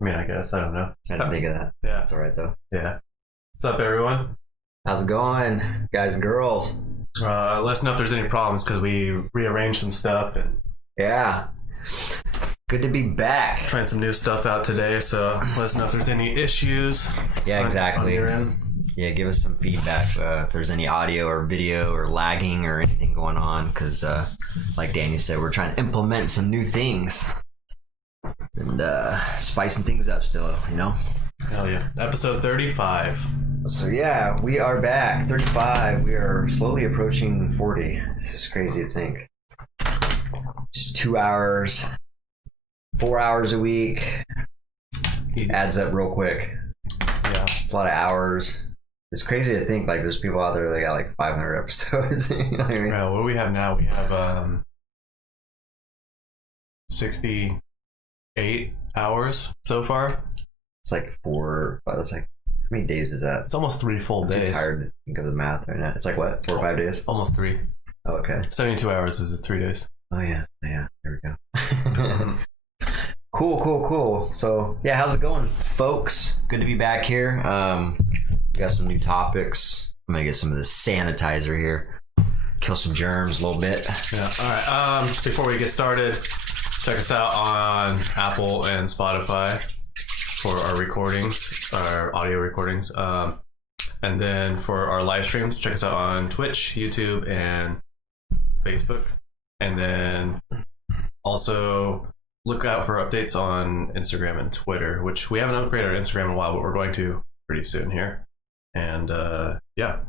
I mean, I guess. I don't know. I didn't think of that. Yeah. That's all right, though. Yeah. What's up, everyone? How's it going, guys and girls? Let us know if there's any problems because we rearranged some stuff and Yeah. Good to be back. trying some new stuff out today. So let us know if there's any issues. Yeah, exactly. On your end. Yeah, give us some feedback if there's any audio or video or lagging or anything going on, because like Danny said, we're trying to implement some new things and spicing things up still, you know? Hell yeah. Episode 35. So yeah, we are back. 35. We are slowly approaching 40. This is crazy to think. Just 2 hours, 4 hours a week. Adds up real quick. Yeah. It's a lot of hours. It's crazy to think like there's people out there that got like 500 episodes. You know what I mean? What do we have now? We have 68 hours so far. It's like 4. That's like, how many days is that? It's almost 3 full I'm days. too tired to think of the math right now. It's like what, 4 or 5 days? Almost 3. Oh, okay. 72 hours is 3 days. Oh yeah. There we go. Cool. So yeah, how's it going, folks? Good to be back here. We got some new topics. I'm gonna get some of this sanitizer here. Kill some germs a little bit. Yeah. All right. Before we get started, check us out on Apple and Spotify for our recordings, our audio recordings. And then for our live streams, check us out on Twitch, YouTube, and Facebook. And then also look out for updates on Instagram and Twitter, which we haven't upgraded our Instagram in a while, but we're going to pretty soon here. And yeah.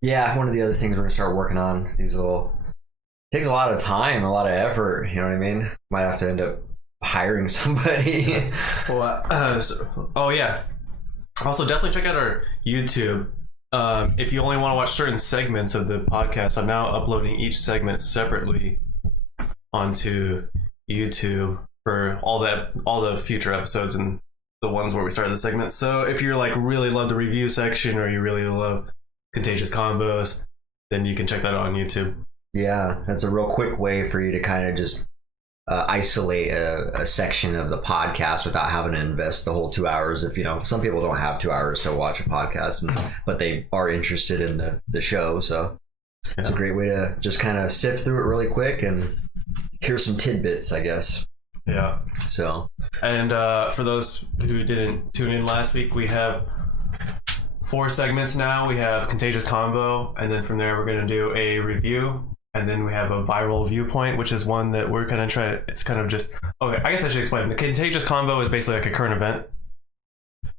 Yeah, one of the other things we're gonna start working on, these little, takes a lot of time, a lot of effort, you know what I mean? Might have to end up hiring somebody. Well, oh yeah. Also, definitely check out our YouTube. If you only want to watch certain segments of the podcast, I'm now uploading each segment separately onto YouTube for all the future episodes and the ones where we started the segments. So if you're like really love the review section or you really love Contagious Combos, then you can check that out on YouTube. Yeah, that's a real quick way for you to kind of just isolate a section of the podcast without having to invest the whole 2 hours. If, you know, some people don't have 2 hours to watch a podcast, but they are interested in the show. So it's a great way to just kind of sift through it really quick and hear some tidbits, I guess. Yeah. So, and for those who didn't tune in last week, we have 4 segments now. We have Contagious Combo, and then from there we're going to do a review, and then we have a viral viewpoint, which is one that we're going to try to, it's kind of just, okay, I guess I should explain. The Contagious Combo is basically like a current event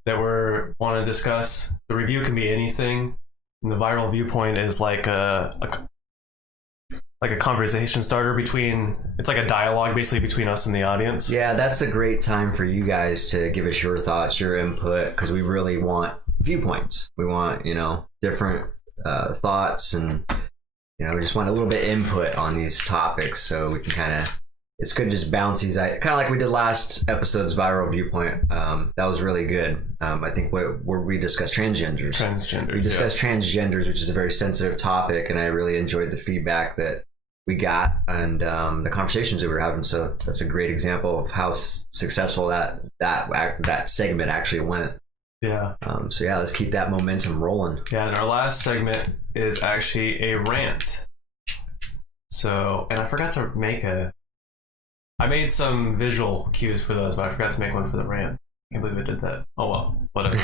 that we want to discuss. The review can be anything, and the viral viewpoint is like a conversation starter between, it's like a dialogue basically between us and the audience. yeah, that's a great time for you guys to give us your thoughts, your input, because we really want viewpoints. We want, you know, different thoughts, and, you know, we just want a little bit input on these topics, so we can kind of, it's good to just bounce these, kind of like we did last episode's viral viewpoint. That was really good. I think where we discussed transgenders. We discussed transgenders, which is a very sensitive topic, and I really enjoyed the feedback that we got and the conversations that we were having. So that's a great example of how successful that segment actually went. Yeah. So yeah, let's keep that momentum rolling. Yeah, and our last segment is actually a rant. So, and I forgot to I made some visual cues for those, but I forgot to make one for the rant. I can't believe I did that. Oh well, whatever.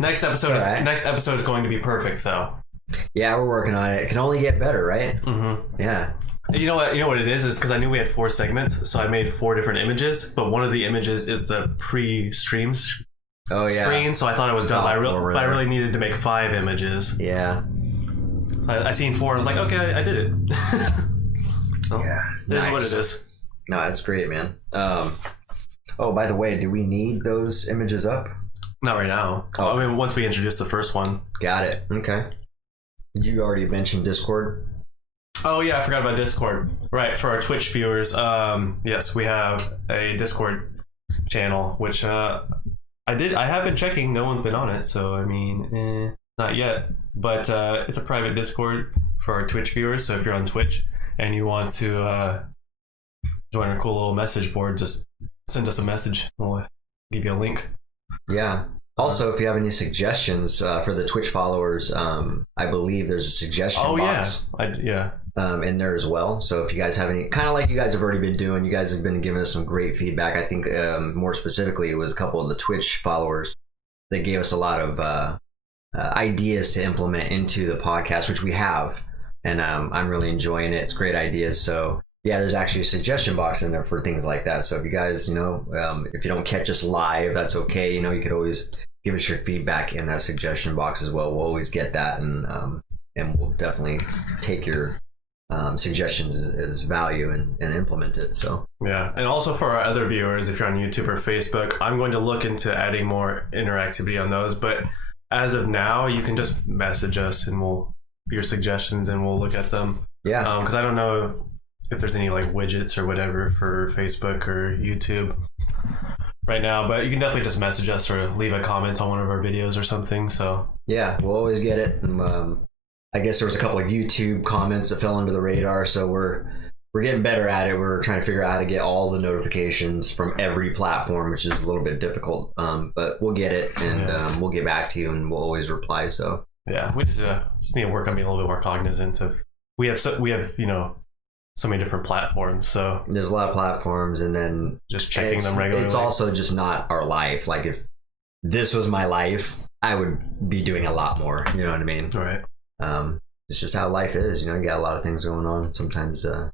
Next episode is going to be perfect, though. Yeah, we're working on it. It can only get better, right? Mm-hmm. Yeah. You know what it is because I knew we had 4 segments, so I made 4 different images, but one of the images is the pre-stream screen, so I thought it was done. But I really needed to make 5 images. Yeah. So I seen 4, I was like, okay, I did it. So, yeah. It is what it is. No, that's great, man. Oh, by the way, do we need those images up? Not right now. Oh. I mean, once we introduce the first one. Got it. Okay. You already mentioned Discord. Oh yeah, I forgot about Discord. Right, for our Twitch viewers, yes, we have a Discord channel, which I have been checking. No one's been on it, so I mean, not yet. But it's a private Discord for our Twitch viewers. So if you're on Twitch and you want to join our cool little message board, just send us a message. We'll give you a link. Yeah. Also, if you have any suggestions for the Twitch followers, I believe there's a suggestion box. In there as well. So if you guys have any, kind of like you guys have already been doing, you guys have been giving us some great feedback. I think more specifically, it was a couple of the Twitch followers that gave us a lot of ideas to implement into the podcast, which we have, and I'm really enjoying it. It's great ideas. So yeah, there's actually a suggestion box in there for things like that. So if you guys, if you don't catch us live, that's okay. You could always give us your feedback in that suggestion box as well. We'll always get that, and we'll definitely take your suggestions as value and implement it. So yeah, and also for our other viewers, if you're on YouTube or Facebook, I'm going to look into adding more interactivity on those. But as of now, you can just message us and your suggestions, and we'll look at them. Yeah, because I don't know if there's any like widgets or whatever for Facebook or YouTube right now, but you can definitely just message us or leave a comment on one of our videos or something. So yeah, we'll always get it. And I guess there was a couple of YouTube comments that fell under the radar, so we're getting better at it. We're trying to figure out how to get all the notifications from every platform, which is a little bit difficult, but we'll get it, and we'll get back to you, and we'll always reply. So yeah, we just need to work on being a little bit more cognizant of we have so many different platforms, so there's a lot of platforms, and then just checking them regularly. It's also just not our life. Like if this was my life, I would be doing a lot more. You know what I mean? Right. It's just how life is. You got a lot of things going on. Sometimes it's a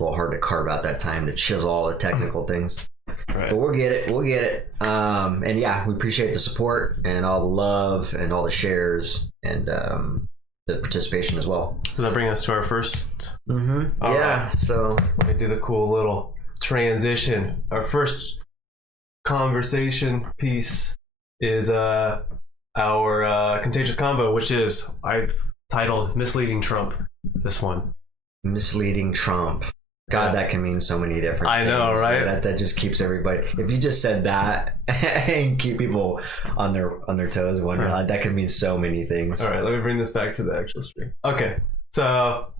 little hard to carve out that time to chisel all the technical things. Right. But we'll get it. And yeah, we appreciate the support and all the love and all the shares and the participation as well. Does that bring us to our first? Mm-hmm. Yeah. Right. So let me do the cool little transition. Our first conversation piece is our contagious combo, which is I've titled "Misleading Trump." This one, misleading Trump. God, that can mean so many different things. I know, right? So that just keeps everybody. If you just said that and keep people on their toes, wondering that could mean so many things. All right, let me bring this back to the actual screen. Okay, so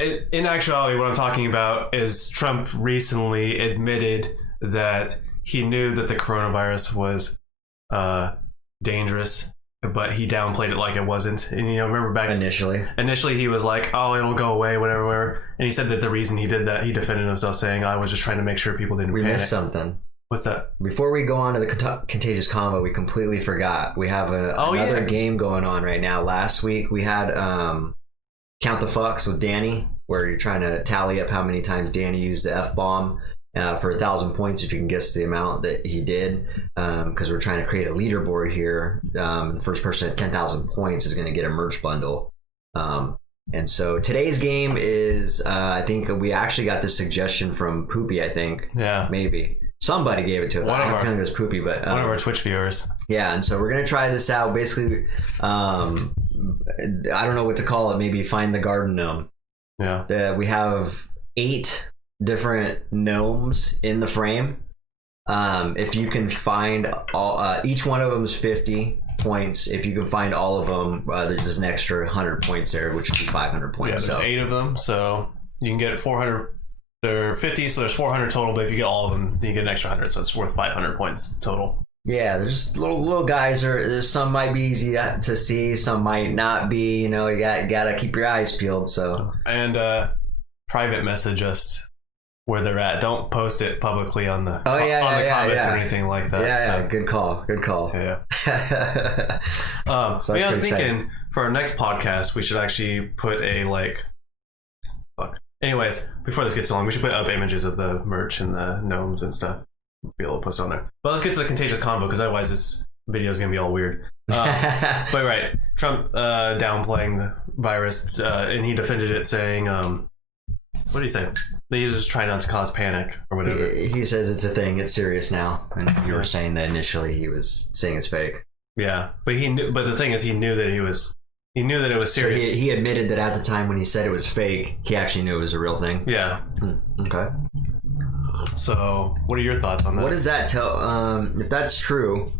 in actuality, what I'm talking about is Trump recently admitted that he knew that the coronavirus was dangerous, but he downplayed it like it wasn't. And remember back initially he was like, oh, it'll go away, whatever. And he said that the reason he did that, he defended himself saying, I was just trying to make sure people didn't panic. We missed something. What's that? Before we go on to the contagious combo, we completely forgot. We have another game going on right now. Last week we had Count the Fucks with Danny, where you're trying to tally up how many times Danny used the F-bomb. For 1,000 points, if you can guess the amount that he did, because we're trying to create a leaderboard here. The first person at 10,000 points is going to get a merch bundle. And so today's game is, I think we actually got this suggestion from Poopy. I think, maybe somebody gave it to us. I don't think it was Poopy, but one of our Twitch viewers. Yeah, and so we're going to try this out. Basically, I don't know what to call it. Maybe find the garden gnome. Yeah, we have 8 different gnomes in the frame. If you can find all, each one of them is 50 points. If you can find all of them, there's an extra 100 points there, which would be 500 points. Yeah, there's 8 of them, so you can get 400. There are 50, so there's 400 total. But if you get all of them, then you get an extra 100, so it's worth 500 points total. Yeah, there's little guys. There's some might be easy to see, some might not be. You gotta keep your eyes peeled. So private message us where they're at. Don't post it publicly on the comments or anything like that. Yeah, good call. Yeah. So I was thinking for our next podcast, we should actually put Anyways, before this gets too long, we should put up images of the merch and the gnomes and stuff. We'll be able to post on there. But let's get to the contagious combo, because otherwise this video is going to be all weird. But right, Trump downplaying the virus, and he defended it saying, what did he say? That he's just trying not to cause panic or whatever. He says it's a thing. It's serious now. And you were saying that initially he was saying it's fake. Yeah, but he knew. But the thing is, he knew that it was serious. So he admitted that at the time when he said it was fake, he actually knew it was a real thing. Yeah. Okay. So, what are your thoughts on that? What does that tell? If that's true,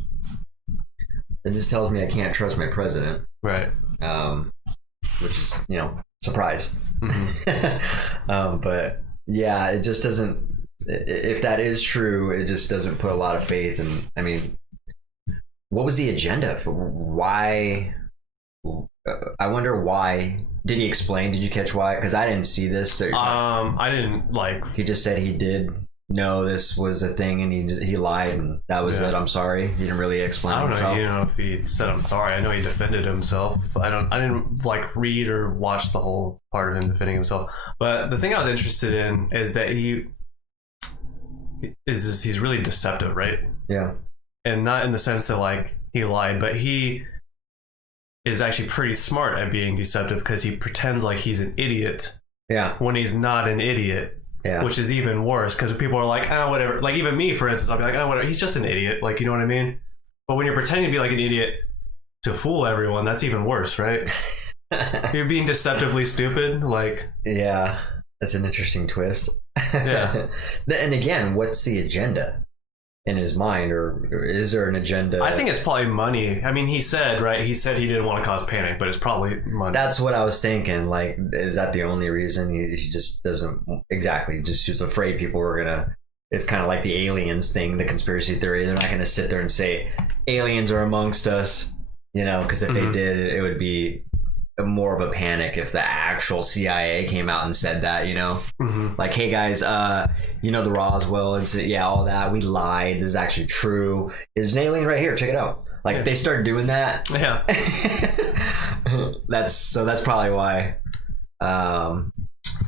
it just tells me I can't trust my president. Right. Which is, surprise. Mm-hmm. But yeah, it just doesn't. if that is true, it just doesn't put a lot of faith in. I mean, what was the agenda for why? I wonder why. Did he explain? Did you catch why? Because I didn't see this. So I didn't like. He just said he did know this was a thing, and he lied, and that was it. I'm sorry. He didn't really explain. I don't himself. know. You know if he said I'm sorry. I know he defended himself. I didn't like read or watch the whole part of him defending himself. But the thing I was interested in is that he's really deceptive, right? Yeah. And not in the sense that like he lied, but he is actually pretty smart at being deceptive because he pretends like he's an idiot. Yeah. When he's not an idiot. Yeah. Which is even worse because people are like, whatever. Like even me, for instance, I'll be like, whatever. He's just an idiot. Like, you know what I mean? But when you're pretending to be like an idiot to fool everyone, that's even worse, right? You're being deceptively stupid. Like, yeah, that's an interesting twist. Yeah. And again, what's the agenda in his mind, or is there an agenda? I think it's probably money. I mean, he said he didn't want to cause panic, but it's probably money. That's what I was thinking. Like, is that the only reason? He just doesn't exactly. Just he's afraid people were gonna. It's kind of like the aliens thing, the conspiracy theory. They're not gonna sit there and say aliens are amongst us, you know, because if they did, it would be more of a panic if the actual CIA came out and said that, you know, like, hey guys, you know, the Roswell, it's all that, we lied, this is actually true, there's an alien right here, check it out. Like, if they start doing that, that's probably why.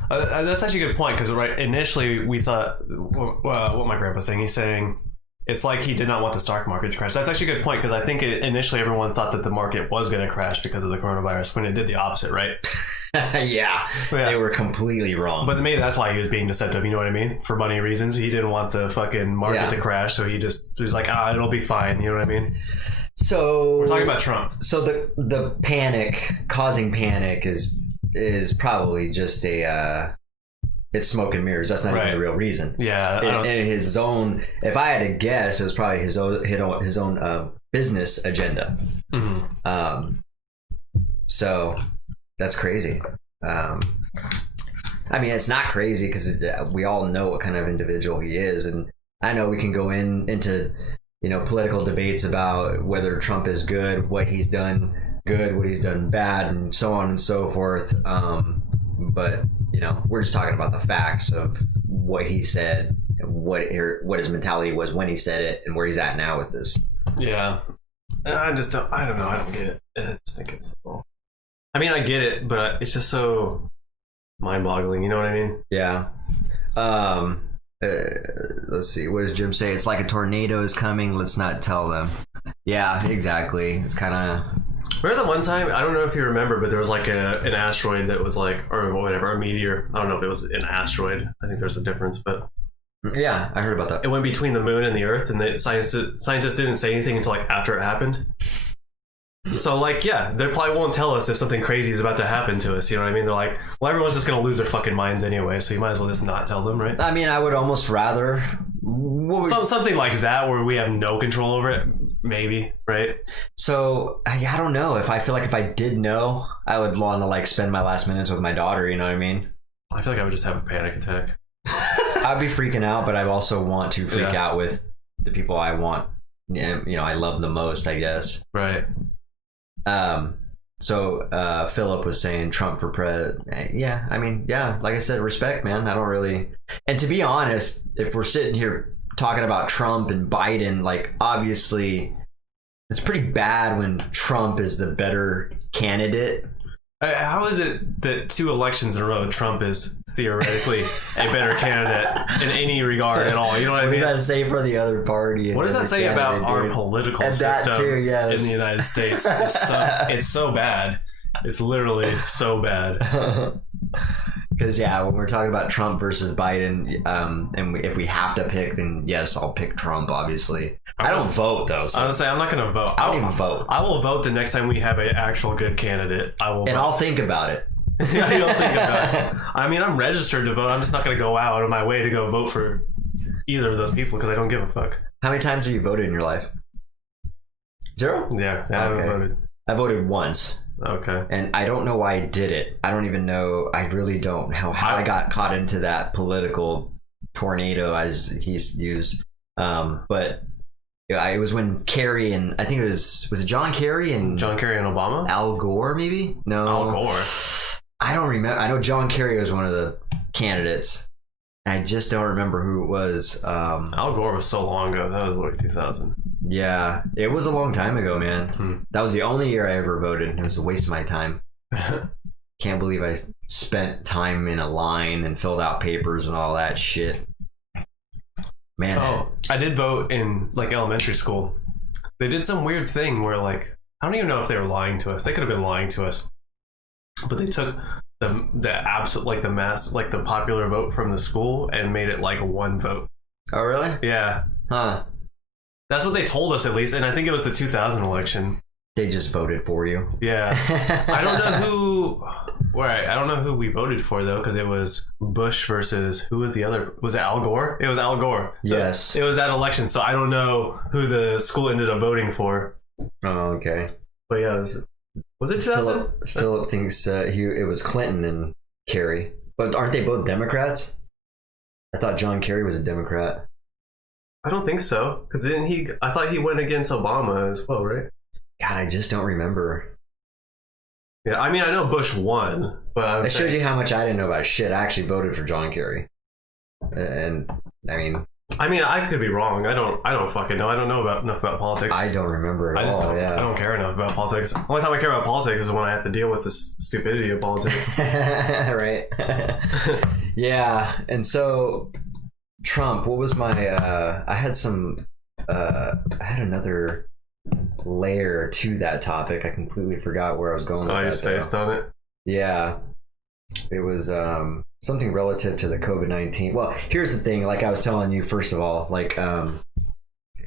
That's actually a good point, because initially we thought what my grandpa's saying, he's saying it's like he did not want the stock market to crash. That's actually a good point, because I think initially everyone thought that the market was going to crash because of the coronavirus, when it did the opposite, right? Yeah, they were completely wrong. But maybe that's why he was being deceptive, you know what I mean? For money reasons. He didn't want the fucking market to crash, so he was like, it'll be fine, you know what I mean? So we're talking about Trump. So the panic, causing panic is probably just it's smoke and mirrors. That's not even the real reason. Yeah. In his own, if I had to guess, it was probably his own business agenda. So that's crazy. I mean, it's not crazy because we all know what kind of individual he is, and I know we can go into political debates about whether Trump is good, what he's done good, what he's done bad, and so on and so forth. But we're just talking about the facts of what he said and what his mentality was when he said it and where he's at now with this. Yeah. I don't know. I don't get it. I just think it's, I mean, I get it, but it's just so mind-boggling. You know what I mean? Yeah. Let's see. What does Jim say? It's like a tornado is coming. Let's not tell them. Yeah, exactly. It's kind of... Remember the one time, I don't know if you remember, but there was like an asteroid that was like, or whatever, a meteor. I don't know if it was an asteroid. I think there's a difference, but... Yeah, I heard about that. It went between the moon and the Earth, and the scientists didn't say anything until like after it happened. So like, yeah, they probably won't tell us if something crazy is about to happen to us. You know what I mean? They're like, well, everyone's just going to lose their fucking minds anyway, so you might as well just not tell them, right? I mean, I would almost rather... Something like that where we have no control over it, maybe, right? So, I don't know. If I did know, I would want to like spend my last minutes with my daughter, you know what I mean? I feel like I would just have a panic attack. I'd be freaking out, but I also want to freak out with the people I want, I love the most, I guess. Right. So Philip was saying Trump for president. Yeah, I mean, yeah, like I said, respect, man. I don't really... And to be honest, if we're sitting here talking about Trump and Biden, like, obviously, it's pretty bad when Trump is the better candidate. How is it that 2 elections in a row, Trump is theoretically a better candidate in any regard at all? You know what I mean? What does that say for the other party? What does that say about our political system in the United States? It's so bad. It's literally so bad. Because, when we're talking about Trump versus Biden, and if we have to pick, then yes, I'll pick Trump, obviously. I don't vote, though. So I would say I'm not going to vote. I don't even vote. I will vote the next time we have an actual good candidate. I'll think about it. You'll think about it. I mean, I'm registered to vote. I'm just not going to go out of my way to go vote for either of those people because I don't give a fuck. How many times have you voted in your life? 0? Yeah, I haven't voted. I voted once. Okay. And I don't know why I did it. I don't even know. I really don't know how I got caught into that political tornado as he's used. But yeah, it was when Kerry and I think it was it John Kerry and Obama? Al Gore, maybe? No. Al Gore. I don't remember. I know John Kerry was one of the candidates. I just don't remember who it was. Al Gore was so long ago. That was like 2000. Yeah, it was a long time ago, man. That was the only year I ever voted. It was a waste of my time. Can't believe I spent time in a line and filled out papers and all that shit. Man. Oh, I did vote in like elementary school. They did some weird thing where like I don't even know if they were lying to us. They could have been lying to us, but they took the absolute like the mass like the popular vote from the school and made it like one vote. Oh really? Yeah. Huh. That's what they told us at least, and I think it was the 2000 election. They just voted for you. Yeah. I don't know who. Right. I don't know who we voted for though, because it was Bush versus who was the other? Was it Al Gore? It was Al Gore. So yes. It was that election, so I don't know who the school ended up voting for. Oh, okay. But yeah, was it 2000? Philip thinks it was Clinton and Kerry, but aren't they both Democrats? I thought John Kerry was a Democrat. I don't think so, because didn't he? I thought he went against Obama as well, right? God, I just don't remember. Yeah, I mean, I know Bush won, but it shows you how much I didn't know about shit. I actually voted for John Kerry, and I mean, I could be wrong. I don't fucking know. I don't know enough about politics. I don't remember at all. I don't care enough about politics. The only time I care about politics is when I have to deal with the stupidity of politics. Right. Yeah, and so Trump. What was my? I had another layer to that topic. I completely forgot where I was going with that. You spaced on it? Yeah. It was something relative to the COVID-19. Well, here's the thing, like I was telling you, first of all, like I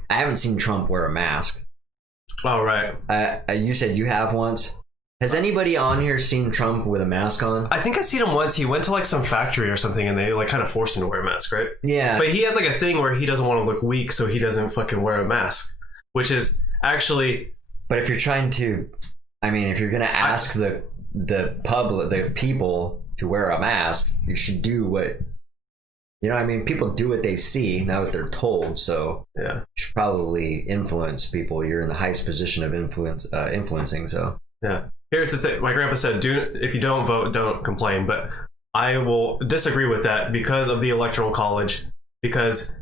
haven't seen Trump wear a mask. Oh, right. You said you have once. Has anybody on here seen Trump with a mask on? I think I seen him once. He went to like some factory or something and they like kind of forced him to wear a mask, right? Yeah. But he has like a thing where he doesn't want to look weak, so he doesn't fucking wear a mask, which is actually... But if you're trying to, I mean, if you're going to ask the public, the people to wear a mask, you should do what, you know what I mean? People do what they see, not what they're told. So yeah, you should probably influence people. You're in the highest position of influencing. So yeah. Here's the thing. My grandpa said, if you don't vote, don't complain. But I will disagree with that because of the Electoral College, because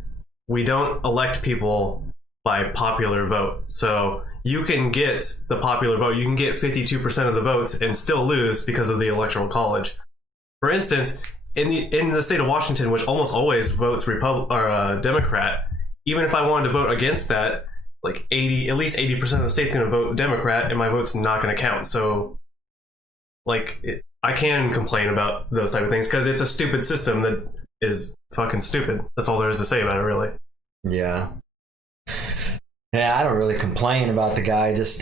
we don't elect people by popular vote. So you can get the popular vote. You can get 52% of the votes and still lose because of the Electoral College. For instance, in the state of Washington, which almost always votes Democrat, even if I wanted to vote against that, like at least 80% of the state's going to vote Democrat, and my vote's not going to count. So, like, I can complain about those type of things because it's a stupid system that is fucking stupid. That's all there is to say about it, really. Yeah. Yeah, I don't really complain about the guy. I just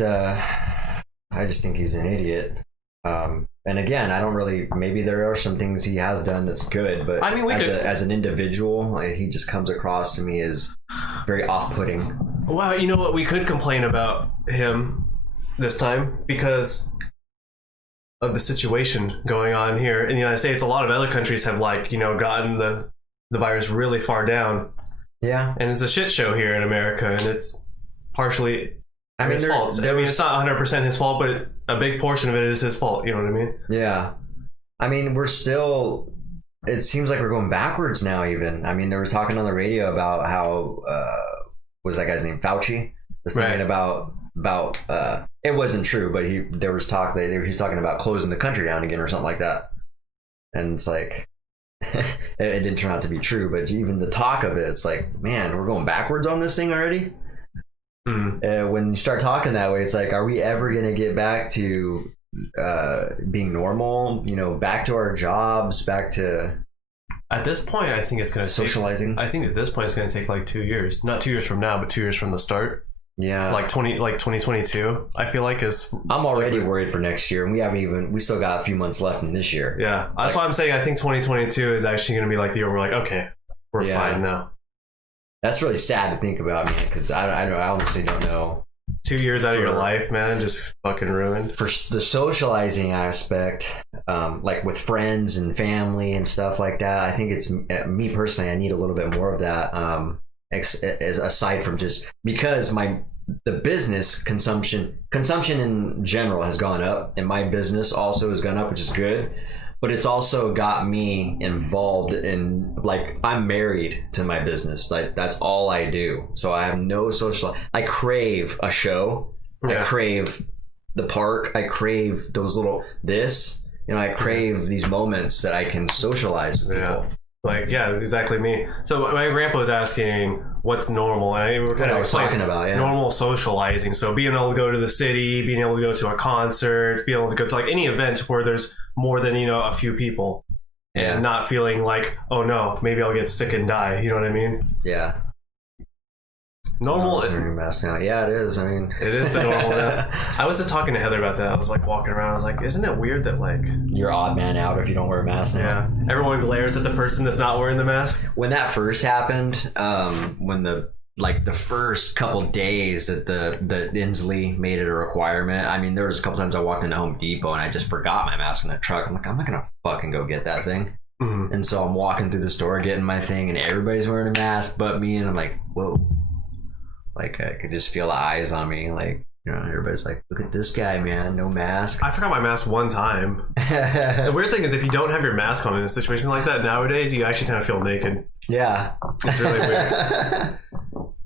think he's an idiot. And again, I don't really. Maybe there are some things he has done that's good, but I mean, as an individual, he just comes across to me as very off-putting. Wow, you know what? We could complain about him this time because of the situation going on here in the United States. A lot of other countries have gotten the virus really far down. Yeah, and it's a shit show here in America, and it's partially his fault. It's not 100% his fault, but a big portion of it is his fault. You know what I mean? Yeah. I mean, it seems like we're going backwards now, even. I mean, they were talking on the radio about how, what was that guy's name? Fauci was thinking about it wasn't true, but there was talk that he's talking about closing the country down again or something like that. And it's like, it didn't turn out to be true, but even the talk of it's like, man, we're going backwards on this thing already. When you start talking that way, it's like, are we ever going to get back to being normal? Back to our jobs, back to... At this point, I think it's going to socializing. I think at this point it's going to take like 2 years, not 2 years from now, but 2 years from the start. Yeah, like 2022. I feel like is. I'm already worried for next year, and we still got a few months left in this year. Yeah, that's why I'm saying I think 2022 is actually going to be like the year we're like, okay, we're fine now. That's really sad to think about, man, because I honestly don't know. 2 years out of your life, man, just fucking ruined. For the socializing aspect, like with friends and family and stuff like that, I think it's me personally. I need a little bit more of that. Aside from just because the business consumption in general has gone up, and my business also has gone up, which is good. But it's also got me involved in, like, I'm married to my business. Like, that's all I do. So I have no social. I crave a show. Yeah. I crave the park. I crave those little I crave these moments that I can socialize with people. Like, yeah, exactly me. So my grandpa was asking what's normal. And we're kind of talking about normal socializing. So being able to go to the city, being able to go to a concert, being able to go to like any event where there's more than, a few people, and not feeling like, oh no, maybe I'll get sick and die. You know what I mean? Yeah. Normal. Mask now. Yeah, it is. I mean, it is the normal. I was just talking to Heather about that. I was like walking around. I was like, isn't it weird that like you're odd man out if you don't wear a mask now? Yeah. Everyone glares at the person that's not wearing the mask. When that first happened, when the first couple days that the Inslee made it a requirement. I mean, there was a couple times I walked into Home Depot and I just forgot my mask in the truck. I'm like, I'm not gonna fucking go get that thing. Mm-hmm. And so I'm walking through the store getting my thing, and everybody's wearing a mask but me, and I'm like, whoa. Like, I could just feel the eyes on me. Like, everybody's like, look at this guy, man, no mask. I forgot my mask one time. The weird thing is, if you don't have your mask on in a situation like that nowadays, you actually kind of feel naked. Yeah. It's really weird.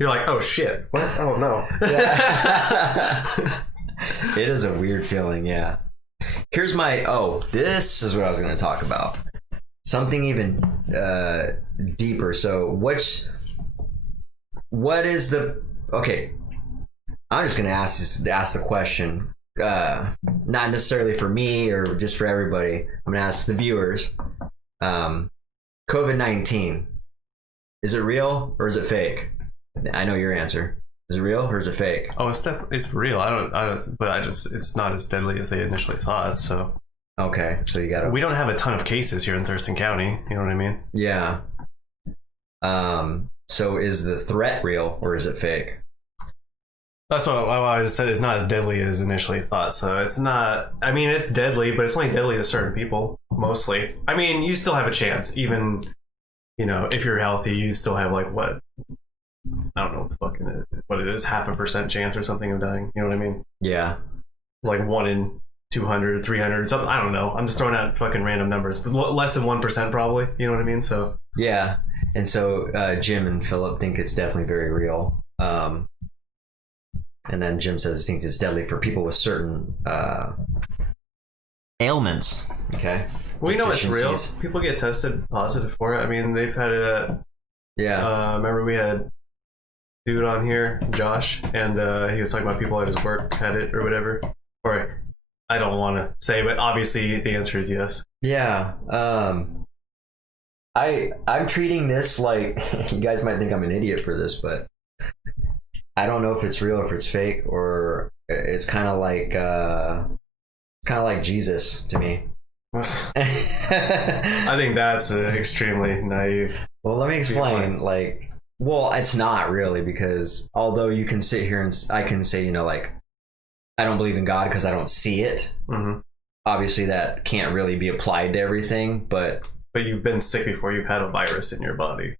You're like, oh shit. What? Oh no. Yeah. It is a weird feeling, yeah. Here's this is what I was going to talk about. Something even deeper. So, what is the... Okay, I'm just going to ask the question, not necessarily for me or just for everybody. I'm going to ask the viewers. COVID-19, is it real or is it fake? I know your answer. Is it real or is it fake? Oh, it's real. It's not as deadly as they initially thought. So okay, so we don't have a ton of cases here in Thurston County. You know what I mean? Yeah. So is the threat real or is it fake? That's what I just said. It's not as deadly as initially thought. So it's not. I mean, it's deadly, but it's only deadly to certain people mostly. I mean, you still have a chance, even if you're healthy, you still have like what. I don't know what it is, 0.5% chance or something of dying. You know what I mean? Yeah. Like 1 in 200, 300, something. I don't know. I'm just throwing out fucking random numbers. But less than 1% probably. You know what I mean? So. Yeah. And so Jim and Philip think it's definitely very real. And then Jim says he thinks it's deadly for people with certain ailments. Okay. We know it's real. People get tested positive for it. I mean, they've had it at... Yeah. Remember we had dude on here, Josh, and he was talking about people at his work had it or whatever. Or I don't want to say, but obviously the answer is yes. Yeah. I'm treating this like, you guys might think I'm an idiot for this, but I don't know if it's real or if it's fake, or it's kind of like Jesus to me. I think that's extremely naive. Well, let me explain. It's not really, because although you can sit here and I can say, I don't believe in God because I don't see it. Mm-hmm. Obviously, that can't really be applied to everything, but you've been sick before. You've had a virus in your body.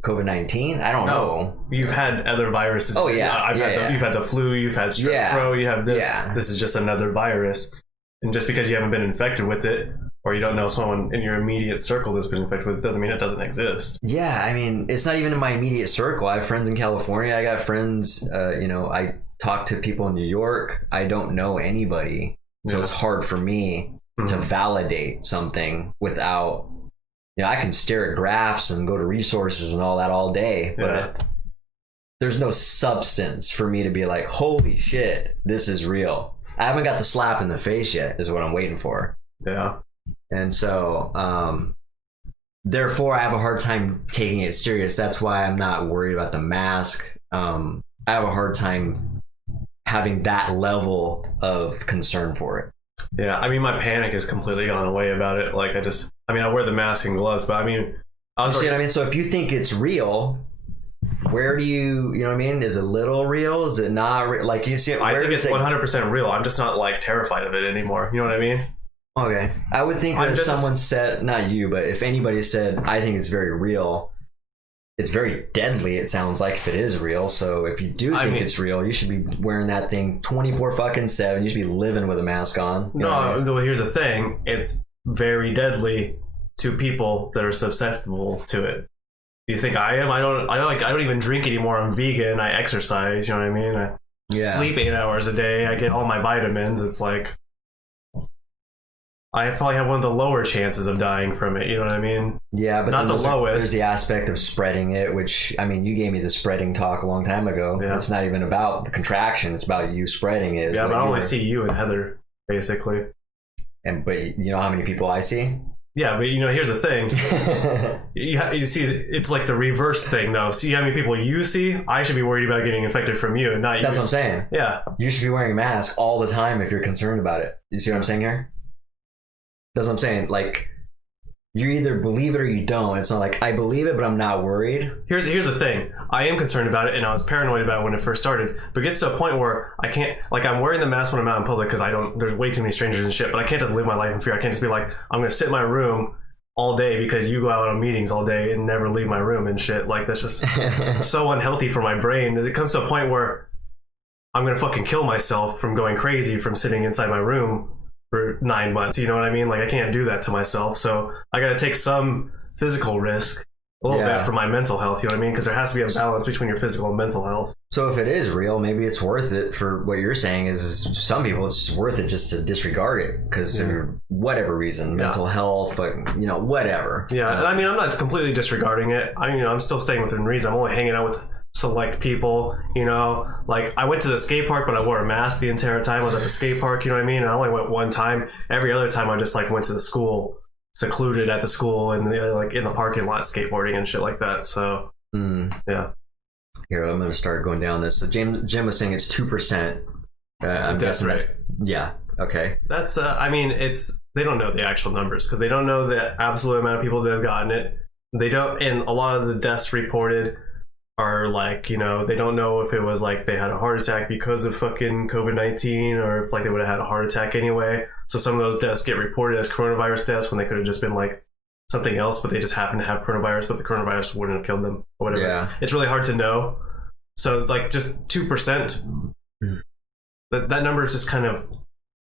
COVID-19? I don't know. You've had other viruses. Oh yeah. You've had the flu. You've had strep throat. You have this. Yeah. This is just another virus. And just because you haven't been infected with it, or you don't know someone in your immediate circle that's been infected with it, doesn't mean it doesn't exist. Yeah, I mean, it's not even in my immediate circle. I have friends in California. I got friends, I talk to people in New York. I don't know anybody. So it's hard for me to validate something without, I can stare at graphs and go to resources and all that all day, but there's no substance for me to be like, holy shit, this is real. I haven't got the slap in the face yet, is what I'm waiting for. Yeah. And so, therefore, I have a hard time taking it serious. That's why I'm not worried about the mask. I have a hard time having that level of concern for it. Yeah, I mean, my panic has completely gone away about it. Like, I wear the mask and gloves, but I mean... See what I mean? So if you think it's real, where do you know what I mean? Is it little real? Is it not real? Like you see, I think it's 100% real. I'm just not like terrified of it anymore. You know what I mean? Okay. I would think that if someone said, not you, but if anybody said, I think it's very real, it's very deadly, it sounds like, if it is real. So if you do think it's real, you should be wearing that thing 24/7. You should be living with a mask on. No, well, here's the thing. It's very deadly to people that are susceptible to it. Do you think I am? I don't even drink anymore. I'm vegan. I exercise. You know what I mean? I sleep 8 hours a day. I get all my vitamins. It's like I probably have one of the lower chances of dying from it. You know what I mean? Yeah, but not the lowest. There's the aspect of spreading it, which, I mean, you gave me the spreading talk a long time ago. Yeah. It's not even about the contraction. It's about you spreading it. Yeah, but I only see you and Heather, basically. But you know how many people I see? Yeah, but here's the thing. you see, it's like the reverse thing, though. See how many people you see? I should be worried about getting infected from you, not you. That's what I'm saying. Yeah. You should be wearing a mask all the time if you're concerned about it. You see what I'm saying here? That's what I'm saying. Like, you either believe it or you don't. It's not like, I believe it, but I'm not worried. Here's the thing. I am concerned about it, and I was paranoid about it when it first started. But it gets to a point where I can't, like, I'm wearing the mask when I'm out in public because there's way too many strangers and shit, but I can't just live my life in fear. I can't just be like, I'm going to sit in my room all day because you go out on meetings all day and never leave my room and shit. Like, that's just so unhealthy for my brain. It comes to a point where I'm going to fucking kill myself from going crazy from sitting inside my room for 9 months. You know what I mean? Like, I can't do that to myself. So I got to take some physical risk a little bit for my mental health. You know what I mean? Because there has to be a balance between your physical and mental health. So if it is real, maybe it's worth it. For what you're saying is some people, it's just worth it just to disregard it because for whatever reason, mental health, like, whatever. Yeah. I mean, I'm not completely disregarding it. I'm still staying within reason. I'm only hanging out with select people, like I went to the skate park, but I wore a mask the entire time I was at the skate park, you know what I mean? And I only went one time. Every other time I just like went to the school, secluded at the school, and like in the parking lot skateboarding and shit like that. So yeah. Here, I'm gonna start going down this. So Jim was saying it's 2%. I'm guessing right. Yeah. Okay. That's they don't know the actual numbers because they don't know the absolute amount of people that have gotten it. They don't, and a lot of the deaths reported are like, they don't know if it was like they had a heart attack because of fucking COVID-19 or if like they would have had a heart attack anyway. So some of those deaths get reported as coronavirus deaths when they could have just been like something else, but they just happened to have coronavirus, but the coronavirus wouldn't have killed them or whatever. Yeah. It's really hard to know. So like just 2%, that number is just kind of,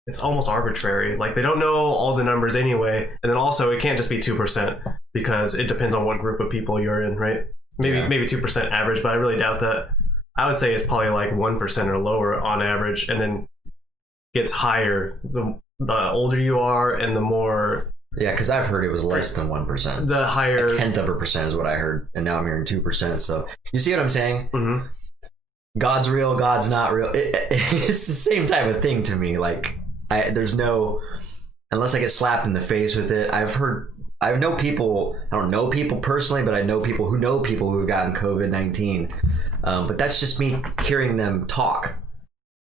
it's almost arbitrary. Like they don't know all the numbers anyway. And then also it can't just be 2% because it depends on what group of people you're in, right? Maybe 2% average, but I really doubt that. I would say it's probably like 1% or lower on average, and then gets higher the older you are and the more. Yeah, because I've heard it was less than 1%. The higher, a tenth of a percent is what I heard, and now I'm hearing 2%. So you see what I'm saying? Mm-hmm. God's real, God's not real. It's the same type of thing to me. Like there's no, unless I get slapped in the face with it. I know people, I don't know people personally, but I know people who've gotten COVID-19. But that's just me hearing them talk.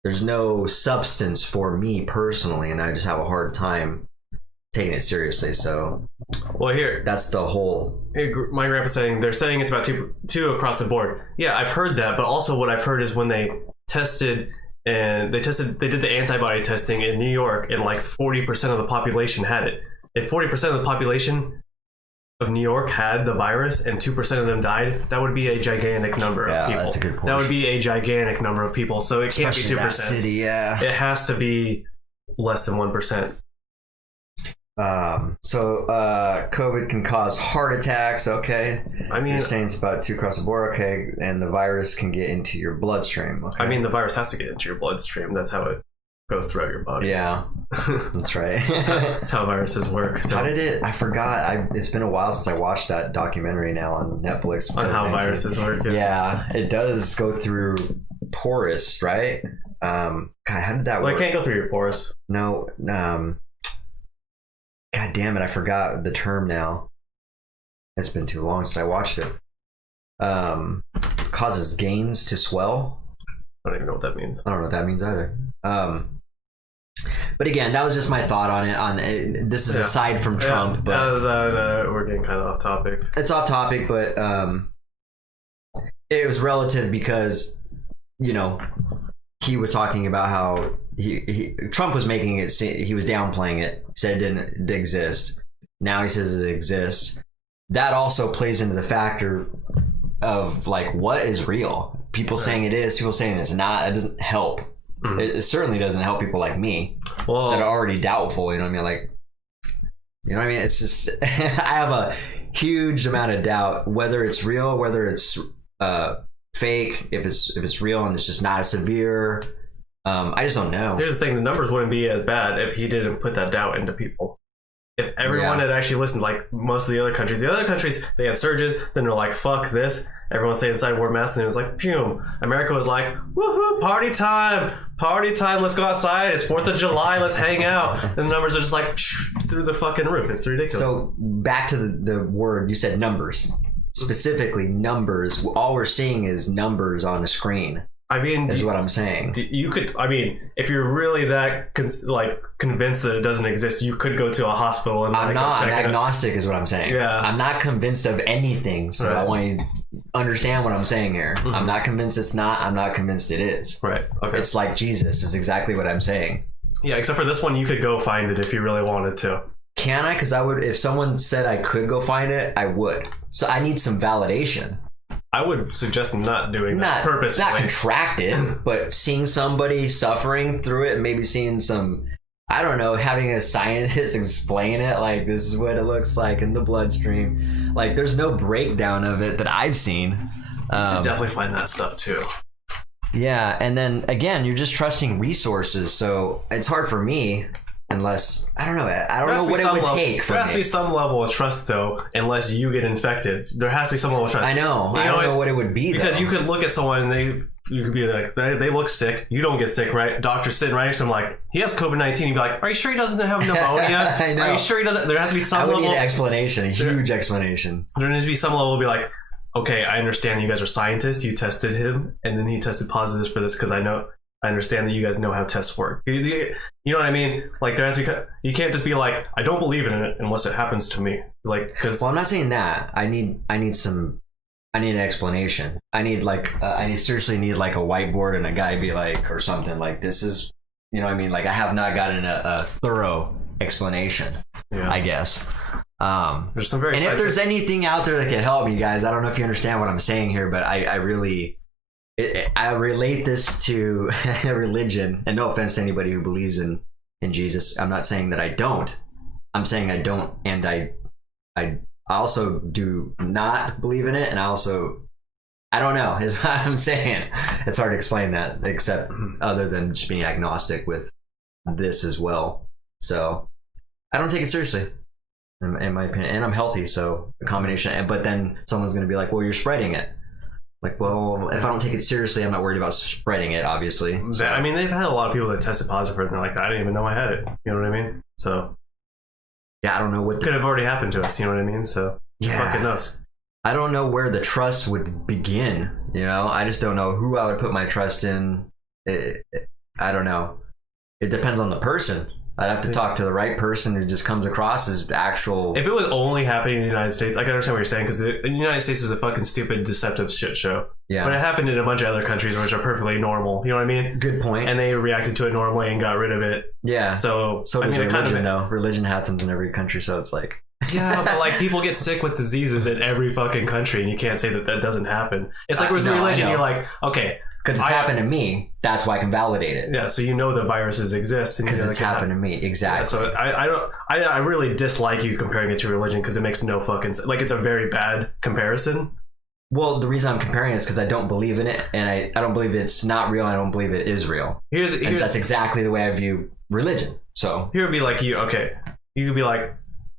There's no substance for me personally, and I just have a hard time taking it seriously. So, well, here, that's the whole. My grandpa's saying, they're saying it's about two across the board. Yeah, I've heard that, but also what I've heard is when they tested, they did the antibody testing in New York, and like 40% of the population had it. If 40% of the population of New York had the virus and 2% of them died, that would be a gigantic number of people. That's a good point. That would be a gigantic number of people. So it can't be 2%. That city, yeah. It has to be less than 1%. So COVID can cause heart attacks. Okay. I mean, you're saying it's about 2 across the board. Okay. And the virus can get into your bloodstream. Okay. I mean, the virus has to get into your bloodstream. That's how it goes throughout your body. Yeah, that's right. That's how viruses work. How did it? I forgot. It's been a while since I watched that documentary now on Netflix. On how viruses work. Yeah, it does go through porous, right? God, how did that work? Well, it can't go through your porous. No. God damn it! I forgot the term now. It's been too long since I watched it. Causes gains to swell. I don't even know what that means. I don't know what that means either. But again, that was just my thought on it. This is aside from Trump, but we're getting kind of off topic. It's off topic, but it was relative because, you know, he was talking about how Trump was making it, he was downplaying it, said it didn't exist. Now he says it exists. That also plays into the factor of like, what is real? People saying it is, people saying it's not. It doesn't help. It certainly doesn't help people like me that are already doubtful. You know what I mean? Like, you know what I mean? It's just I have a huge amount of doubt whether it's real, whether it's fake, if it's real and it's just not as severe. I just don't know. Here's the thing: the numbers wouldn't be as bad if he didn't put that doubt into people. If everyone had actually listened, like most of the other countries, they had surges. Then they're like, "Fuck this!" Everyone stayed inside, wore masks, and it was like, "Phew!" America was like, "Woohoo! Party time! Party time! Let's go outside! It's 4th of July! Let's hang out!" And the numbers are just like through the fucking roof. It's ridiculous. So back to the word you said, numbers. Specifically, numbers. All we're seeing is numbers on the screen. I mean, is what I'm saying. You could, I mean, if you're really that convinced that it doesn't exist, you could go to a hospital and. I'm agnostic, is what I'm saying. Yeah, I'm not convinced of anything, so I want you to understand what I'm saying here. Mm-hmm. I'm not convinced it's not. I'm not convinced it is. Right. Okay. It's like Jesus is exactly what I'm saying. Yeah, except for this one, you could go find it if you really wanted to. Can I? Because I would. If someone said I could go find it, I would. So I need some validation. I would suggest not doing that purposefully. Not contract it, but seeing somebody suffering through it, and maybe seeing some, I don't know, having a scientist explain it, like this is what it looks like in the bloodstream. Like there's no breakdown of it that I've seen. You can definitely find that stuff too. Yeah, and then again, you're just trusting resources, so it's hard for me. Unless, I don't know what it would take for me. There has to be some level of trust, though, unless you get infected. There has to be some level of trust. I know. I don't know what it would be, because you could look at someone and you could be like, they look sick. You don't get sick, right? Doctor's sitting right next to him like, he has COVID-19. You'd be like, are you sure he doesn't have pneumonia? I know. Are you sure he doesn't? There has to be some level. I would need an explanation, a huge explanation. There needs to be some level to be like, okay, I understand you guys are scientists. You tested him, and then he tested positive for this because I understand that you guys know how tests work. You know what I mean? Like there has to be, you can't just be like, I don't believe in it unless it happens to me. Like, because well, I'm not saying that. I need an explanation. I seriously need like a whiteboard and a guy be like, or something like, this is, you know what I mean? Like I have not gotten a thorough explanation. Yeah. I guess. There's some very. And if there's anything out there that can help me, guys, I don't know if you understand what I'm saying here, but I really. I relate this to religion, and no offense to anybody who believes in Jesus. I'm not saying that I don't. I'm saying I don't, and I also do not believe in it, and I don't know, is what I'm saying. It's hard to explain that, except other than just being agnostic with this as well. So I don't take it seriously, in my opinion, and I'm healthy, so a combination. But then someone's going to be like, well, you're spreading it. Like, well, if I don't take it seriously, I'm not worried about spreading it, obviously. So. I mean, they've had a lot of people that tested positive for it, and they're like, I didn't even know I had it. You know what I mean? So, yeah, I don't know what could have already happened to us. You know what I mean? So, yeah, fucking knows. I don't know where the trust would begin. You know, I just don't know who I would put my trust in. I don't know. It depends on the person. I'd have to talk to the right person who just comes across as actual. If it was only happening in the United States, I can understand what you're saying, because the United States is a fucking stupid, deceptive shit show. Yeah. But it happened in a bunch of other countries which are perfectly normal. You know what I mean? Good point. And they reacted to it normally and got rid of it. Yeah. So does religion, though. Religion happens in every country, so it's like. Yeah, but like people get sick with diseases in every fucking country, and you can't say that doesn't happen. It's like with religion, you're like, okay. Because it's happened to me, that's why I can validate it. Yeah, so you know the viruses exist. Because it's happened to me, exactly. Yeah, so I really dislike you comparing it to religion, because it makes no fucking sense. Like, it's a very bad comparison. Well, the reason I'm comparing it is because I don't believe in it, and I don't believe it's not real, and I don't believe it is real. And that's exactly the way I view religion. So here would be like you could be like,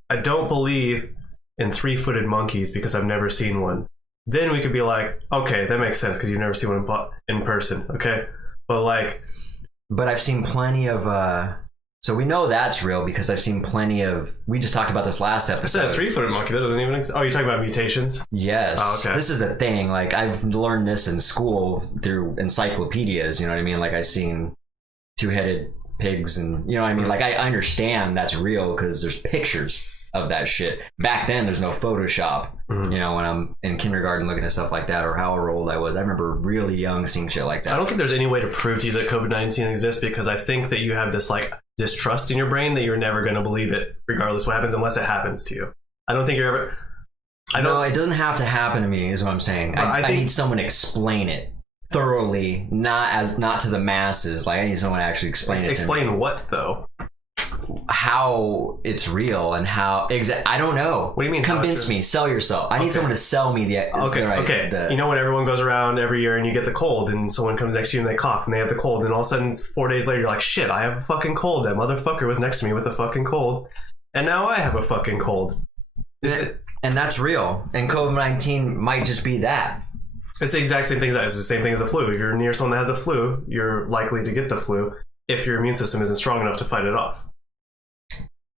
I don't believe in 3-footed monkeys because I've never seen one. Then we could be like, okay, that makes sense because you've never seen one in person, okay? But I've seen plenty of, so we know that's real because I've seen plenty of, we just talked about this last episode. I said a 3-footed monkey, that doesn't even exist. Oh, you're talking about mutations? Yes. Oh, okay. This is a thing, like I've learned this in school through encyclopedias, you know what I mean? Like I've seen 2-headed pigs and, you know what I mean? Like I understand that's real because there's pictures. of that shit. Back then, there's no Photoshop. You know, when I'm in kindergarten looking at stuff like that, or however old I was, I remember really young seeing shit like that. I don't think there's any way to prove to you that COVID-19 exists, because I think that you have this like distrust in your brain that you're never going to believe it, regardless of what happens, unless it happens to you. I don't think you're ever. No, it doesn't have to happen to me, is what I'm saying. I need someone to explain it thoroughly, not to the masses. Like, I need someone to actually explain it. Explain what though? How it's real and how I don't know. What do you mean? Convince me. Sell yourself. I need someone to sell me the. Okay. You know when everyone goes around every year and you get the cold, and someone comes next to you and they cough and they have the cold, and all of a sudden 4 days later you're like, shit, I have a fucking cold. That motherfucker was next to me with a fucking cold, and now I have a fucking cold. And that's real. And COVID-19 might just be that. It's the exact same thing. It's the same thing as a flu. If you're near someone that has a flu, you're likely to get the flu if your immune system isn't strong enough to fight it off.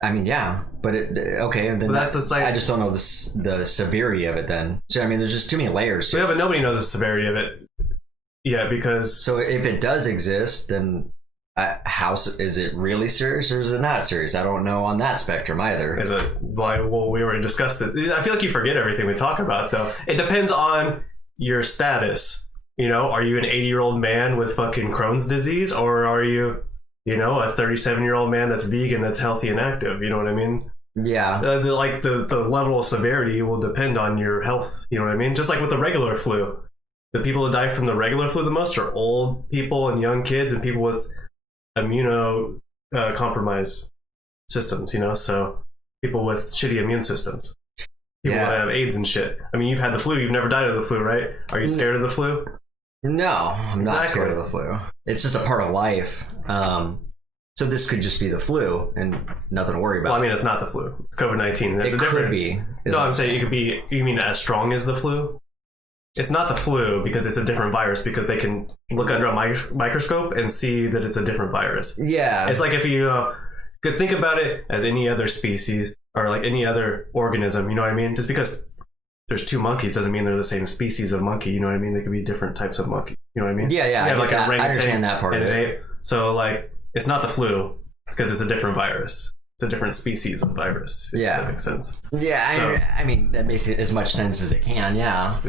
I mean, yeah, but okay, and then that's the site. I just don't know the severity of it. Then, so I mean, there's just too many layers. Yeah, but nobody knows the severity of it. Yeah, because so if it does exist, then how is it really serious or is it not serious? I don't know on that spectrum either. Well, we already discussed it. I feel like you forget everything we talk about, though. It depends on your status. You know, are you an 80-year-old man with fucking Crohn's disease, or are you? You know, a 37-year-old man that's vegan, that's healthy and active. You know what I mean? Yeah. The level of severity will depend on your health. You know what I mean? Just like with the regular flu. The people that die from the regular flu the most are old people and young kids and people with immunocompromised systems, you know? So people with shitty immune systems. People that have AIDS and shit. I mean, you've had the flu. You've never died of the flu, right? Are you scared of the flu? No, I'm not scared of the flu. It's just a part of life. So this could just be the flu and nothing to worry about. Well, I mean, it's not the flu. It's COVID-19. It could be. No, I'm saying it could be. You mean as strong as the flu? It's not the flu because it's a different virus, because they can look under a microscope and see that it's a different virus. Yeah. It's like if you could think about it as any other species or like any other organism, you know what I mean? Just because there's two monkeys doesn't mean they're the same species of monkey, you know what I mean? They could be different types of monkey, you know what I mean? Yeah, I understand that part of it. Ape. So like, it's not the flu because it's a different virus. It's a different species of virus. Yeah. That makes sense. Yeah, so, I mean, that makes as much sense as it can, yeah.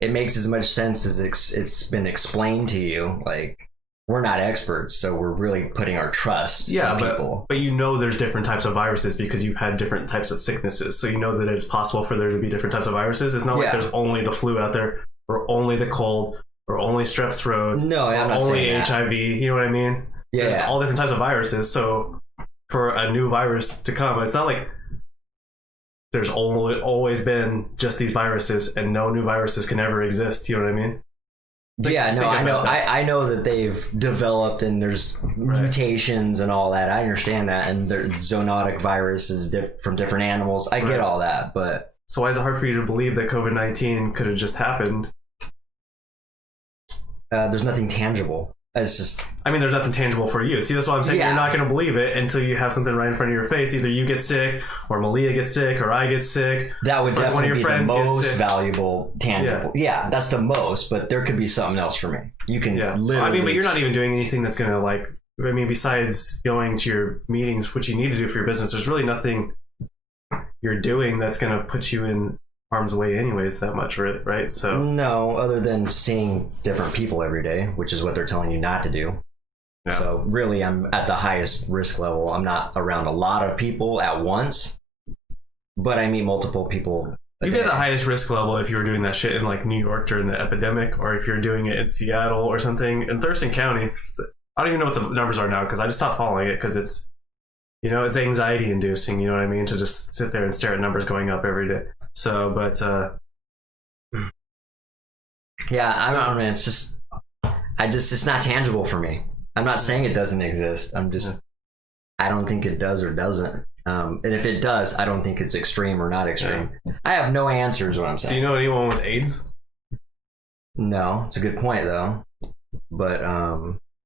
It makes as much sense as it's been explained to you. Like, we're not experts, so we're really putting our trust in people. But you know there's different types of viruses because you've had different types of sicknesses. So you know that it's possible for there to be different types of viruses. It's not like there's only the flu out there, or only the cold, or only strep throat, no, I'm not only saying HIV. You know what I mean? Yeah. There's all different types of viruses. So for a new virus to come, it's not like there's always been just these viruses and no new viruses can ever exist. You know what I mean? I know that they've developed and there's mutations and all that. I understand that, and there's zoonotic viruses from different animals. I get all that, but so why is it hard for you to believe that COVID-19 could have just happened? There's nothing tangible. It's just, I mean, there's nothing tangible for you. See, that's why I'm saying you're not going to believe it until you have something right in front of your face. Either you get sick, or Malia gets sick, or I get sick. That would definitely be the most valuable tangible. Yeah, that's the most, but there could be something else for me. You can literally... I mean, but you're not even doing anything that's going to, like, I mean, besides going to your meetings, which you need to do for your business, there's really nothing you're doing that's going to put you in harm's way anyways that much, right? So no, other than seeing different people every day, which is what they're telling you not to do. So really, I'm at the highest risk level. I'm not around a lot of people at once, but I meet multiple people. You'd be at the highest risk level if you were doing that shit in like New York during the epidemic, or if you're doing it in Seattle or something. In Thurston County, I don't even know what the numbers are now because I just stopped following it because it's, you know, it's anxiety inducing, you know what I mean, to just sit there and stare at numbers going up every day. So, but yeah, I don't know. It's just, it's not tangible for me. I'm not saying it doesn't exist. I'm just, I don't think it does or doesn't. And if it does, I don't think it's extreme or not extreme. I have no answers. What I'm saying. Do you know anyone with AIDS? No, it's a good point though. But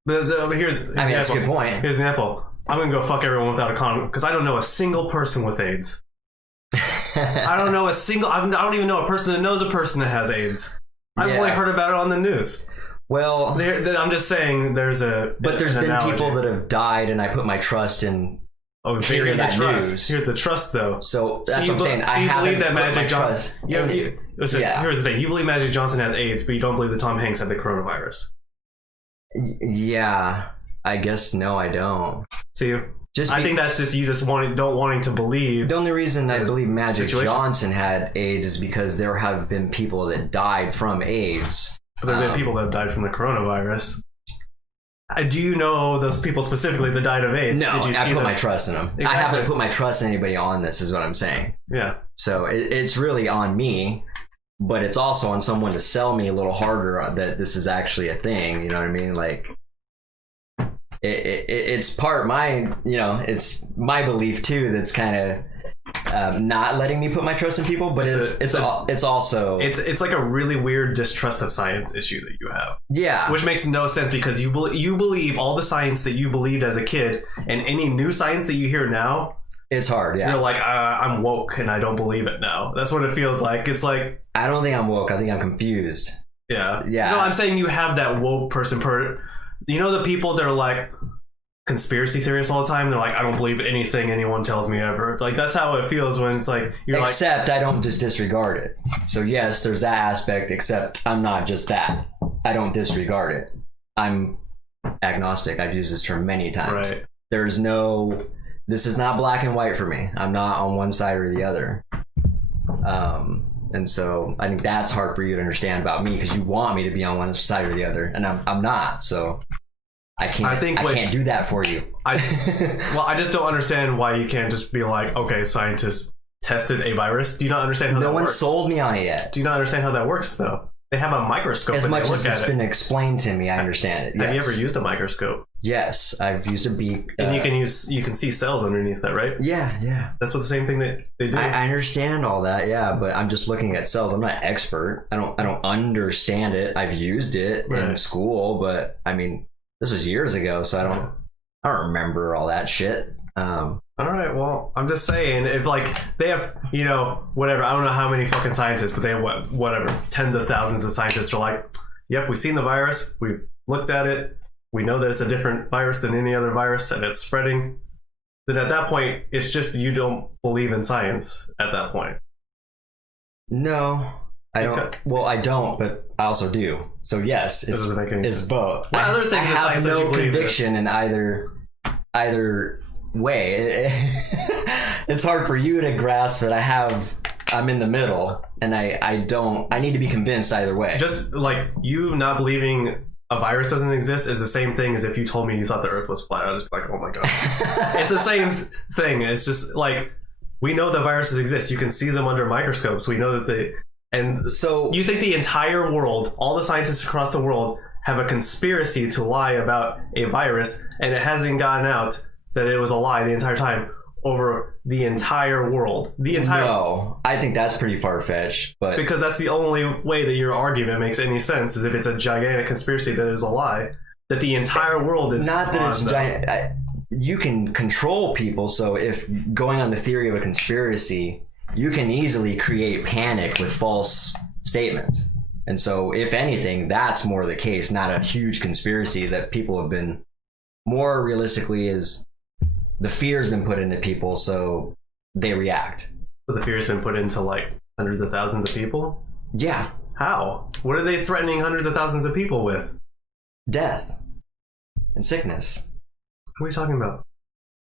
here's that's a good point. Here's an example. I'm gonna go fuck everyone without a condom because I don't know a single person with AIDS. I don't know a single. I don't even know a person that knows a person that has AIDS. I've only heard about it on the news. Well, I'm just saying there's a. But there's been people that have died, and I put my trust in Oh, here's the trust. Here's the trust, though. So that's what I'm saying. I you believe haven't that put my Magic trust. Johnson. Here's the thing. You believe Magic Johnson has AIDS, but you don't believe that Tom Hanks had the coronavirus. Yeah, I guess no, I don't. See, I think that's just you don't wanting to believe. The only reason I believe Magic Johnson had AIDS is because there have been people that died from AIDS. But there have been people that have died from the coronavirus. Do you know those people specifically that died of AIDS? No, I put my trust in them. Exactly. I haven't put my trust in anybody on this, is what I'm saying. Yeah. So it's really on me, but it's also on someone to sell me a little harder that this is actually a thing. You know what I mean? Like, it's part my, it's my belief too that's kind of not letting me put my trust in people, but it's also like a really weird distrust of science issue that you have. Yeah, which makes no sense because you believe all the science that you believed as a kid, and any new science that you hear now, it's hard. Yeah, you're like, I'm woke and I don't believe it now. That's what it feels like. It's like, I don't think I'm woke. I think I'm confused. Yeah. No, I'm saying you have that woke person. You know the people that are like conspiracy theorists all the time? They're like, I don't believe anything anyone tells me ever. Like, that's how it feels when it's like, except I don't just disregard it. So yes, there's that aspect, except I'm not just that. I don't disregard it. I'm agnostic. I've used this term many times. Right. This is not black and white for me. I'm not on one side or the other. And so I think that's hard for you to understand about me because you want me to be on one side or the other, and I'm not. So I can't do that for you. I just don't understand why you can't just be like, okay, scientists tested a virus. Do you not understand how that works? No one sold me on it yet. Do you not understand how that works, though? They have a microscope. As much as it's been explained to me, I understand it. Yes. Have you ever used a microscope? Yes, I've used a beak. And you can see cells underneath that, right? Yeah. That's what the same thing that they do. I understand all that, yeah, but I'm just looking at cells. I'm not an expert. I don't understand it. I've used it in school, but I mean, this was years ago, so I don't remember all that shit. All right, well, I'm just saying, if like they have, whatever, I don't know how many fucking scientists, but they have whatever, tens of thousands of scientists are like, yep, we've seen the virus, we've looked at it, we know that it's a different virus than any other virus and it's spreading. Then at that point, it's just you don't believe in science at that point. No, I don't. Well, I don't, but I also do. So yes, it's both. What other things I have no conviction in either way. It's hard for you to grasp it. I'm in the middle, and I need to be convinced either way. Just like you not believing a virus doesn't exist is the same thing as if you told me you thought the earth was flat. I'd just be like, oh my god. It's the same thing. It's just like, we know that viruses exist. You can see them under microscopes. We know that and so you think the entire world, all the scientists across the world, have a conspiracy to lie about a virus, and it hasn't gotten out that it was a lie the entire time over the entire world. No, I think that's pretty far-fetched, but because that's the only way that your argument makes any sense, is if it's a gigantic conspiracy that is a lie, that the entire world is not that it's giant. You can control people, so if going on the theory of a conspiracy, you can easily create panic with false statements. And so if anything, that's more the case, not a huge conspiracy that people have been, more realistically, is the fear's been put into people, so they react. But the fear's been put into like hundreds of thousands of people? Yeah. How? What are they threatening hundreds of thousands of people with? Death and sickness. What are you talking about?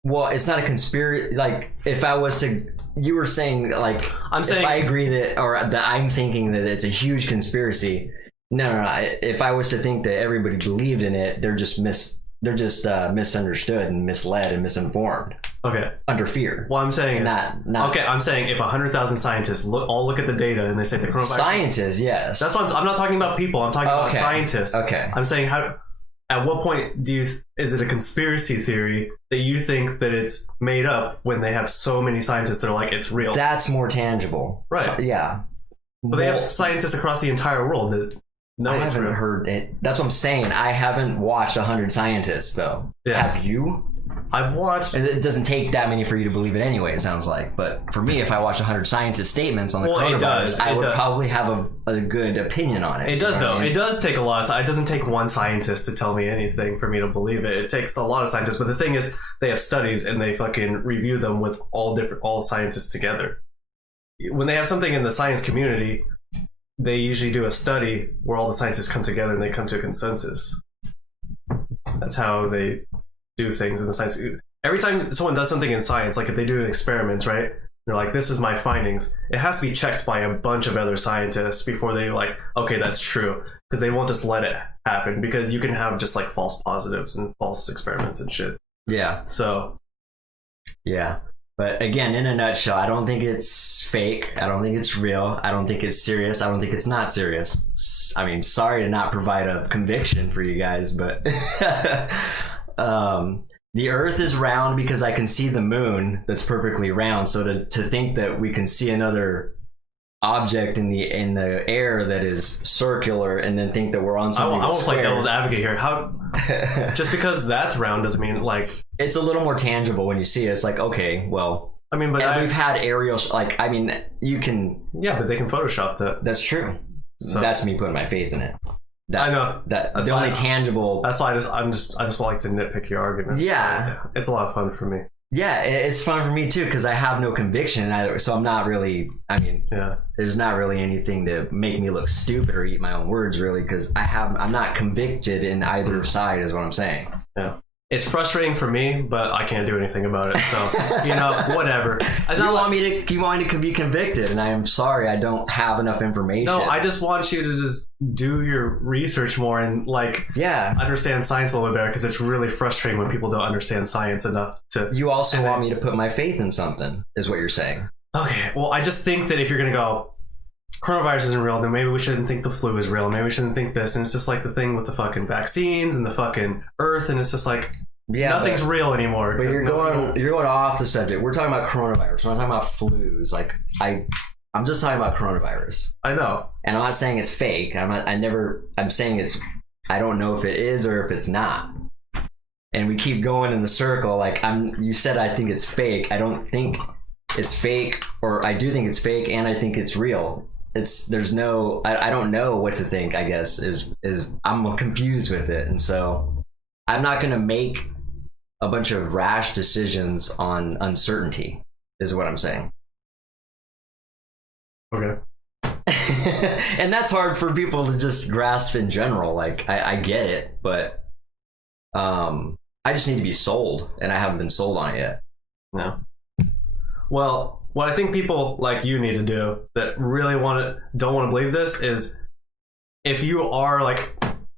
Well, it's not a conspiracy. Like, if I was to, you were saying, like, if I agree that, or that I'm thinking that it's a huge conspiracy. No. If I was to think that everybody believed in it, they're just misunderstood and misled and misinformed. Okay. Under fear. Well, I'm saying okay. I'm saying if 100,000 scientists all look at the data and they say the coronavirus. Scientists, yes. That's what I'm not talking about people. I'm talking about scientists. Okay. I'm saying at what point is it a conspiracy theory that you think that it's made up when they have so many scientists that are like, it's real? That's more tangible. Right. Yeah. But they have scientists across the entire world that No, I it's haven't real. heard it. That's what I'm saying. I haven't watched 100 Scientists, though. Yeah. Have you? I've watched. It doesn't take that many for you to believe it anyway, it sounds like. But for me, if I watch 100 Scientist statements on the coronavirus, I would probably have a good opinion on it. It does, though. It does take a lot. It doesn't take one scientist to tell me anything for me to believe it. It takes a lot of scientists. But the thing is, they have studies and they fucking review them with all scientists together. When they have something in the science community, they usually do a study where all the scientists come together and they come to a consensus. That's how they do things in the science. Every time someone does something in science, like if they do an experiment, right? They're like, this is my findings. It has to be checked by a bunch of other scientists before they like, okay, that's true. Because they won't just let it happen, because you can have just like false positives and false experiments and shit. Yeah. So. Yeah. But again, in a nutshell, I don't think it's fake. I don't think it's real. I don't think it's serious. I don't think it's not serious. I mean, sorry to not provide a conviction for you guys, but the Earth is round because I can see the moon that's perfectly round. So to think that we can see another object in the air that is circular and then think that we're on something I won't square. play devil's advocate here. How just because that's round doesn't mean like it's a little more tangible when you see it. It's like, okay, well, I mean, but we've had aerial I mean, you can. Yeah, but they can Photoshop that. That's true. So that's me putting my faith in it. I know that's the only tangible. That's why I just like to nitpick your arguments. Yeah, it's a lot of fun for me. Yeah, it's fun for me too because I have no conviction in either. So I'm not really. I mean, there's not really anything to make me look stupid or eat my own words, really, because I'm not convicted in either side, is what I'm saying. Yeah. It's frustrating for me, but I can't do anything about it. So, whatever. You want me to be convicted, and I am sorry I don't have enough information. No, I just want you to just do your research more and understand science a little bit better, because it's really frustrating when people don't understand science enough to. You also want me to put my faith in something, is what you're saying. Okay, well, I just think that if you're gonna go, coronavirus isn't real, then maybe we shouldn't think the flu is real. Maybe we shouldn't think this. And it's just like the thing with the fucking vaccines and the fucking Earth, and it's just like nothing's real anymore. But you're going off the subject. We're talking about coronavirus. We're not talking about flus. Like I'm just talking about coronavirus. I know, and I'm not saying it's fake. I'm saying it's. I don't know if it is or if it's not. And we keep going in the circle. Like you said, I think it's fake. I don't think it's fake, or I do think it's fake, and I think it's real. I don't know what to think, I guess, is I'm confused with it. And so I'm not going to make a bunch of rash decisions on uncertainty, is what I'm saying. Okay. And that's hard for people to just grasp in general. Like, I get it, but I just need to be sold, and I haven't been sold on it yet. No. Well, what I think people like you need to do that really don't want to believe this is, if you are like,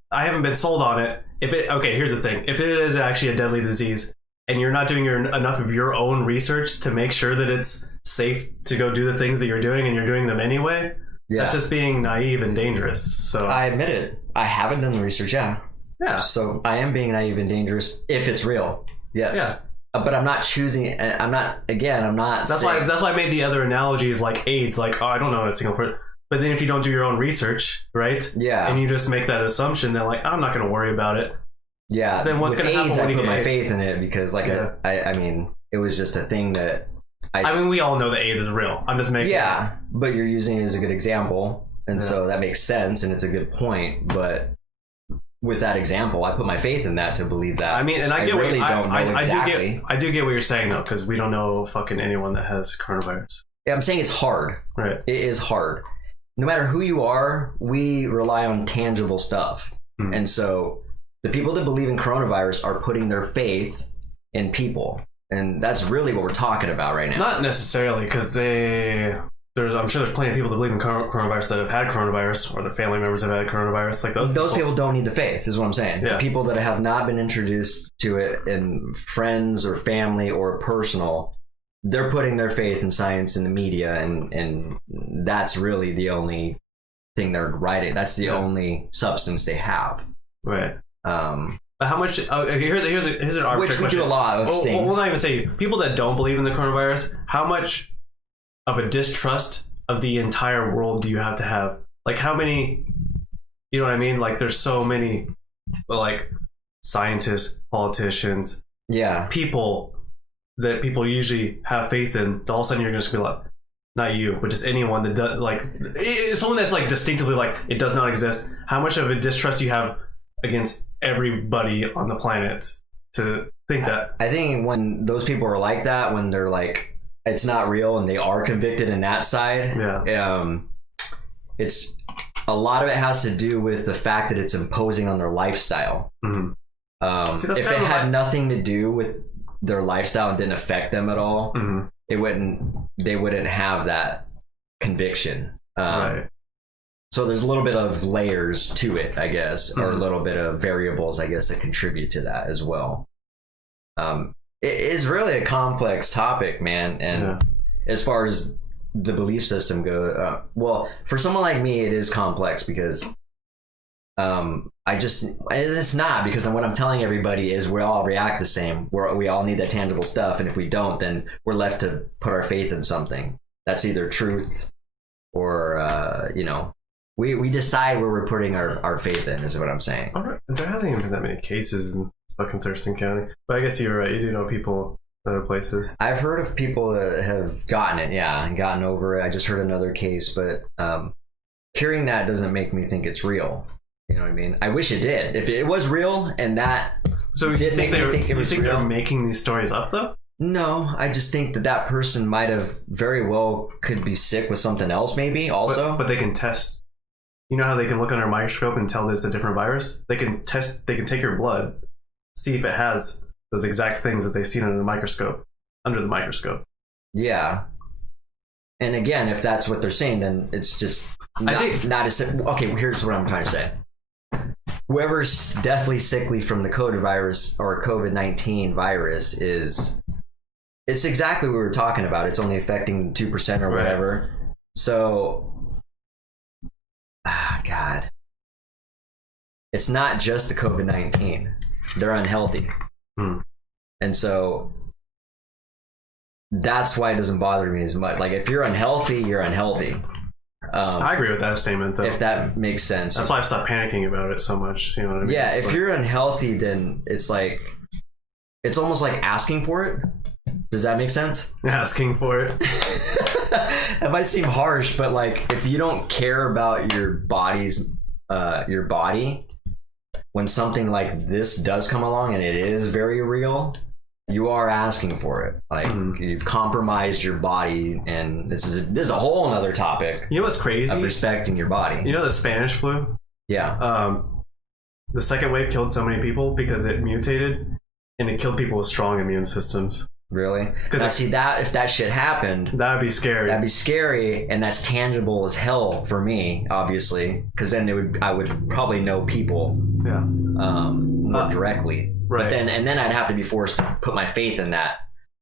I haven't been sold on it. Here's the thing. If it is actually a deadly disease and you're not doing enough of your own research to make sure that it's safe to go do the things that you're doing, and you're doing them anyway, that's just being naive and dangerous. So I admit it. I haven't done the research. Yeah. So I am being naive and dangerous if it's real. Yes. Yeah. But I'm not choosing. I'm not. That's why I made the other analogies like AIDS. Like, I don't know a single person. But then if you don't do your own research, right? Yeah. And you just make that assumption, then like, I'm not going to worry about it. Yeah. Then what's going to happen when you put get my AIDS? Faith in it because, like, I mean, it was just a thing that. I mean, we all know that AIDS is real. I'm just making. Yeah, but you're using it as a good example, and so that makes sense, and it's a good point. But with that example, I put my faith in that to believe that. I mean, and I get don't know exactly. I do get what you're saying though, because we don't know fucking anyone that has coronavirus. Yeah, I'm saying it's hard. Right. It is hard. No matter who you are, we rely on tangible stuff, and so the people that believe in coronavirus are putting their faith in people, and that's really what we're talking about right now. Not necessarily, because I'm sure there's plenty of people that believe in coronavirus that have had coronavirus, or their family members have had coronavirus. Like those people don't need the faith, is what I'm saying. Yeah. The people that have not been introduced to it in friends or family or personal, they're putting their faith in science and the media, and that's really the only thing they're writing. That's the only substance they have. Right. But how much? Here's an arbitrary which we question. do a lot of things. We'll not even say people that don't believe in the coronavirus. How much of a distrust of the entire world do you have to have? Like, how many You know what I mean? Like there's so many like scientists, politicians, people that people usually have faith in. All of a sudden you're just gonna be like, not you, but just anyone that does, like someone that's like distinctively like it does not exist. How much of a distrust do you have against everybody on the planet to think that? I think when those people are like that, when they're like it's not real and they are convicted in that side, it's a lot of it has to do with the fact that it's imposing on their lifestyle. Mm-hmm. If it had nothing to do with their lifestyle and didn't affect them at all, they wouldn't have that conviction. Right. So there's a little bit of layers to it, I guess, or a little bit of variables, I guess, that contribute to that as well. It is really a complex topic, man. And as far as the belief system goes, well, for someone like me, it is complex because it's not, because what I'm telling everybody is we all react the same. We all need that tangible stuff. And if we don't, then we're left to put our faith in something. That's either truth or, we decide where we're putting our faith in, is what I'm saying. All right. There hasn't even been that many cases in fucking Thurston County. But I guess you're right. You do know people in other places. I've heard of people that have gotten it, and gotten over it. I just heard another case, but hearing that doesn't make me think it's real. You know what I mean? I wish it did. If it was real and that so did make me think it was real. They're making these stories up, though? No, I just think that person might have very well could be sick with something else, maybe, also. But they can test. You know how they can look under a microscope and tell there's a different virus? They can take your blood, see if it has those exact things that they've seen under the microscope. Yeah. And again, if that's what they're saying, then it's just not as... Okay, here's what I'm trying to say. Whoever's deathly sickly from the coronavirus or COVID-19 virus it's exactly what we were talking about. It's only affecting 2% or whatever. So, God. It's not just the COVID-19. They're unhealthy. And so that's why it doesn't bother me as much. Like, if you're unhealthy, you're unhealthy. I agree with that statement, though. If that makes sense. That's why I've stopped panicking about it so much. You know what I mean? Yeah, if you're unhealthy, then it's almost like asking for it. Does that make sense? Asking for it. It might seem harsh, but like if you don't care about your body, when something like this does come along and it is very real, you are asking for it. Like you've compromised your body, and this is a whole other topic. You know what's crazy? Of respecting your body. You know the Spanish flu? Yeah. The second wave killed so many people because it mutated, and it killed people with strong immune systems. Really? Because if that shit happened, that'd be scary. That'd be scary, and that's tangible as hell for me, obviously. Because then I would probably know people, more directly. Right. But then I'd have to be forced to put my faith in that.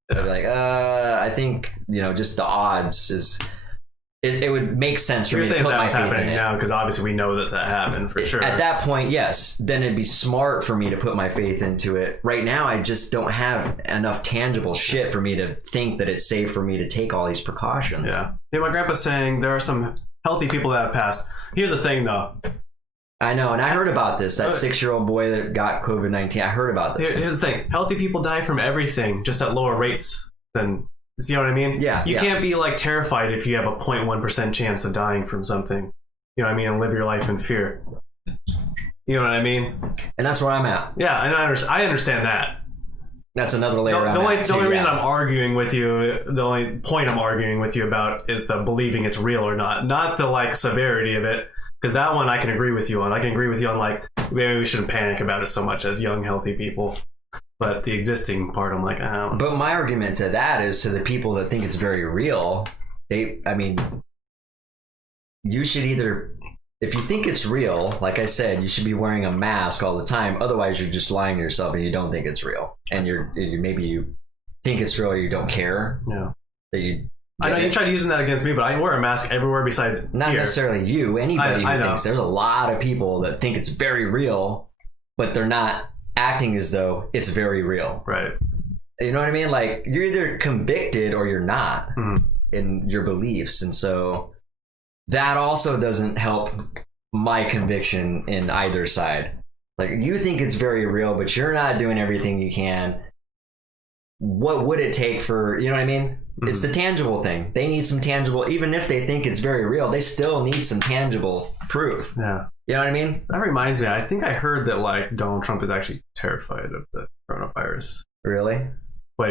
I'd be like, I think just the odds is. It would make sense for me to put my faith in it. You're saying that's happening now because obviously we know that happened for sure. At that point, yes. Then it'd be smart for me to put my faith into it. Right now, I just don't have enough tangible shit for me to think that it's safe for me to take all these precautions. Yeah. My grandpa's saying there are some healthy people that have passed. Here's the thing, though. I know, and I heard about this. That 6-year-old boy that got COVID-19. I heard about this. Here's the thing. Healthy people die from everything, just at lower rates than... You know what I mean? Yeah. You can't be like terrified if you have a 0.1% chance of dying from something. You know what I mean? And live your life in fear. You know what I mean? And that's where I'm at. Yeah, and I understand that. That's another layer. The only reason I'm arguing with you, the only point I'm arguing with you about is the believing it's real or not the like severity of it. Because that one I can agree with you on. I can agree with you on like maybe we shouldn't panic about it so much as young, healthy people. But the existing part, I'm like, I don't know. But my argument to that is to the people that think it's very real. You should either, if you think it's real, like I said, you should be wearing a mask all the time. Otherwise, you're just lying to yourself and you don't think it's real. And maybe you think it's real or you don't care. Yeah. I know you tried using that against me, but I wear a mask everywhere besides not here. Necessarily you. Anybody who thinks. There's a lot of people that think it's very real, but they're not acting as though it's very real. Right. You know what I mean? Like, you're either convicted or you're not in your beliefs. And so that also doesn't help my conviction in either side. Like, you think it's very real, but you're not doing everything you can. What would it take for, you know what I mean? Mm-hmm. It's the tangible thing. They need some tangible, even if they think it's very real, they still need some tangible proof. Yeah. You know what I mean? That reminds me, I think I heard that like Donald Trump is actually terrified of the coronavirus. Really? But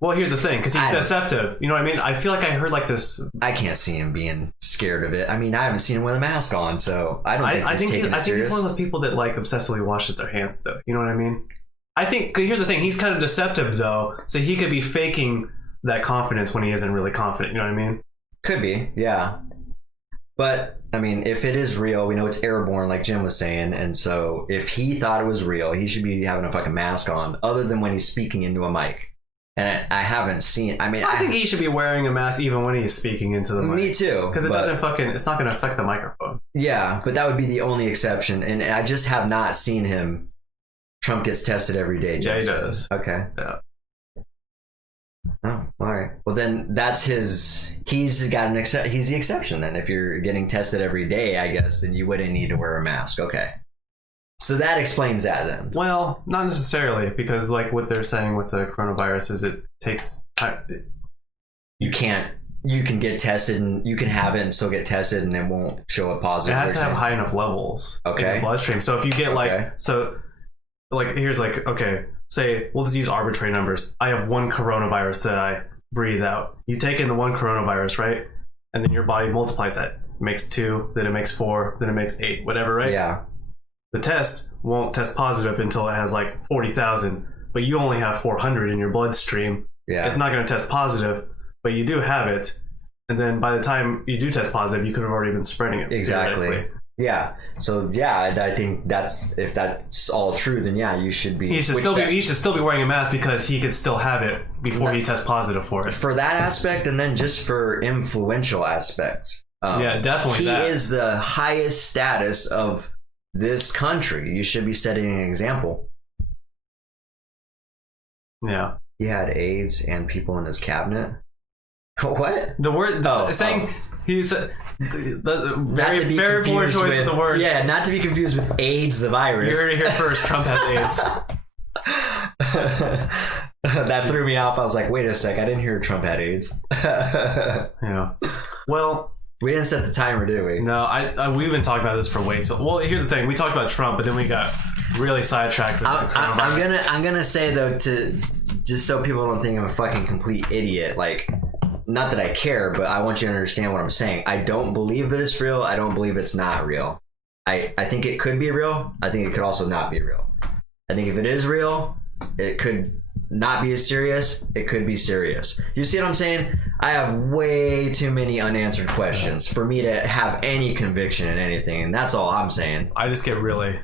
well, here's the thing, because he's deceptive. You know what I mean? I feel like I heard like this. I can't see him being scared of it. I mean, I haven't seen him with a mask on, so I don't think I think serious. he's one of those people that like obsessively washes their hands, though. You know what I mean? I think, here's the thing, he's kind of deceptive, though, so he could be faking that confidence when he isn't really confident. You know what I mean? Could be, yeah. But, I mean, if it is real, we know it's airborne, like Jim was saying, and so if he thought it was real, he should be having a fucking mask on, other than when he's speaking into a mic. And I haven't seen. I mean, I think he should be wearing a mask even when he's speaking into the mic. Me too. Because it's not going to affect the microphone. Yeah, but that would be the only exception. And I just have not seen him. Trump gets tested every day. Yeah, he does. Okay. Yeah. Oh, all right. Well, then that's his. He's got he's the exception then. If you're getting tested every day, I guess, then you wouldn't need to wear a mask. Okay. So that explains that then. Well, not necessarily, because like what they're saying with the coronavirus is it takes time. You can get tested and you can have it and still get tested and it won't show a positive. It has to have high enough levels in the bloodstream. So if you get here's say we'll just use arbitrary numbers. I have one coronavirus that I breathe out. You take in the one coronavirus, right? And then your body multiplies that. It makes 2, then it makes 4, then it makes 8, whatever, right? Yeah. The test won't test positive until it has like 40,000, but you only have 400 in your bloodstream. Yeah. It's not going to test positive, but you do have it. And then by the time you do test positive, you could have already been spreading it. Exactly. Yeah. So yeah, I think if that's all true, then yeah, you should be. He should still be wearing a mask because he could still have it before he tests positive for it. For that aspect, and then just for influential aspects. Yeah, definitely. He is the highest status of this country. You should be setting an example. Yeah. He had AIDS and people in his cabinet. What? The word saying he's very poor choice of the word. Yeah, not to be confused with AIDS, the virus. You heard it here first. Trump has AIDS. That threw me off. I was like, wait a sec, I didn't hear Trump had AIDS. Yeah. Well, we didn't set the timer, did we? No, we've been talking about this for way too. Well, here's the thing: we talked about Trump, but then we got really sidetracked. I'm gonna say though, to just so people don't think I'm a fucking complete idiot. Like, not that I care, but I want you to understand what I'm saying. I don't believe that it's real. I don't believe it's not real. I think it could be real. I think it could also not be real. I think if it is real, it could not be as serious. It could be serious. You see what I'm saying? I have way too many unanswered questions for me to have any conviction in anything, and that's all I'm saying. I just get really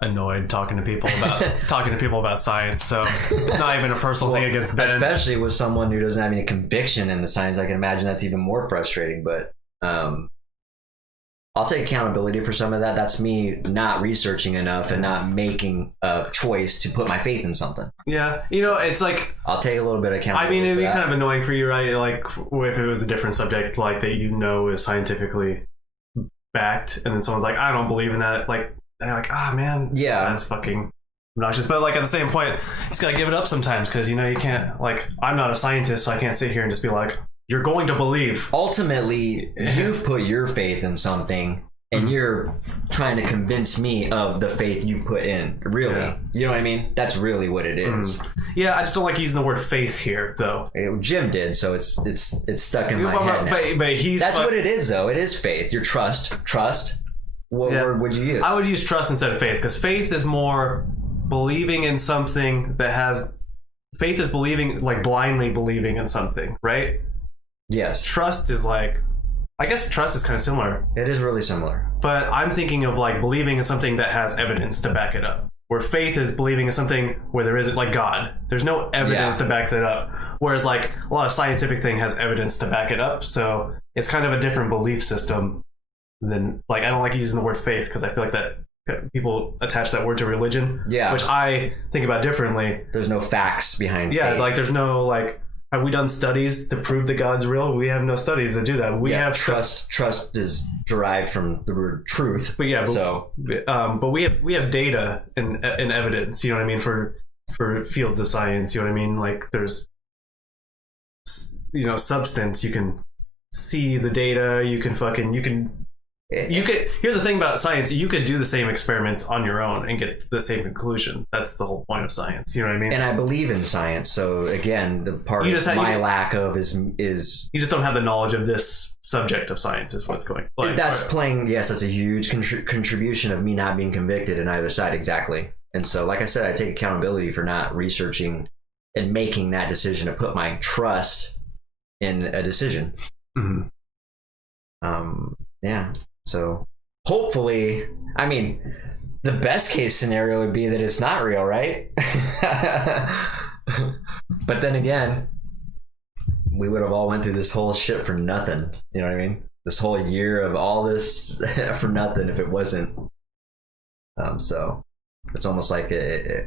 annoyed talking to people about science, so it's not even a personal thing against Ben. Especially with someone who doesn't have any conviction in the science. I can imagine that's even more frustrating, but I'll take accountability for some of that. That's me not researching enough and not making a choice to put my faith in something. Yeah, it's like I'll take a little bit of accountability. I mean, it'd be kind of annoying for you, right? Like if it was a different subject, like that is scientifically backed, and then someone's like, I don't believe in that. Like they're like, man, yeah, that's fucking obnoxious. But like at the same point, you just gotta give it up sometimes because you can't. Like I'm not a scientist, so I can't sit here and just be like, you're going to believe. Ultimately, you've put your faith in something, and you're trying to convince me of the faith you put in. Really, You know what I mean? That's really what it is. Yeah, I just don't like using the word faith here, though. Jim did, so it's stuck in my head now. But that's what it is, though. It is faith. Your trust. What word would you use? I would use trust instead of faith, because faith is more believing in something that has. Faith is believing, like blindly believing in something, right? Yes. Trust is like, I guess trust is kind of similar. It is really similar. But I'm thinking of like believing in something that has evidence to back it up. Where faith is believing in something where there isn't, like God. There's no evidence to back that up. Whereas like a lot of scientific thing has evidence to back it up. So it's kind of a different belief system than, like, I don't like using the word faith because I feel like that people attach that word to religion. Yeah. Which I think about differently. There's no facts behind faith. Like there's no like, Have we done studies to prove that God's real? We have no studies that do that. We have trust. Trust is derived from the word truth. But but we have data and evidence. You know what I mean, for fields of science. You know what I mean? Like there's substance. You can see the data. Here's the thing about science. You could do the same experiments on your own and get the same conclusion. That's the whole point of science. You know what I mean? And I believe in science. So again, the part of my lack of is you just don't have the knowledge of this subject of science is what's going. That's a huge contribution of me not being convicted in either side. Exactly. And so, like I said, I take accountability for not researching and making that decision to put my trust in a decision. Mm-hmm. Yeah. So hopefully, I mean, the best case scenario would be that it's not real, right? But then again, we would have all went through this whole shit for nothing. You know what I mean? This whole year of all this for nothing if it wasn't. So it's almost like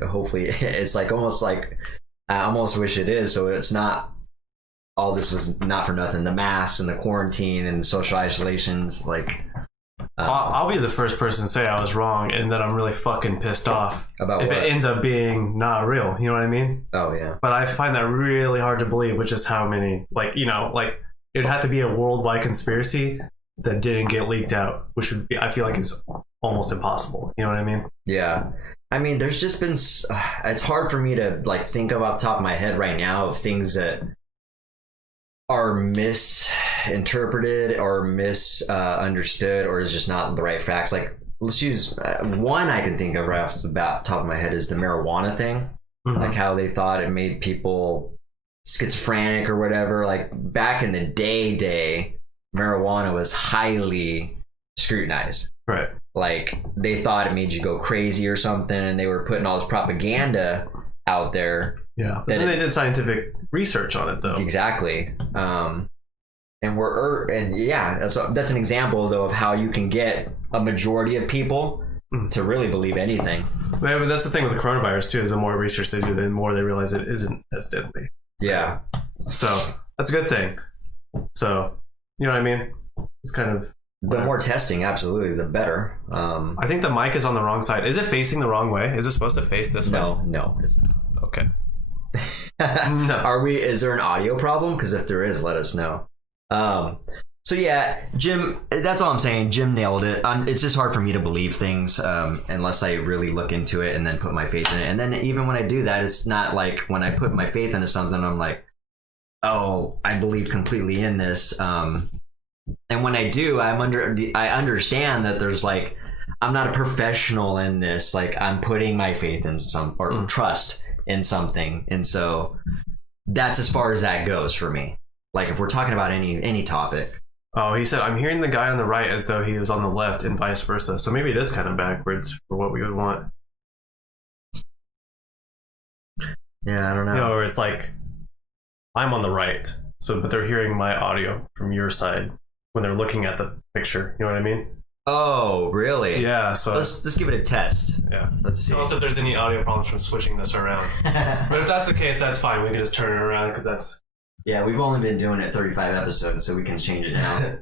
hopefully it's like almost like I almost wish it is. So it's not. All this was not for nothing. The masks and the quarantine and social isolations, like. I'll be the first person to say I was wrong and that I'm really fucking pissed off about if what? It ends up being not real. You know what I mean? Oh yeah. But I find that really hard to believe, which is how many it'd have to be a worldwide conspiracy that didn't get leaked out, which would be I feel like is almost impossible. You know what I mean? Yeah. I mean, there's just been it's hard for me to think of off the top of my head right now of things that are misinterpreted or misunderstood or is just not the right facts. Like, let's use one I can think of right off the top of my head is the marijuana thing. Mm-hmm. Like how they thought it made people schizophrenic or whatever. Like back in the day, marijuana was highly scrutinized. Right. Like they thought it made you go crazy or something, and they were putting all this propaganda out there. Yeah, but then they did scientific research on it, though. Exactly. And that's an example though of how you can get a majority of people to really believe anything. But that's the thing with the coronavirus too, is the more research they do, the more they realize it isn't as deadly. Yeah. So that's a good thing. So, you know what I mean? It's kind of the more testing, absolutely, the better. I think the mic is on the wrong side. Is it facing the wrong way? Is it supposed to face this way? No, it's not. Okay. No. Is there an audio problem? Because if there is, let us know. So yeah, Jim, that's all I'm saying. Jim nailed it. It's just hard for me to believe things unless I really look into it and then put my faith in it. And then even when I do that, it's not like when I put my faith into something, I'm like, oh, I believe completely in this. And when I do, I understand that there's like, I'm not a professional in this. Like I'm putting my faith in trust in something. And so that's as far as that goes for me. Like if we're talking about any topic. Oh, he said, I'm hearing the guy on the right as though he was on the left and vice versa. So maybe it is kind of backwards for what we would want. Yeah, I don't know. You know, where it's like, I'm on the right. So, but they're hearing my audio from your side when they're looking at the picture. You know what I mean? Oh, really? Yeah. So let's give it a test. Yeah. Let's see. Tell us if there's any audio problems from switching this around. But if that's the case, that's fine. We can just turn it around because that's. Yeah, we've only been doing it 35 episodes, so we can change it now.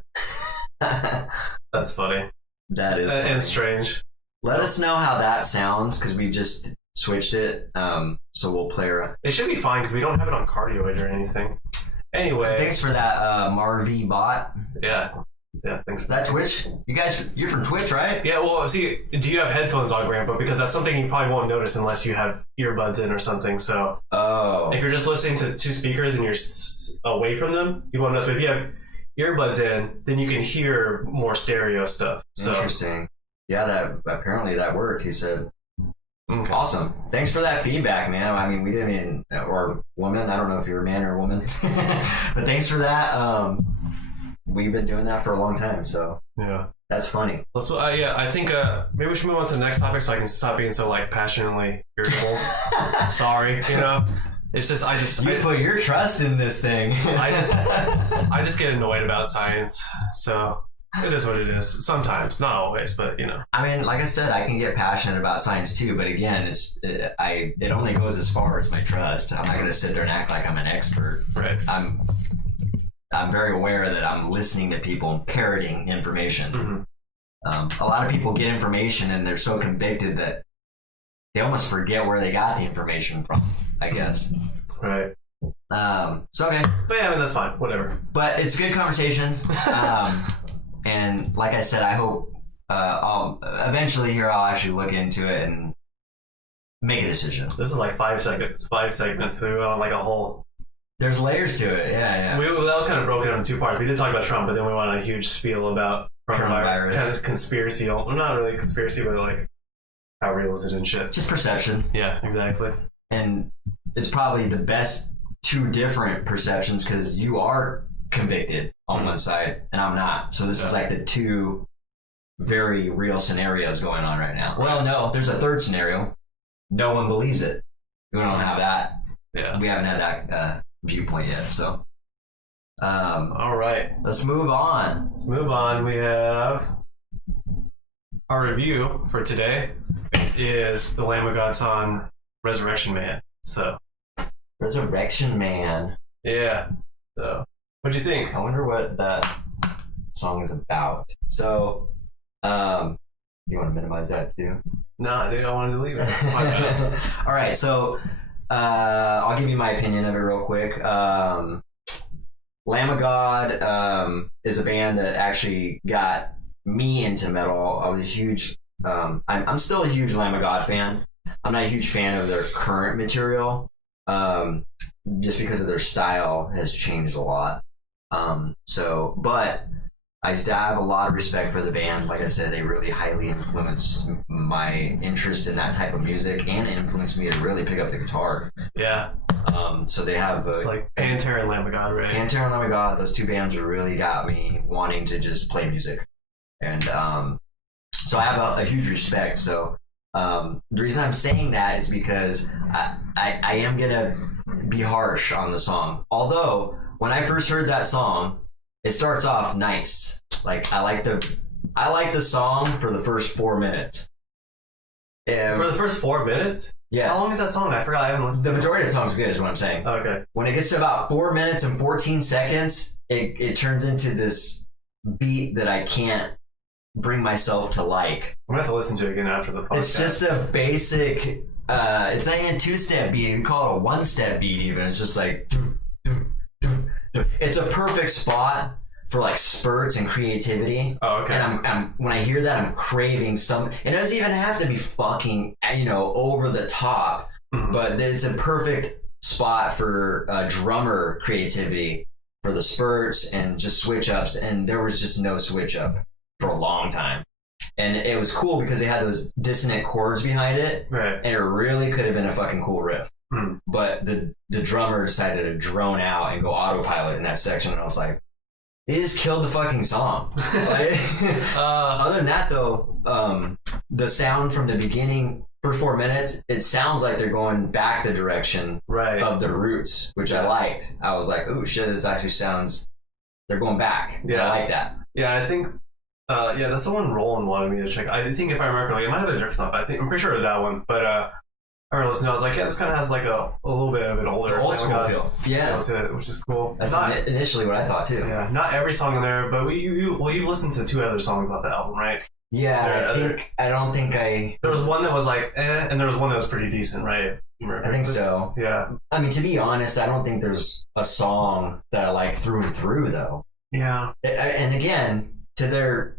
That's funny. That is funny. And strange. Let us know how that sounds because we just switched it. So we'll play around. It should be fine because we don't have it on cardioid or anything. Anyway. Thanks for that, Marv bot. Yeah. Yeah, thanks. Is that Twitch? You're from Twitch, right? Yeah, well, see, do you have headphones on, Grandpa? Because that's something you probably won't notice unless you have earbuds in or something. So, if you're just listening to two speakers and you're away from them, you won't notice. But if you have earbuds in, then you can hear more stereo stuff. So. Interesting. Yeah, apparently that worked. He said. Okay. Awesome. Thanks for that feedback, man. I mean, we didn't even, or woman. I don't know if you're a man or a woman, but thanks for that. We've been doing that for a long time, so yeah, that's funny. Let's. I think maybe we should move on to the next topic so I can stop being so like passionately irritable. Sorry, it's just I put your trust in this thing. I just get annoyed about science. So It is what it is. Sometimes, not always, but you know. I mean, like I said, I can get passionate about science too, but again, it only goes as far as my trust. I'm not going to sit there and act like I'm an expert. Right. I'm very aware that I'm listening to people and parroting information. Mm-hmm. A lot of people get information and they're so convicted that they almost forget where they got the information from, I guess. Right. So okay. But yeah, I mean, that's fine. Whatever. But it's a good conversation. And like I said, I hope I'll eventually here I'll actually look into it and make a decision. This is like 5 seconds. 5 segments. We went on like a whole. There's layers to it. Yeah. That was kind of broken up in 2 parts. We did talk about Trump, but then we went on a huge spiel about coronavirus. Kind of conspiracy. Well, not really conspiracy, but like how real is it and shit. Just perception. Yeah, exactly. And it's probably the best 2 different perceptions because you are convicted on one side and I'm not. So this is like the 2 very real scenarios going on right now. Well, no, there's a third scenario. No one believes it. We don't have that. Yeah. We haven't had that viewpoint yet. So, all right. Let's move on. We have our review for today is the Lamb of God song Resurrection Man. So, Resurrection Man. Yeah. So, what'd you think? I wonder what that song is about. So, you want to minimize that too? No, dude, I wanted to leave it. All right, so I'll give you my opinion of it real quick. Lamb of God is a band that actually got me into metal. I was a huge, I'm still a huge Lamb of God fan. I'm not a huge fan of their current material, just because of their style has changed a lot. But I have a lot of respect for the band. Like I said, they really highly influenced my interest in that type of music and influenced me to really pick up the guitar. Yeah. So they have it's like Pantera and Lamb of God, right? Pantera and Lamb of God, those 2 bands really got me wanting to just play music. And so I have a huge respect. So the reason I'm saying that is because I am going to be harsh on the song. Although, when I first heard that song, it starts off nice. Like I like the song for the first 4 minutes. For the first 4 minutes? Yeah. How long is that song? I forgot. I haven't listened to it. The majority of the song's good is what I'm saying. Okay. When it gets to about 4 minutes and 14 seconds, it turns into this beat that I can't bring myself to like. I'm going to have to listen to it again after the podcast. It's just a basic, it's not even a 2-step beat. We call it a 1-step beat even. It's just like... It's a perfect spot for like spurts and creativity. Oh, okay. And I'm when I hear that, I'm craving some. It doesn't even have to be fucking, over the top, but it's a perfect spot for drummer creativity for the spurts and just switch ups. And there was just no switch up for a long time. And it was cool because they had those dissonant chords behind it. Right. And it really could have been a fucking cool riff. But the drummer decided to drone out and go autopilot in that section, and I was like, he just killed the fucking song. Other than that, though, the sound from the beginning for 4 minutes, it sounds like they're going back the direction of the roots, which I liked. I was like, oh shit, this actually sounds, they're going back. Yeah, I like that. Yeah, I think, that's the one Roland wanted me to check. I think if I remember correctly, it might have been a different song. I'm pretty sure it was that one, but I remember listening. I was like, yeah, this kind of has like a little bit of an older, old school feel. Yeah, to it, which is cool. That's not initially what I thought too. Yeah, not every song in there, but you've listened to 2 other songs off the album, right? Yeah, I don't think there was one that was like, and there was one that was pretty decent, right? I think so. Yeah. I mean, to be honest, I don't think there's a song that I like through and through, though. Yeah. And again, in their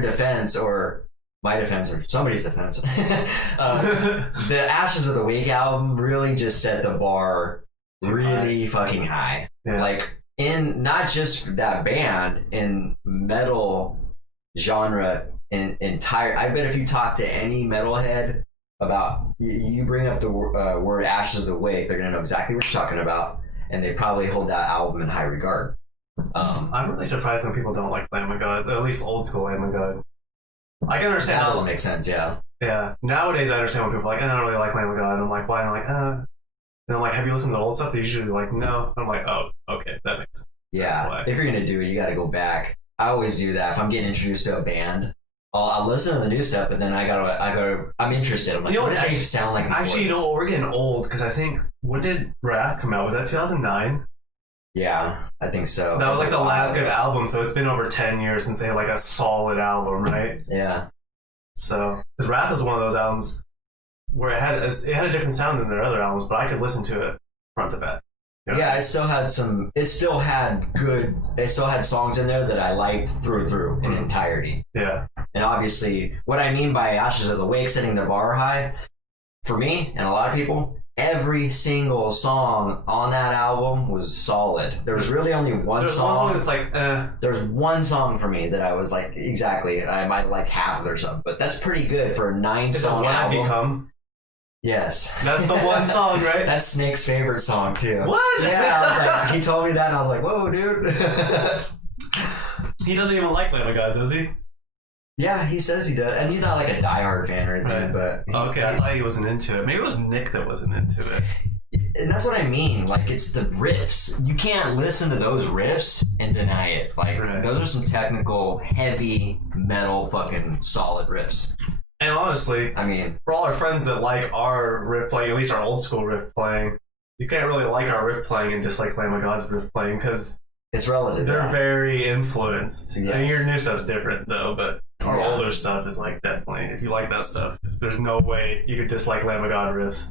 defense, or my defense, or somebody's defense, the Ashes of the Wake album really just set the bar really fucking high. Yeah. Like, in not just that band, in metal genre entire. I bet if you talk to any metalhead about, you bring up the word Ashes of the Wake, they're gonna know exactly what you're talking about, and they probably hold that album in high regard. I'm really surprised when people don't like Lamb of God, at least old school Lamb of God. I can understand. That doesn't make sense, yeah. Yeah. Nowadays, I understand when people are like, I don't really like Lamb of God. And I'm like, why? And I'm like, And I'm like, have you listened to the old stuff? They usually be like, no. And I'm like, oh, okay, that makes sense. Yeah. If you're gonna do it, you got to go back. I always do that. If I'm getting introduced to a band, I'll listen to the new stuff, but then I'm interested. I'm like, what do they sound like? Actually, you know what? We're getting old because I think, when did Wrath come out? Was that 2009? Yeah, I think so. That was like the last good album, so it's been over 10 years since they had like a solid album, right? Yeah. So, because Wrath was one of those albums where it had a different sound than their other albums, but I could listen to it front to back. You know? Yeah, it still had songs in there that I liked through and through in entirety. Yeah. And obviously, what I mean by Ashes of the Wake setting the bar high, for me and a lot of people, every single song on that album was solid. There was really only one song. There's one that's like, There's one song for me that I was like, exactly, I might have liked half of it or something, but that's pretty good for a 9-song album. I Become? Yes. That's the one song, right? That's Snake's favorite song, too. What? Yeah, I was like, he told me that, and I was like, whoa, dude. He doesn't even like Lamb of God, does he? Yeah, he says he does. And he's not like a diehard fan or anything, but... Okay, I thought he wasn't into it. Maybe it was Nick that wasn't into it. And that's what I mean. Like, it's the riffs. You can't listen to those riffs and deny it. Like, those are some technical, heavy, metal, fucking solid riffs. And honestly, I mean, for all our friends that like our riff playing, at least our old school riff playing, you can't really like our riff playing and dislike Lamb of God's riff playing because it's relative. They're very influenced. Yes. I mean, your new stuff's different though, but our older stuff is like definitely. If you like that stuff, there's no way you could dislike Lamb of God riffs.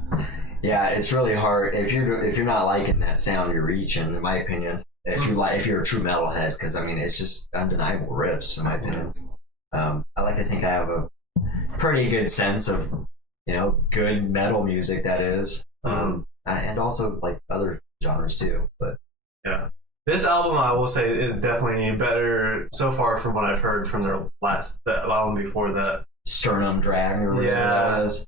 Yeah, it's really hard if you're not liking that sound you're reaching. In my opinion, if you're a true metalhead, because I mean it's just undeniable riffs. In my opinion, I like to think I have a pretty good sense of, good metal music that is, and also like other genres too. But yeah, this album I will say is definitely better so far from what I've heard from the album before that. Sternum Drag or whatever that was.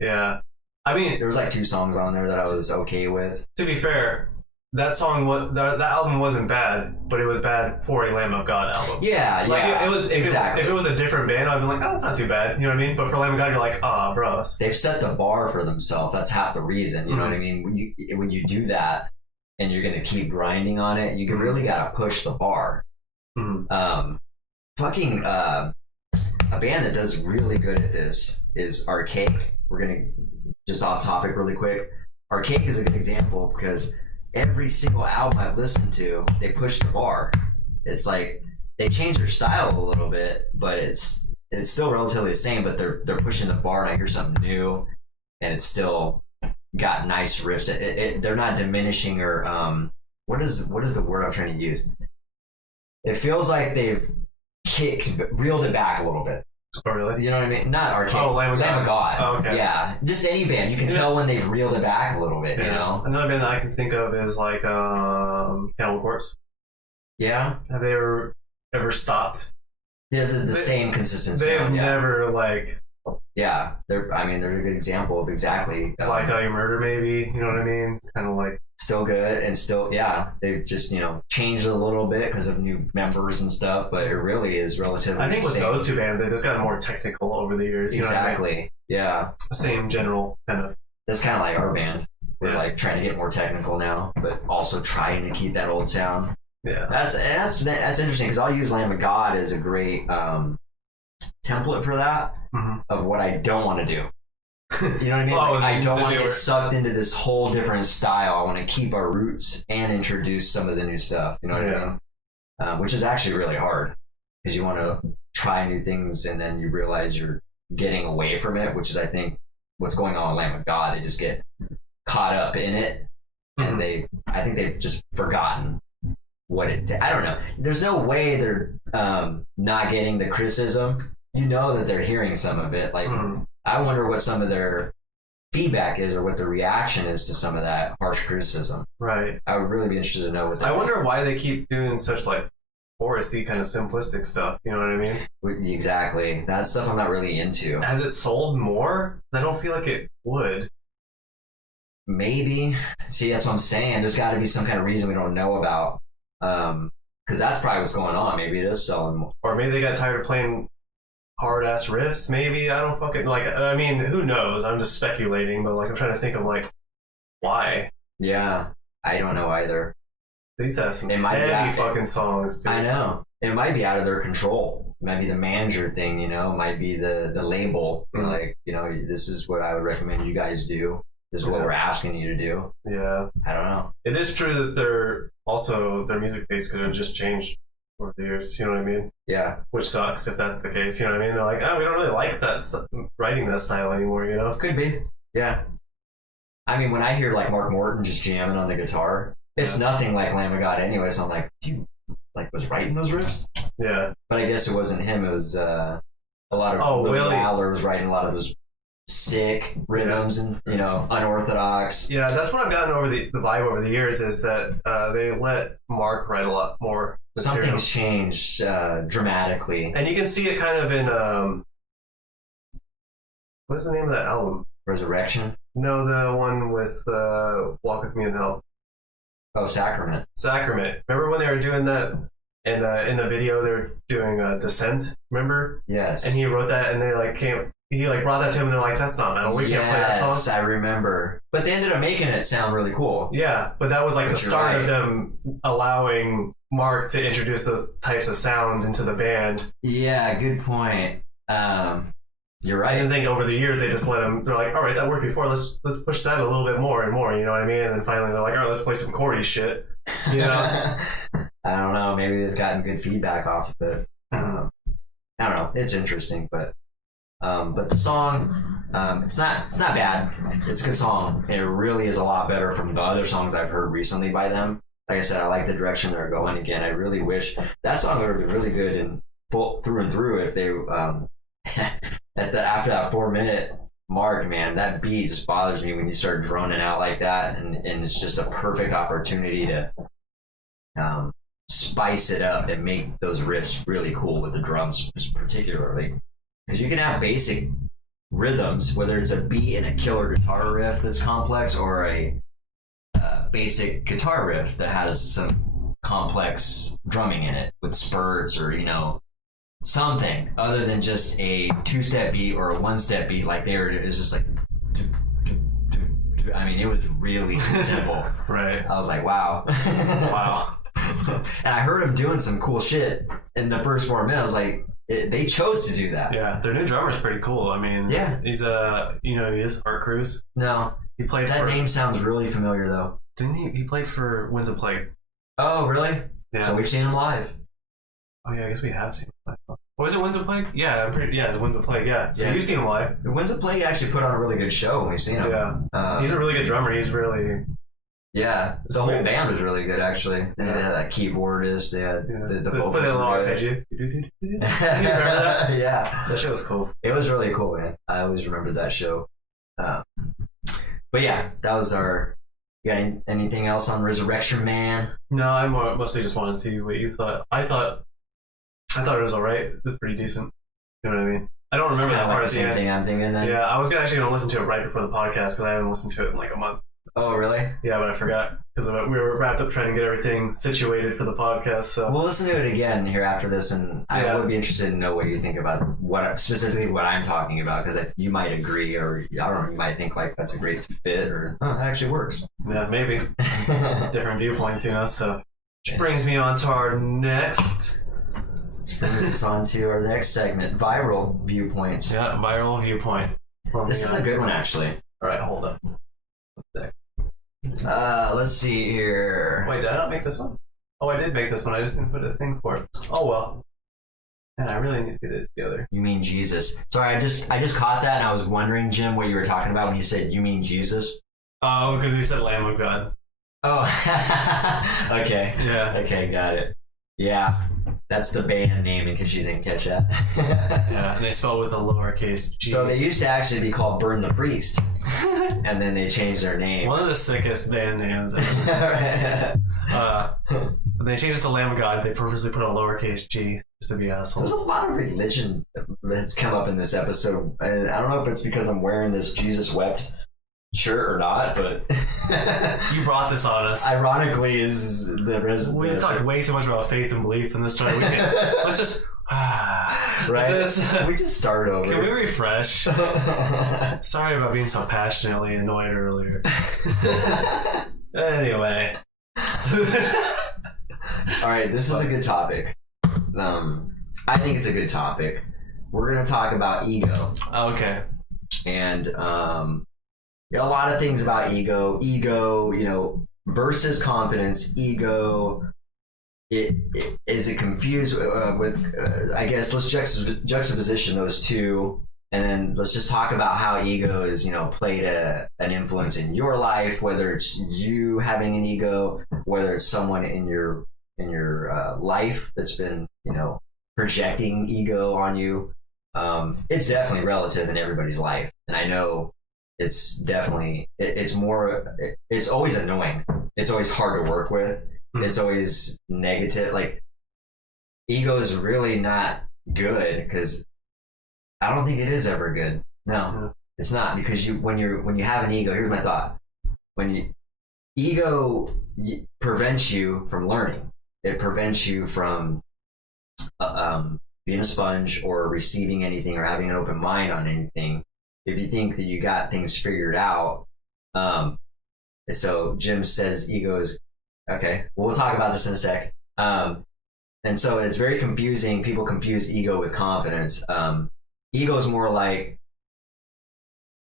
Yeah, I mean there was like 2 songs on there that I was okay with. To be fair, that album wasn't bad, but it was bad for a Lamb of God album. Yeah, like yeah. It was exactly. If it was a different band, I'd be like, oh, that's not too bad. You know what I mean? But for Lamb of God, you're like, oh, bros. They've set the bar for themselves. That's half the reason. You know what I mean? When you do that and you're gonna keep grinding on it, you really gotta push the bar. A band that does really good at this is Archaic. We're gonna just off topic really quick. Archaic is a good example because every single album I've listened to, they push the bar. It's like they change their style a little bit, but it's still relatively the same. But they're pushing the bar, and I hear something new, and it's still got nice riffs. They're not diminishing or what is the word I'm trying to use? It feels like they've reeled it back a little bit. Oh, really? You know what I mean? Not Arcade. Oh, Lamb of God. Oh, okay. Yeah. Just any band. You can tell when they've reeled it back a little bit, you know? Another band that I can think of is like Cannibal Corpse. Yeah? Have they ever stopped? They're the same consistency. They have never, like... Yeah. They're a good example of exactly... Like Tell You Murder, maybe. You know what I mean? It's kind of like... Still good and still, they've just, changed a little bit because of new members and stuff, but it really is relatively I think with those 2 bands, they just got more technical over the years. You exactly. know what I mean? Yeah. Same general kind of. That's kind of like our band. We're like trying to get more technical now, but also trying to keep that old sound. Yeah. That's interesting because I'll use Lamb of God as a great template for that of what I don't want to do. You know what I mean? I don't want to get sucked into this whole different style. I want to keep our roots and introduce some of the new stuff. You know what I mean? Which is actually really hard because you want to try new things and then you realize you're getting away from it, which is, I think, what's going on with Lamb of God. They just get caught up in it and I think they've just forgotten what it did. I don't know. There's no way they're not getting the criticism. You know that they're hearing some of it. Like, I wonder what some of their feedback is or what the reaction is to some of that harsh criticism. Right. I would really be interested to know what I wonder why they keep doing such like chorusy kind of simplistic stuff. You know what I mean? Exactly. That stuff I'm not really into. Has it sold more? I don't feel like it would. Maybe. See, that's what I'm saying. There's got to be some kind of reason we don't know about. Because that's probably what's going on. Maybe it is selling more. Or maybe they got tired of playing hard ass riffs, maybe. I don't fucking I mean, who knows? I'm just speculating, but like I'm trying to think of like why. Yeah, I don't know either. They used to have some It might be heavy out- fucking songs, dude. I know. It might be out of their control. It might be the manager thing, you know. It might be the label. Mhm. Like, you know, this is what I would recommend you guys do. This is what we're asking you to do. Yeah. I don't know. It is true that their music taste could have just changed over the years, you know what I mean? Yeah. Which sucks if that's the case, you know what I mean? They're like, oh, we don't really like that writing that style anymore, you know? Could be. Yeah. I mean, when I hear like Mark Morton just jamming on the guitar, it's nothing like Lamb of God anyway. So I'm like, you like was writing those riffs? Yeah. But I guess it wasn't him. It was a lot of Willie Waller was writing a lot of those sick rhythms and, you know, unorthodox. Yeah, that's what I've gotten over the vibe over the years is that they let Mark write a lot more material. Something's changed dramatically. And you can see it kind of in, what's the name of that album? Resurrection. No, the one with Walk With Me in Hell. Oh, Sacrament. Sacrament. Remember when they were doing that? And in the video, they're doing Descent, remember? Yes. And he wrote that, and they he brought that to him, and they're like, that's not metal. We can't play that song. Yes, I remember. But they ended up making it sound really cool. Yeah, but that was like the start of them allowing Mark to introduce those types of sounds into the band. Yeah, good point. You're I right. didn't think over the years they just let him. They're like, all right, that worked before. Let's push that a little bit more and more. You know what I mean? And then finally they're like, all right, let's play some Corey shit. You know? I don't know. Maybe they've gotten good feedback off of it. I don't know. It's interesting, but the song, it's not bad. It's a good song. It really is a lot better from the other songs I've heard recently by them. Like I said, I like the direction they're going again. I really wish that song would have been really good and full through and through if they after that 4-minute mark, man, that beat just bothers me when you start droning out like that, and it's just a perfect opportunity to spice it up and make those riffs really cool with the drums, particularly because you can have basic rhythms, whether it's a beat and a killer guitar riff that's complex, or a basic guitar riff that has some complex drumming in it with spurts, or, you know, something other than just a 2-step beat or a 1-step beat. Like it was just like, I mean, it was really simple. Right. I was like, wow. Wow. And I heard him doing some cool shit in the first 4 minutes. I was like, they chose to do that. Yeah, their new drummer's pretty cool. I mean, yeah, he's he is Art Cruz. No, he played. That name sounds really familiar though. Didn't he? He played for Winds of Plague. Oh, really? Yeah. So we've seen him live. Oh yeah, I guess we have seen him live. Oh, is it Winds of Plague? Yeah, it's Winds of Plague. Yeah. So you've seen him live. Winds of Plague actually put on a really good show when we've seen him. Yeah. He's a really good drummer. He's really. Yeah, the whole band was really good actually. They had that keyboardist. They had the vocals. Put in a lot of arpeggio. You remember that? Yeah, that show was cool. It was really cool, man. I always remembered that show. But yeah, that was our. You got anything else on Resurrection Man? No, I mostly just want to see what you thought. I thought it was alright. It was pretty decent. You know what I mean? I don't remember that part the same thing I'm thinking then. Yeah, I was actually gonna listen to it right before the podcast because I haven't listened to it in like a month. Oh, really? Yeah, but I forgot because we were wrapped up trying to get everything situated for the podcast. So we'll listen to it again here after this, and I would be interested to know what you think about what I'm talking about, because you might agree, or I don't know, you might think like that's a great fit, or that actually works. Yeah, maybe different viewpoints, you know. So which brings me on to our next. This is on to our next segment, viral viewpoints. Yeah, viral viewpoint. This is a good one, actually. All right, hold up. Let's see here. Wait, did I not make this one? Oh, I did make this one. I just didn't put a thing for it. Oh well. Man, I really need to get it together. You mean Jesus? Sorry, I just caught that, and I was wondering, Jim, what you were talking about when you said "you mean Jesus." Oh, because he said Lamb of God. Oh, okay. Yeah. Okay, got it. Yeah, that's the band name in case you didn't catch that. Yeah, and they spell with a lowercase g. So they used to actually be called Burn the Priest, and then they changed their name. One of the sickest band names ever. When they changed it to Lamb of God, they purposely put a lowercase g just to be assholes. There's a lot of religion that's come up in this episode, and I don't know if it's because I'm wearing this Jesus Wept shirt or not, but you brought this on us. Ironically, is the we talked way too much about faith and belief in this story. Let's just right. We just start over. Can we refresh? Sorry about being so passionately annoyed earlier. Anyway. All right, this is a good topic. I think it's a good topic. We're going to talk about ego. Okay. And a lot of things about ego. Ego, versus confidence. Ego, is it confused with, I guess, let's juxtaposition those two. And then let's just talk about how ego is, played an influence in your life, whether it's you having an ego, whether it's someone in your life that's been, projecting ego on you. It's definitely relative in everybody's life. And I know it's definitely, it's always annoying. It's always hard to work with. It's always negative. Like, ego is really not good because I don't think it is ever good. No, it's not, because when you have an ego, here's my thought. Ego prevents you from learning. It prevents you from being a sponge or receiving anything or having an open mind on anything. If you think that you got things figured out, so Jim says ego is okay. We'll talk about this in a sec. And so it's very confusing. People confuse ego with confidence. Ego is more like,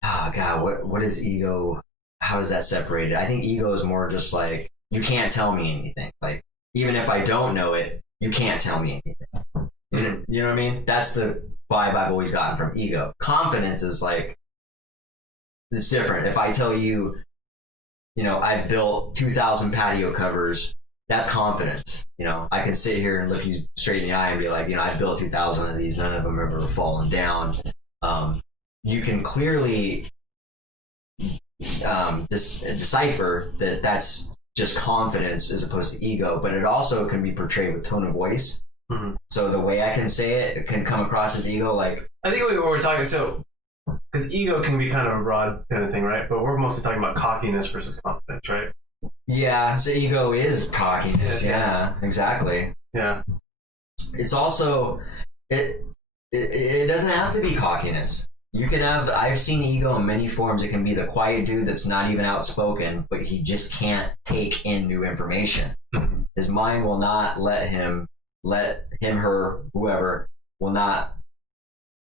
oh God, what is ego? How is that separated? I think ego is more just like, you can't tell me anything. Like, even if I don't know it, you can't tell me anything. You know what I mean? That's the vibe I've always gotten from ego. Confidence is like, it's different. If I tell you, I've built 2,000 patio covers, that's confidence. I can sit here and look you straight in the eye and be like, I've built 2,000 of these. None of them have ever fallen down. You can clearly decipher that that's just confidence as opposed to ego, but it also can be portrayed with tone of voice. Mm-hmm. So the way I can say it can come across as ego. Like, I think what we're talking, because ego can be kind of a broad kind of thing, right? But we're mostly talking about cockiness versus confidence, right? Yeah, so ego is cockiness. Yeah, exactly. Yeah. It's also, it doesn't have to be cockiness. You can have, I've seen ego in many forms. It can be the quiet dude that's not even outspoken, but he just can't take in new information. Mm-hmm. His mind will not let him, her, whoever, will not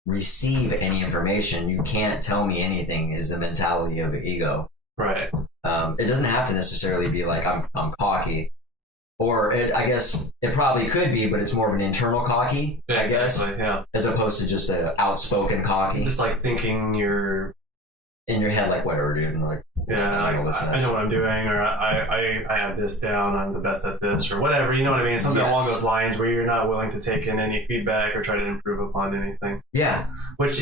receive any information. You can't tell me anything is the mentality of ego. Right. It doesn't have to necessarily be like I'm cocky, or I guess it probably could be, but it's more of an internal cocky, yeah, I guess, yeah, as opposed to just an outspoken cocky. Just like thinking you're in your head, like whatever, dude. And like, I know what I'm doing, or I have this down. I'm the best at this, or whatever. You know what I mean? Something along those lines where you're not willing to take in any feedback or try to improve upon anything. Yeah. Which,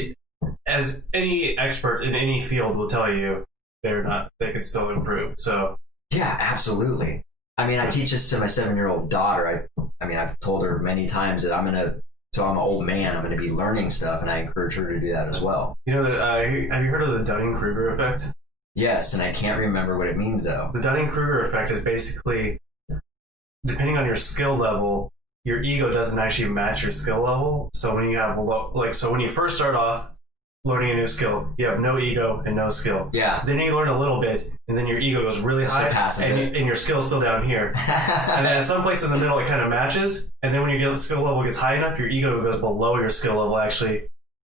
as any expert in any field will tell you, they could still improve. So yeah, absolutely. I mean, I teach this to my 7-year-old daughter. I've told her many times that I'm an old man, I'm going to be learning stuff, and I encourage her to do that as well. Have you heard of the Dunning-Kruger effect? Yes, and I can't remember what it means though. The Dunning-Kruger effect is basically, depending on your skill level, your ego doesn't actually match your skill level. So when you have when you first start off learning a new skill, you have no ego and no skill. Yeah. Then you learn a little bit, and then your ego goes really high, and your skill's still down here. And then at some place in the middle, it kind of matches. And then when your skill level gets high enough, your ego goes below your skill level, actually.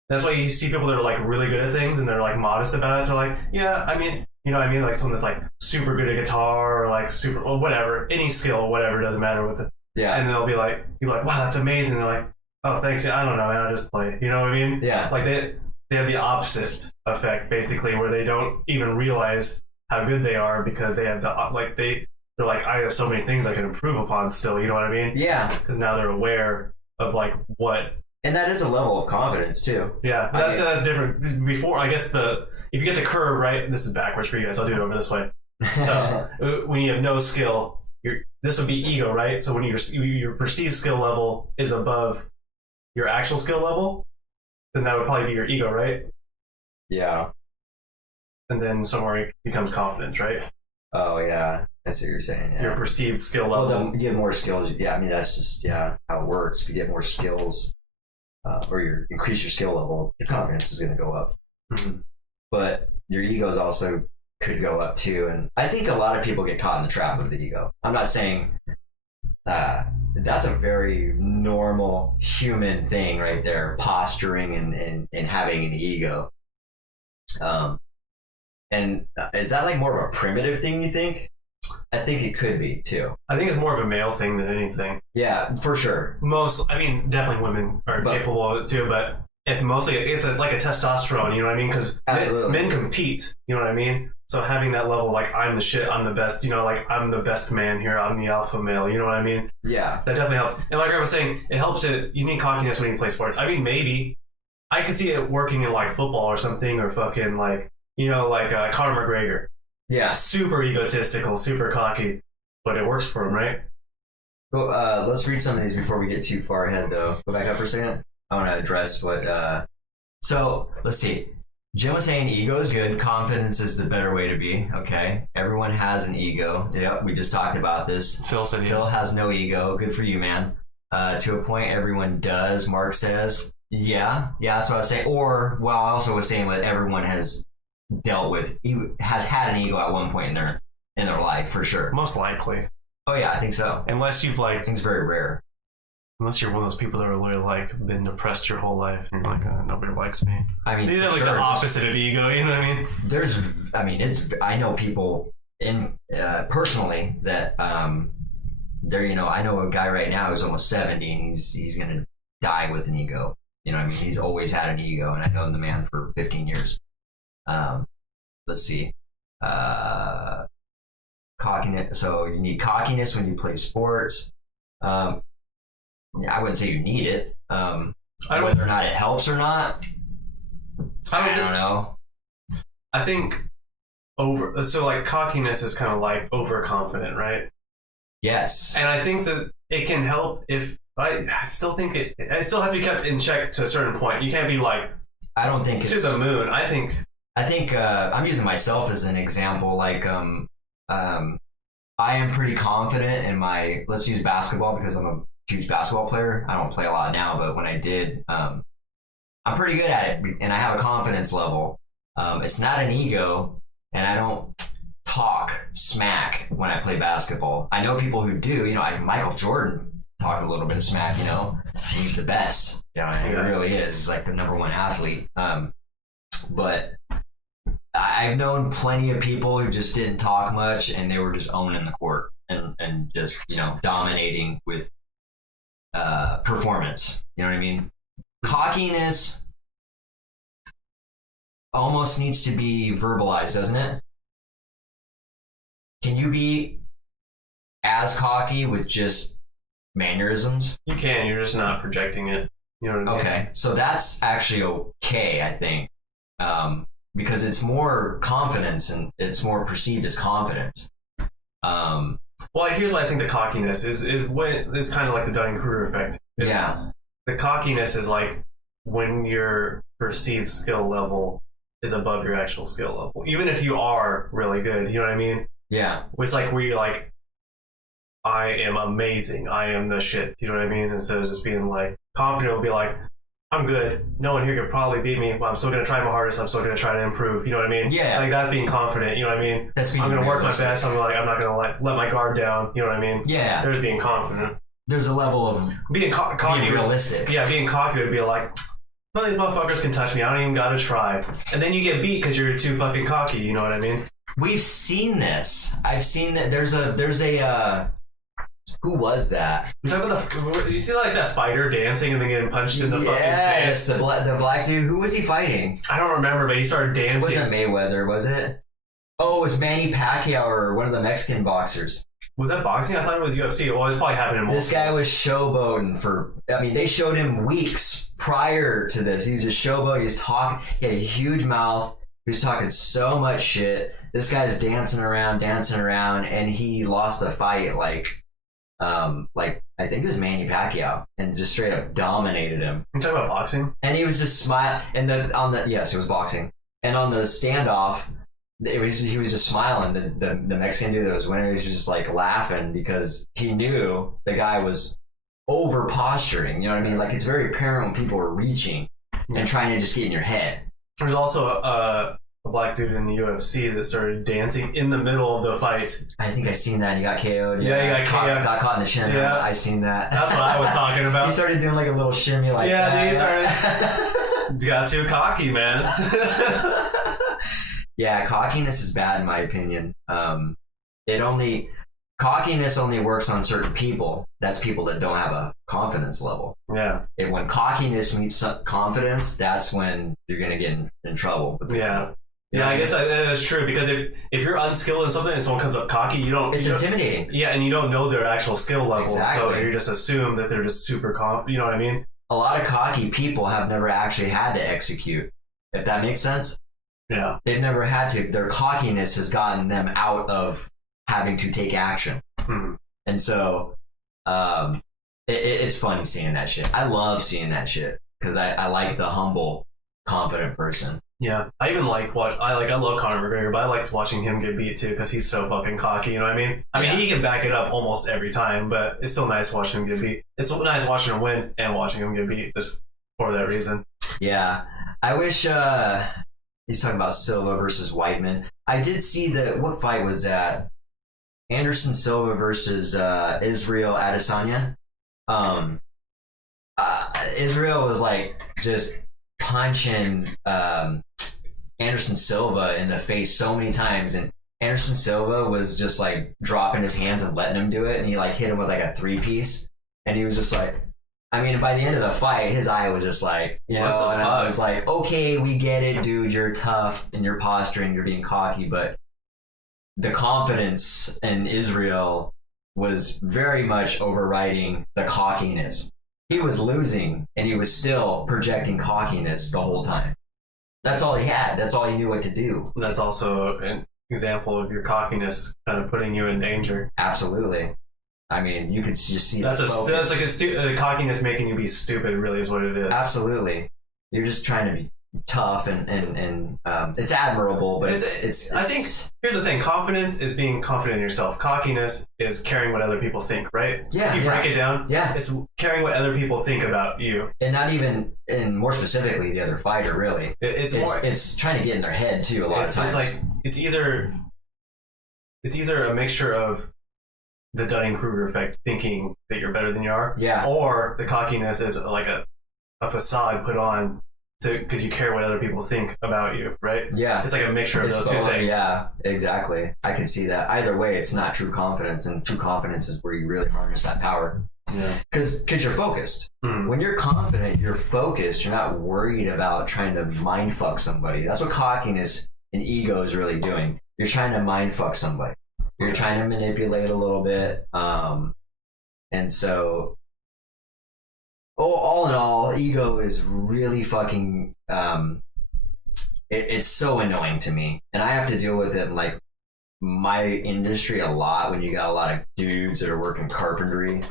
That's why you see people that are like really good at things, and they're like modest about it. They're like, yeah, I mean, you know what I mean? Like someone that's like super good at guitar, or like or whatever, any skill, whatever, doesn't matter with it. Yeah. And they'll be like, wow, that's amazing. They're like, oh, thanks. Yeah, I don't know, man. I just play. You know what I mean? Yeah. Like they have the opposite effect, basically, where they don't even realize how good they are because they have they're like, I have so many things I can improve upon still. You know what I mean? Yeah. Because now they're aware of like what. And that is a level of confidence too. Yeah, that's different. Before, I guess if you get the curve right, this is backwards for you guys. I'll do it over this way. So when you have no skill, this would be ego, right? So when your perceived skill level is above your actual skill level, then that would probably be your ego, right? Yeah. And then somewhere it becomes confidence, right? Oh yeah, that's what you're saying. Yeah. Your perceived skill level. Well, then you get more skills. Yeah, I mean that's just how it works. If you get more skills, or you increase your skill level, your confidence is going to go up. Mm-hmm. But your egos also could go up too. And I think a lot of people get caught in the trap of the ego. I'm not saying That's a very normal human thing right there, posturing and having an ego. And is that like more of a primitive thing, you think? I think it could be too. I think it's more of a male thing than anything. Yeah, for sure. Definitely women are capable of it too, but it's mostly, like a testosterone, you know what I mean? Because men compete, you know what I mean? So having that level, like, I'm the shit, I'm the best, you know, like, I'm the best man here, I'm the alpha male, you know what I mean? Yeah. That definitely helps. And like I was saying, it helps you need cockiness when you play sports. I mean, maybe. I could see it working in, like, football or something, or fucking, like, you know, like Conor McGregor. Yeah. Super egotistical, super cocky, but it works for him, right? Well, let's read some of these before we get too far ahead, though. Go back up for a second. I want to address what... So, let's see. Jim was saying ego is good. Confidence is the better way to be. Okay. Everyone has an ego. Yep, we just talked about this. Phil said Phil has no ego. Good for you, man. To a point, everyone does, Mark says. Yeah, that's what I was saying. Or, well, I also was saying that everyone has dealt with, has had an ego at one point in their life, for sure. Most likely. Oh, yeah, I think so. Unless you've, like... I think it's very rare. Unless you're one of those people that are really like been depressed your whole life and you're like, nobody likes me. I mean, these are like the opposite of ego, you know what I mean? I know people personally that they're, you know, I know a guy right now who's almost 70 and he's gonna die with an ego. You know what I mean? He's always had an ego, and I know the man for 15 years. Let's see. Cockiness. So you need cockiness when you play sports. I wouldn't say you need it. Whether or not it helps or not, I don't know. I think like cockiness is kind of like overconfident, right? Yes. And I think that it can help if I still think it still has to be kept in check to a certain point. You can't be like, I don't think to the moon. I think I'm using myself as an example. Like I am pretty confident in my. Let's use basketball because I'm a huge basketball player. I don't play a lot now, but when I did, I'm pretty good at it, and I have a confidence level. It's not an ego, and I don't talk smack when I play basketball. I know people who do. You know, Michael Jordan talked a little bit of smack. You know, he's the best. He really is. He's like the #1 athlete. But I've known plenty of people who just didn't talk much, and they were just owning the court and just, you know, dominating with performance. You know what I mean? Cockiness almost needs to be verbalized, doesn't it? Can you be as cocky with just mannerisms? You can. You're just not projecting it. You know what I mean? Okay, so that's actually okay, I think, because it's more confidence and it's more perceived as confidence. Well, here's what I think the cockiness is when it's kind of like the Dunning-Kruger effect. The cockiness is like when your perceived skill level is above your actual skill level, even if you are really good. You know what I mean? Yeah. It's like where you're like, I am amazing. I am the shit. You know what I mean? Instead of just being like confident, will be like, I'm good. No one here could probably beat me, but I'm still going to try my hardest. I'm still going to try to improve. You know what I mean? Yeah. Like that's being confident. You know what I mean? That's I'm going to work my best. I'm not going to let my guard down. You know what I mean? Yeah. There's being confident. There's a level of being cocky. Being realistic. Yeah, being cocky would be like, none of these motherfuckers can touch me. I don't even got to try. And then you get beat because you're too fucking cocky. You know what I mean? We've seen this. I've seen that. There's a who was that? You talking about you see like that fighter dancing and then getting punched in the fucking face? The black dude. Who was he fighting? I don't remember, but he started dancing. It wasn't Mayweather, was it? Oh, it was Manny Pacquiao or one of the Mexican boxers. Was that boxing? I thought it was UFC. Well, it's probably happening. This guy was showboating they showed him weeks prior to this. He was just showboating. He was talking. He had a huge mouth. He was talking so much shit. This guy's dancing around, and he lost the fight like I think it was Manny Pacquiao, and just straight up dominated him. You talking about boxing? And he was just smiling. And then yes, it was boxing. And on the standoff, he was just smiling. The Mexican dude that was winning, he was just like laughing because he knew the guy was over posturing. You know what I mean? Like it's very apparent when people are reaching and trying to just get in your head. There's also a black dude in the UFC that started dancing in the middle of the fight. I think I seen that. He got KO'd. Yeah, he got KO'd. Got caught in the shin. Yeah. I seen that. That's what I was talking about. He started doing like a little shimmy like that. Yeah, he got too cocky, man. Yeah, cockiness is bad in my opinion. Cockiness only works on certain people. That's people that don't have a confidence level. Yeah. And when cockiness meets confidence, that's when you're gonna get in trouble. Yeah. Yeah, I guess that is true, because if you're unskilled in something and someone comes up cocky, it's intimidating. Yeah, and you don't know their actual skill level, exactly. So you just assume that they're just super confident. You know what I mean? A lot of cocky people have never actually had to execute, if that makes sense. Yeah. They've never had to. Their cockiness has gotten them out of having to take action. Mm-hmm. And so it's funny seeing that shit. I love seeing that shit because I like the humble, confident person. Yeah, I even I love Conor McGregor, but I liked watching him get beat too because he's so fucking cocky. You know what I mean? I mean, he can back it up almost every time, but it's still nice watching him get beat. It's nice watching him win and watching him get beat just for that reason. Yeah, I wish he's talking about Silva versus Whiteman. I did see what fight was that? Anderson Silva versus Israel Adesanya. Israel was like just punching Anderson Silva in the face so many times, and Anderson Silva was just like dropping his hands and letting him do it, and he like hit him with like a 3-piece, and he was just like, I mean, by the end of the fight, his eye was just like, you know, and I was like, okay, we get it, dude, you're tough and you're posturing, you're being cocky, but the confidence in Israel was very much overriding the cockiness. He was losing, and he was still projecting cockiness the whole time. That's all he had. That's all he knew what to do. That's also an example of your cockiness kind of putting you in danger. Absolutely. I mean, you could just see that's like a cockiness making you be stupid. Really, is what it is. Absolutely. You're just trying to be tough, and it's admirable, but it's I think here's the thing: confidence is being confident in yourself. Cockiness is caring what other people think, right? Yeah. If you break it down, it's caring what other people think about you, and not even, and more specifically, the other fighter. Really, it's trying to get in their head too. A lot of times, it's like it's either a mixture of the Dunning-Kruger effect, thinking that you're better than you are, or the cockiness is like a facade put on because you care what other people think about you, right? Yeah. It's like a mixture of those two things. Yeah, exactly. I can see that. Either way, it's not true confidence, and true confidence is where you really harness that power. Yeah. Because you're focused. Mm. When you're confident, you're focused. You're not worried about trying to mind fuck somebody. That's what cockiness and ego is really doing. You're trying to mind fuck somebody. You're trying to manipulate a little bit. And so, all in all, ego is really fucking, it's so annoying to me. And I have to deal with it in like my industry a lot when you got a lot of dudes that are working carpentry.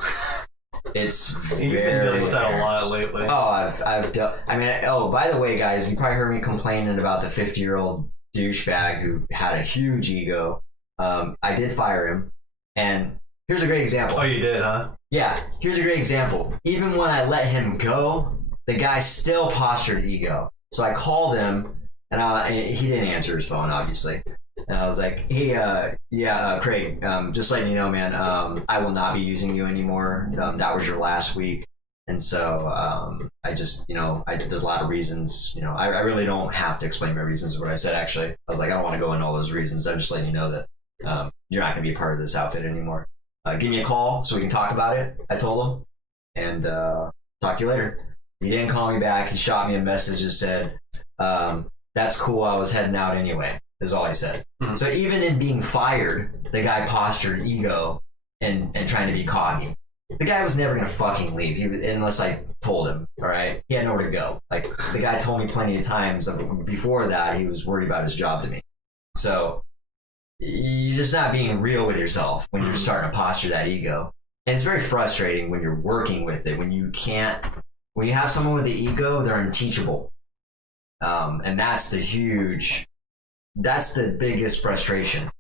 It's You've been dealing with that a lot lately. Oh, I've dealt. I mean, by the way, guys, you probably heard me complaining about the 50-year-old douchebag who had a huge ego. I did fire him, and here's a great example. Oh, you did, huh? Yeah, here's a great example. Even when I let him go, the guy still postured ego. So I called him, and he didn't answer his phone, obviously. And I was like, hey, Craig, just letting you know, man, I will not be using you anymore. That was your last week. And so I just, there's a lot of reasons. I really don't have to explain my reasons, is what I said, actually. I was like, I don't want to go into all those reasons. I'm just letting you know that you're not going to be a part of this outfit anymore. Give me a call so we can talk about it, I told him. And talk to you later. He didn't call me back. He shot me a message and said, that's cool. I was heading out anyway, is all he said. Mm-hmm. So even in being fired, the guy postured ego and trying to be cocky. The guy was never going to fucking leave unless I told him, all right? He had nowhere to go. Like, the guy told me plenty of times before that he was worried about his job to me. So you're just not being real with yourself when you're starting to posture that ego. And it's very frustrating when you're working with it, when you have someone with the ego, they're unteachable. And that's the biggest frustration.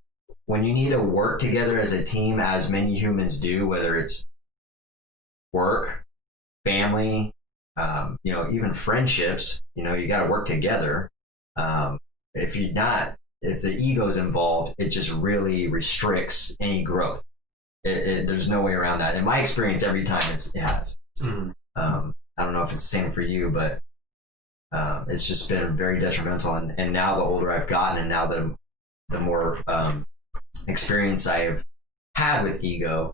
When you need to work together as a team, as many humans do, whether it's work, family, even friendships, you got to work together. if the ego's involved, it just really restricts any growth. There's no way around that. In my experience, every time it has. Mm-hmm. I don't know if it's the same for you, but it's just been very detrimental. And now the older I've gotten, and now the more experience I've had with ego,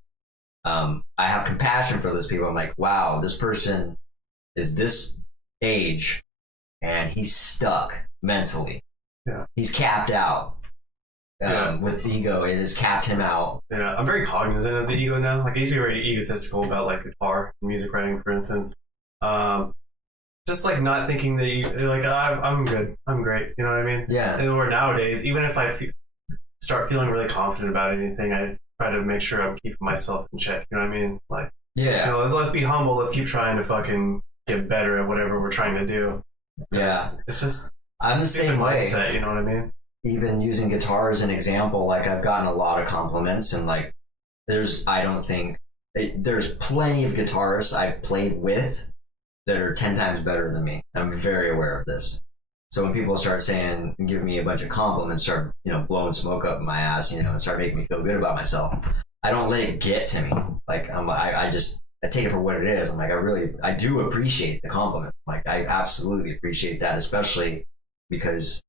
I have compassion for those people. I'm like, wow, this person is this age, and he's stuck mentally. Yeah. He's capped out. With the ego, it has capped him out. Yeah, I'm very cognizant of the ego now. Like, I used to be very egotistical about like guitar, music writing, for instance. Just like not thinking that like I'm good, I'm great. You know what I mean? Yeah. Or nowadays, even if I start feeling really confident about anything, I try to make sure I'm keeping myself in check. You know what I mean? Like, yeah. You know, let's be humble. Let's keep trying to fucking get better at whatever we're trying to do. Yeah. It's just I'm the same way. Mindset, you know what I mean? Even using guitar as an example, like I've gotten a lot of compliments, and like there's plenty of guitarists I've played with that are 10 times better than me. I'm very aware of this. So when people start saying and giving me a bunch of compliments, start blowing smoke up my ass, and start making me feel good about myself, I don't let it get to me. Like I take it for what it is. I'm like, I do appreciate the compliment. Like I absolutely appreciate that, especially because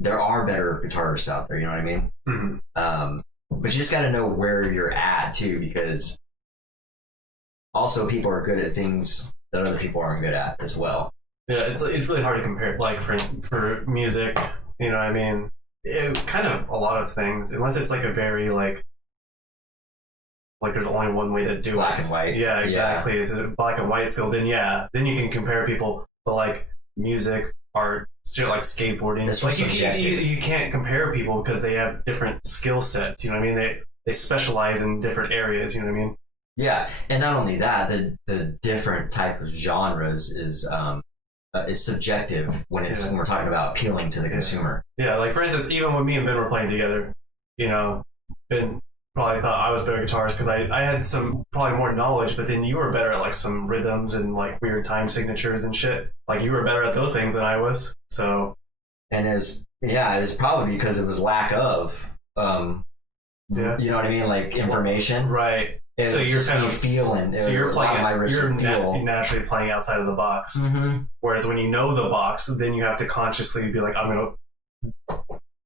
there are better guitarists out there, you know what I mean? Mm-hmm. But you just got to know where you're at too, because also people are good at things that other people aren't good at as well. Yeah, it's really hard to compare. Like for music, you know what I mean? Kind of a lot of things, unless it's like a very like there's only one way to do black and white. Yeah, exactly. Yeah. Is it black and white skill? Then you can compare people. But like music, art, still like skateboarding. It's like you can't compare people because they have different skill sets. You know what I mean? They specialize in different areas. You know what I mean? Yeah, and not only that, the different type of genres is subjective when we're talking about appealing to the consumer. Yeah, like for instance, even when me and Ben were playing together, Ben probably thought I was better guitarist because I had some probably more knowledge, but then you were better at like some rhythms and like weird time signatures and shit. Like you were better at those things than I was. So, and it's probably because it was lack of, you know what I mean, like information, right? So you're kind of feeling. So you're naturally playing outside of the box. Mm-hmm. Whereas when you know the box, then you have to consciously be like, I'm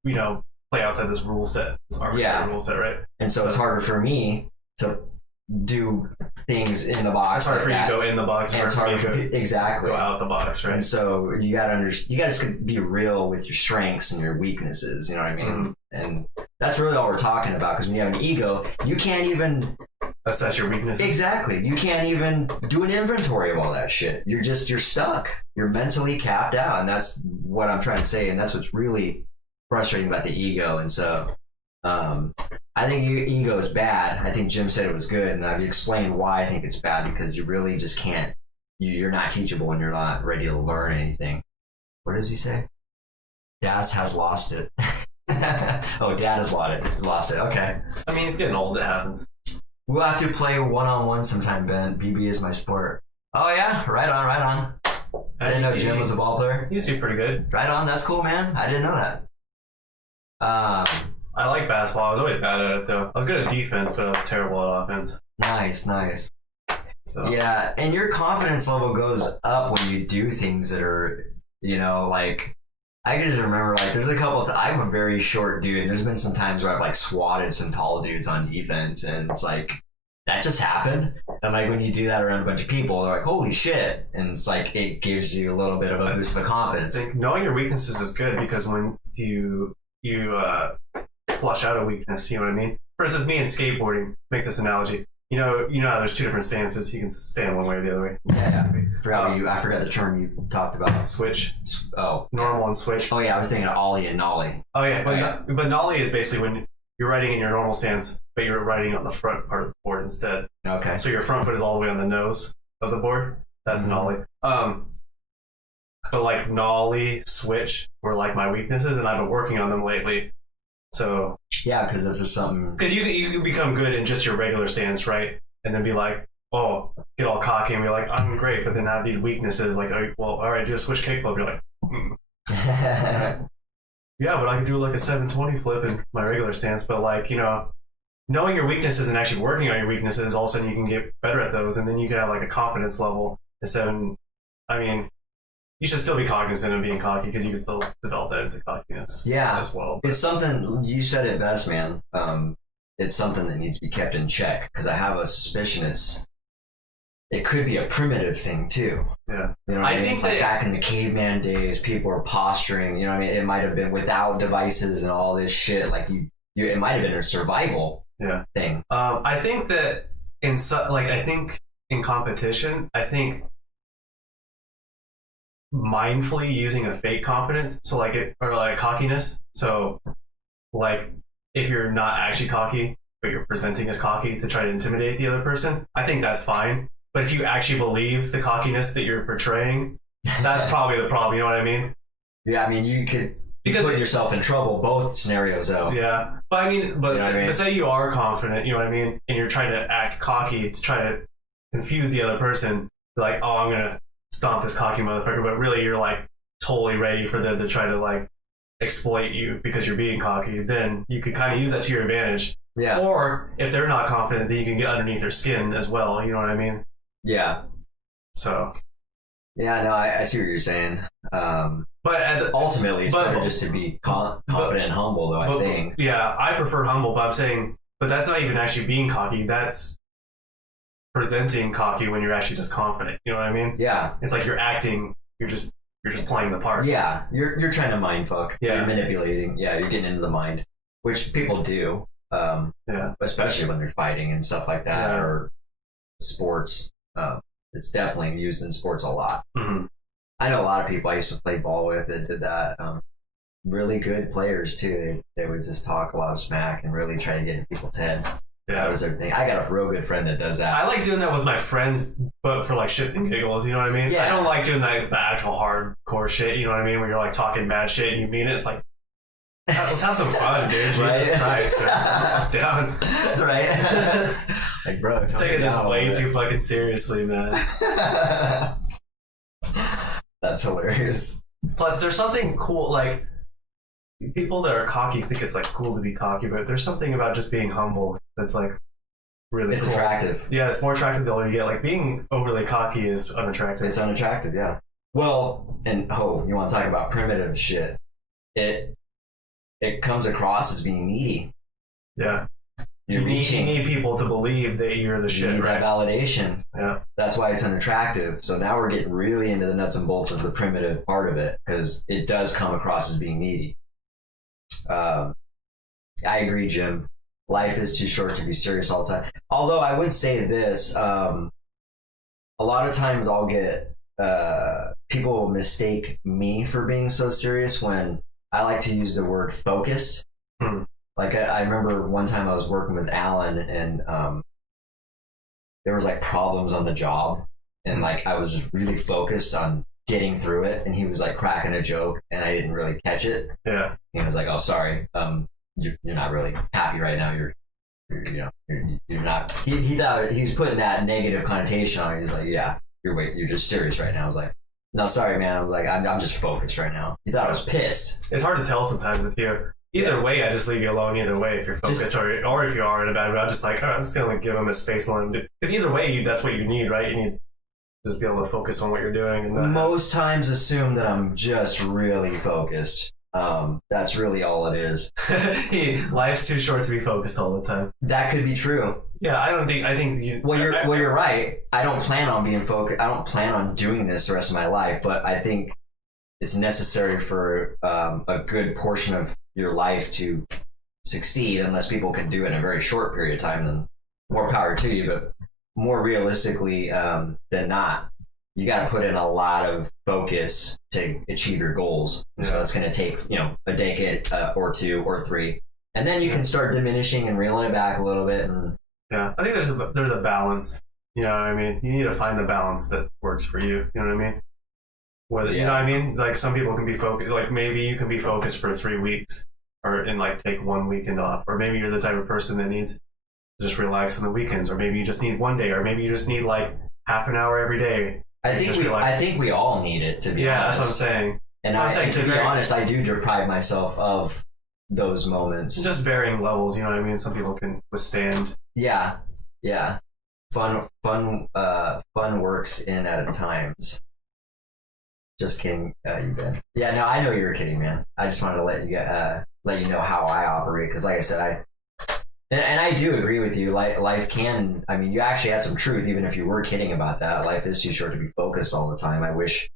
gonna, play outside this rule set, this arbitrary rule set, right? And so it's harder for me to do things in the box. It's hard for you to go in the box. And it's harder for exactly go out the box, right? And so you gotta just be real with your strengths and your weaknesses. You know what I mean? Mm-hmm. And that's really all we're talking about. Because when you have an ego, you can't even assess your weaknesses. Exactly. You can't even do an inventory of all that shit. You're stuck. You're mentally capped out, and that's what I'm trying to say. And that's what's really frustrating about the ego. And so I think ego is bad. I think Jim said it was good, and I've explained why I think it's bad, because you really just can't. You're not teachable and you're not ready to learn anything. What does he say? Daz has lost it. Oh, Dad has lost it. Okay. I mean, he's getting old. It happens. We'll have to play one-on-one sometime, Ben. BB is my sport. Oh, yeah? Right on. I didn't know Jim was a ball player. He used to be pretty good. Right on. That's cool, man. I didn't know that. I like basketball. I was always bad at it, though. I was good at defense, but I was terrible at offense. Nice. So. Yeah, and your confidence level goes up when you do things that are, like... I can just remember, like, there's a couple times, I'm a very short dude, and there's been some times where I've, like, swatted some tall dudes on defense, and it's like, that just happened. And, like, when you do that around a bunch of people, they're like, holy shit. And it's like, it gives you a little bit of a boost of confidence. I think knowing your weaknesses is good, because when you flush out a weakness, you know what I mean? For instance, me in skateboarding, make this analogy. You know how there's two different stances. You can stand one way or the other way. Yeah. I forgot the term you talked about. Switch. Oh. Normal and switch. Oh, yeah. I was thinking of ollie and nollie. Oh, yeah. But nollie is basically when you're riding in your normal stance, but you're riding on the front part of the board instead. Okay. So your front foot is all the way on the nose of the board. That's nollie. But like nollie, switch were like my weaknesses, and I've been working on them lately. So yeah, because there's just something. Because you can become good in just your regular stance, right? And then be like, oh, get all cocky and be like, I'm great, but then have these weaknesses like, well, all right, do a switch kickflip. You're like, yeah, but I can do like a 720 flip in my regular stance. But like, knowing your weaknesses and actually working on your weaknesses, all of a sudden you can get better at those, and then you can have like a confidence level. I mean, you should still be cognizant of being cocky because you can still develop that into cockiness. As well. It's something, you said it best, man. It's something that needs to be kept in check because I have a suspicion it could be a primitive thing too. Yeah. You know what I think like back in the caveman days, people were posturing, you know what I mean? It might have been without devices and all this shit. Like it might have been a survival thing. I think that I think in competition, I think mindfully using a fake confidence, so like cockiness. So like if you're not actually cocky, but you're presenting as cocky to try to intimidate the other person, I think that's fine. But if you actually believe the cockiness that you're portraying, that's probably the problem. You know what I mean? Yeah, I mean, you could put yourself in trouble both scenarios, though. Yeah, but I mean, but say you are confident, you know what I mean, and you're trying to act cocky to try to confuse the other person. Like, oh, I'm gonna stomp this cocky motherfucker, but really you're like totally ready for them to try to like exploit you because you're being cocky. Then you could kind of use that to your advantage. Yeah. Or if they're not confident, then you can get underneath their skin as well. You know what I mean? Yeah. So. Yeah, no, I see what you're saying. But ultimately, it's better just to be confident and humble, though, I think. Yeah, I prefer humble, but I'm saying, but that's not even actually being cocky. That's presenting cocky when you're actually just confident. You know what I mean? Yeah. It's like you're acting, you're just playing the part. Yeah, you're trying to mind fuck. Yeah. You're manipulating. Yeah, you're getting into the mind, which people do. Especially when they're fighting and stuff like that, or sports. It's definitely used in sports a lot. Mm-hmm. I know a lot of people I used to play ball with that did that. Really good players too. They would just talk a lot of smack and really try to get in people's head. Yeah. That was their thing. I got a real good friend that does that. I like doing that with my friends, but for like shits and giggles, you know what I mean? Yeah. I don't like doing the actual hardcore shit, you know what I mean? Where you're like talking mad shit and you mean it. It's like, let's have some fun, dude. Right? Jesus Christ. Calm down. Right? Like, bro, taking this way too fucking seriously, man. That's hilarious. Plus, there's something cool, like, people that are cocky think it's like cool to be cocky, but there's something about just being humble that's like really it's cool. Attractive. Yeah, it's more attractive the older you get. Like, being overly cocky is unattractive. It's unattractive, yeah. Well, and you want to talk about primitive shit? It comes across as being needy. Yeah. You need people to believe that you're the shit, you need right? That validation. Yeah. That's why it's unattractive. So now we're getting really into the nuts and bolts of the primitive part of it, because it does come across as being needy. I agree, Jim. Life is too short to be serious all the time. Although I would say this, a lot of times I'll get people mistake me for being so serious when I like to use the word focused. Like I remember one time I was working with Alan and there was like problems on the job and like I was just really focused on getting through it and he was like cracking a joke and I didn't really catch it. Yeah. He was like, "Oh, sorry, you're not really happy right now. You're not." He thought he was putting that negative connotation on it. He's like, "Yeah, you're just serious right now." I was like, "No, sorry, man." I was like, I'm just focused right now." He thought I was pissed. It's hard to tell sometimes with you. Either way, I just leave you alone. Either way, if you're focused or if you are in a bad mood, I'm just like, I'm just gonna give him a space alone. Because either way, that's what you need, right? You need to just be able to focus on what you're doing. And most times, assume that I'm just really focused. That's really all it is. Life's too short to be focused all the time. That could be true. Yeah, I think you. Well, you're right. I don't plan on being focused. I don't plan on doing this the rest of my life. But I think it's necessary for a good portion of your life to succeed. Unless people can do it in a very short period of time, then more power to you. But more realistically than not, you got to put in a lot of focus to achieve your goals. Yeah. So it's going to take, a decade or two or three. And then you can start diminishing and reeling it back a little bit. And yeah, I think there's a balance. You know what I mean? You need to find the balance that works for you. You know what I mean? You know what I mean? Like some people can be focused, like maybe you can be focused for 3 weeks and like take 1 weekend off. Or maybe you're the type of person that needs to just relax on the weekends. Or maybe you just need 1 day. Or maybe you just need like half an hour every day. I think we all need it, to be honest. Yeah, that's what I'm saying. And to be honest, I do deprive myself of those moments. Just varying levels, you know what I mean? Some people can withstand. Yeah. Fun works in at times. Just kidding, you Ben. Yeah, no, I know you were kidding, man. I just wanted to let you know how I operate, because like I said, I do agree with you. Life can, I mean, you actually had some truth, even if you were kidding about that. Life is too short to be focused all the time. I wish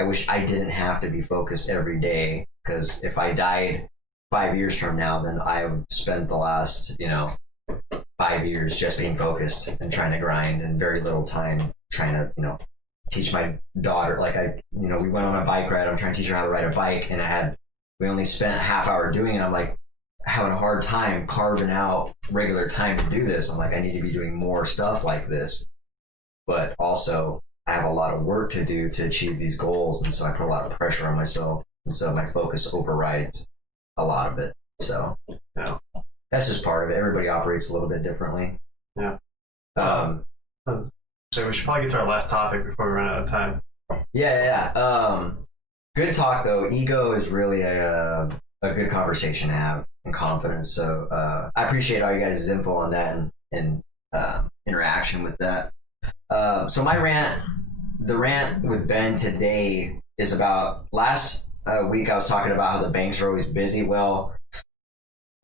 I didn't have to be focused every day, because if I died 5 years from now, then I would spend the last, 5 years just being focused and trying to grind, and very little time trying to, teach my daughter. Like we went on a bike ride. I'm trying to teach her how to ride a bike, and we only spent a half hour doing it. I'm like having a hard time carving out regular time to do this. I'm like, I need to be doing more stuff like this, but also I have a lot of work to do to achieve these goals, and so I put a lot of pressure on myself, and so my focus overrides a lot of it. So yeah, that's just part of it. Everybody operates a little bit differently. Yeah. So we should probably get to our last topic before we run out of time. Yeah. Good talk though. Ego is really a good conversation to have, and confidence. So I appreciate all you guys' info on that and interaction with that. So the rant with Ben today is about last week I was talking about how the banks are always busy. Well,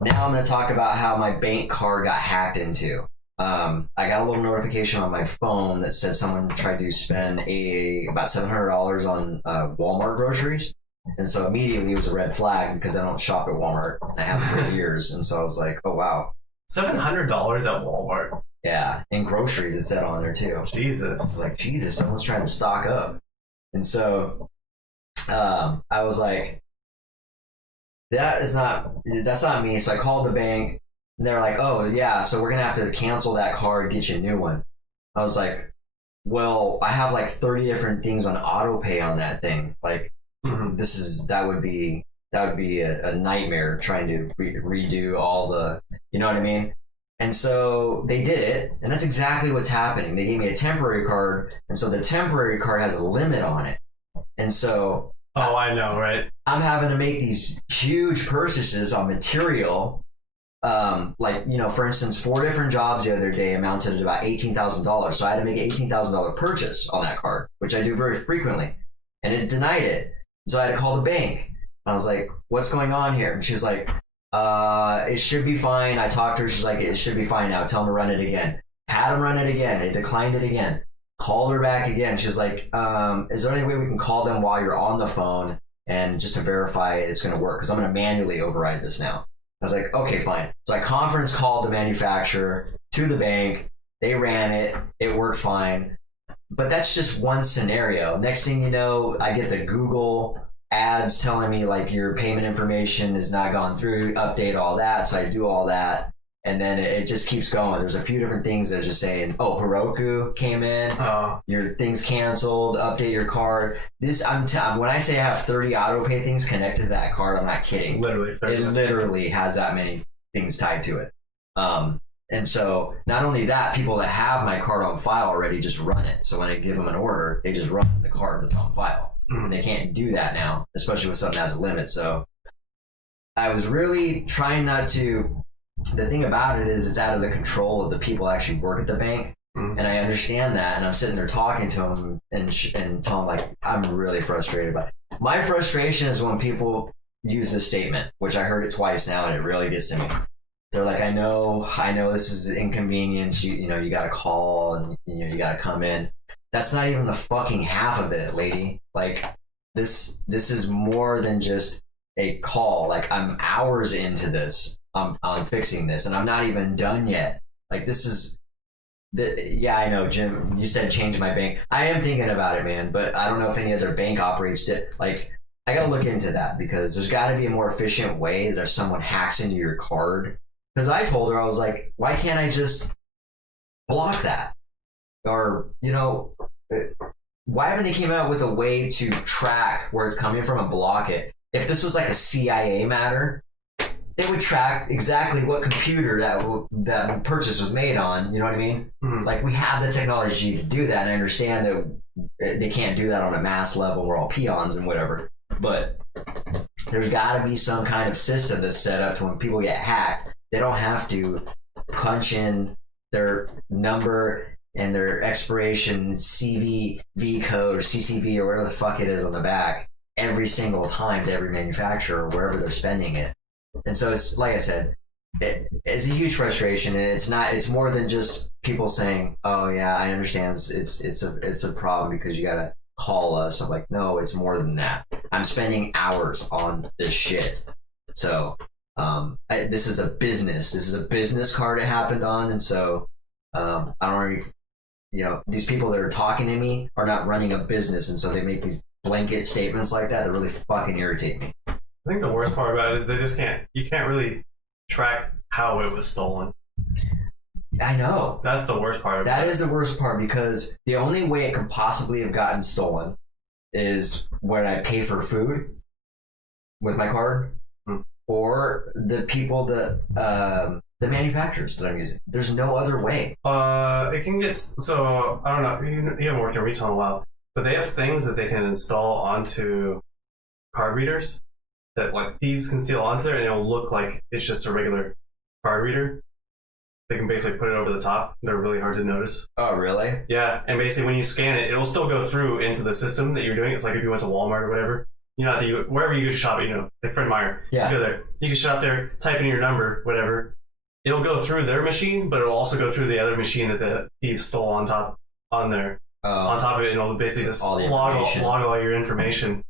now I'm going to talk about how my bank card got hacked into. I got a little notification on my phone that said someone tried to spend about $700 on Walmart groceries. And so immediately it was a red flag, because I don't shop at Walmart. I haven't for years. And so I was like, oh, wow. $700 at Walmart? Yeah. And groceries, it said on there too. Jesus. I was like, Jesus, someone's trying to stock up. And so I was like, that's not me. So I called the bank. And they're like, oh, yeah, so we're going to have to cancel that card, get you a new one. I was like, well, I have like 30 different things on auto pay on that thing. Like, that would be a nightmare trying to redo all the, you know what I mean? And so they did it, and that's exactly what's happening. They gave me a temporary card, and so the temporary card has a limit on it. And so... Oh, I know, right? I'm having to make these huge purchases on material. For instance, 4 different jobs the other day amounted to about $18,000. So I had to make an $18,000 purchase on that card, which I do very frequently. And it denied it. So I had to call the bank. I was like, what's going on here? And she's like, it should be fine. I talked to her. She's like, it should be fine now. Tell them to run it again. Had them run it again. They declined it again. Called her back again. She's like, is there any way we can call them while you're on the phone and just to verify it's going to work? Because I'm going to manually override this now. I was like, okay, fine. So I conference called the manufacturer to the bank. They ran it. It worked fine. But that's just one scenario. Next thing you know, I get the Google ads telling me like your payment information has not gone through, update all that. So I do all that. And then it just keeps going. There's a few different things that are just saying, oh, Heroku came in, your thing's canceled, update your card. When I say I have 30 auto pay things connected to that card, I'm not kidding. Literally 30. It literally has that many things tied to it. And so not only that, people that have my card on file already just run it. So when I give them an order, they just run the card that's on file. And they can't do that now, especially with something that has a limit. So I was really trying not to... The thing about it is it's out of the control of the people that actually work at the bank. And I understand that. And I'm sitting there talking to them and telling them, like, I'm really frustrated by it. My frustration is when people use this statement, which I heard it twice now, and it really gets to me. They're like, I know this is inconvenience. You got to call and you got to come in. That's not even the fucking half of it, lady. Like, this is more than just a call. Like, I'm hours into this. I'm fixing this, and I'm not even done yet. Like, this is... Yeah, I know, Jim, you said change my bank. I am thinking about it, man, but I don't know if any other bank operates it. Like, I gotta look into that, because there's gotta be a more efficient way that if someone hacks into your card. Because I told her, I was like, why can't I just block that? Or, why haven't they came out with a way to track where it's coming from and block it? If this was like a CIA matter, they would track exactly what computer that purchase was made on. You know what I mean? Like, we have the technology to do that, and I understand that they can't do that on a mass level. We're all peons and whatever. but there's got to be some kind of system that's set up to when people get hacked, they don't have to punch in their number and their expiration CVV code, CCV, or whatever the fuck it is on the back every single time to every manufacturer, wherever they're spending it. And so it's like I said, it's a huge frustration, and it's more than just people saying, "Oh yeah, I understand. It's a problem because you gotta call us." I'm like, no, it's more than that. I'm spending hours on this shit. So this is a business. This is a business card it happened on, and so I don't really, these people that are talking to me are not running a business, and so they make these blanket statements like that really fucking irritate me. I think the worst part about it is you can't really track how it was stolen. I know. That's the worst part. That is the worst part, because the only way it could possibly have gotten stolen is when I pay for food with my card, or the people that the manufacturers that I'm using. There's no other way. It can get so I don't know. You haven't worked in retail in a while, but they have things that they can install onto card readers that like thieves can steal onto there, and it'll look like it's just a regular card reader. They can basically put it over the top. They're really hard to notice. Oh, really? Yeah, and basically when you scan it, it'll still go through into the system that you're doing. It's like if you went to Walmart or whatever. Wherever you go shop, like Fred Meyer. Yeah. You go there. You can shop there, type in your number, whatever. It'll go through their machine, but it'll also go through the other machine that the thieves stole on top of it, and it'll basically just log all your information.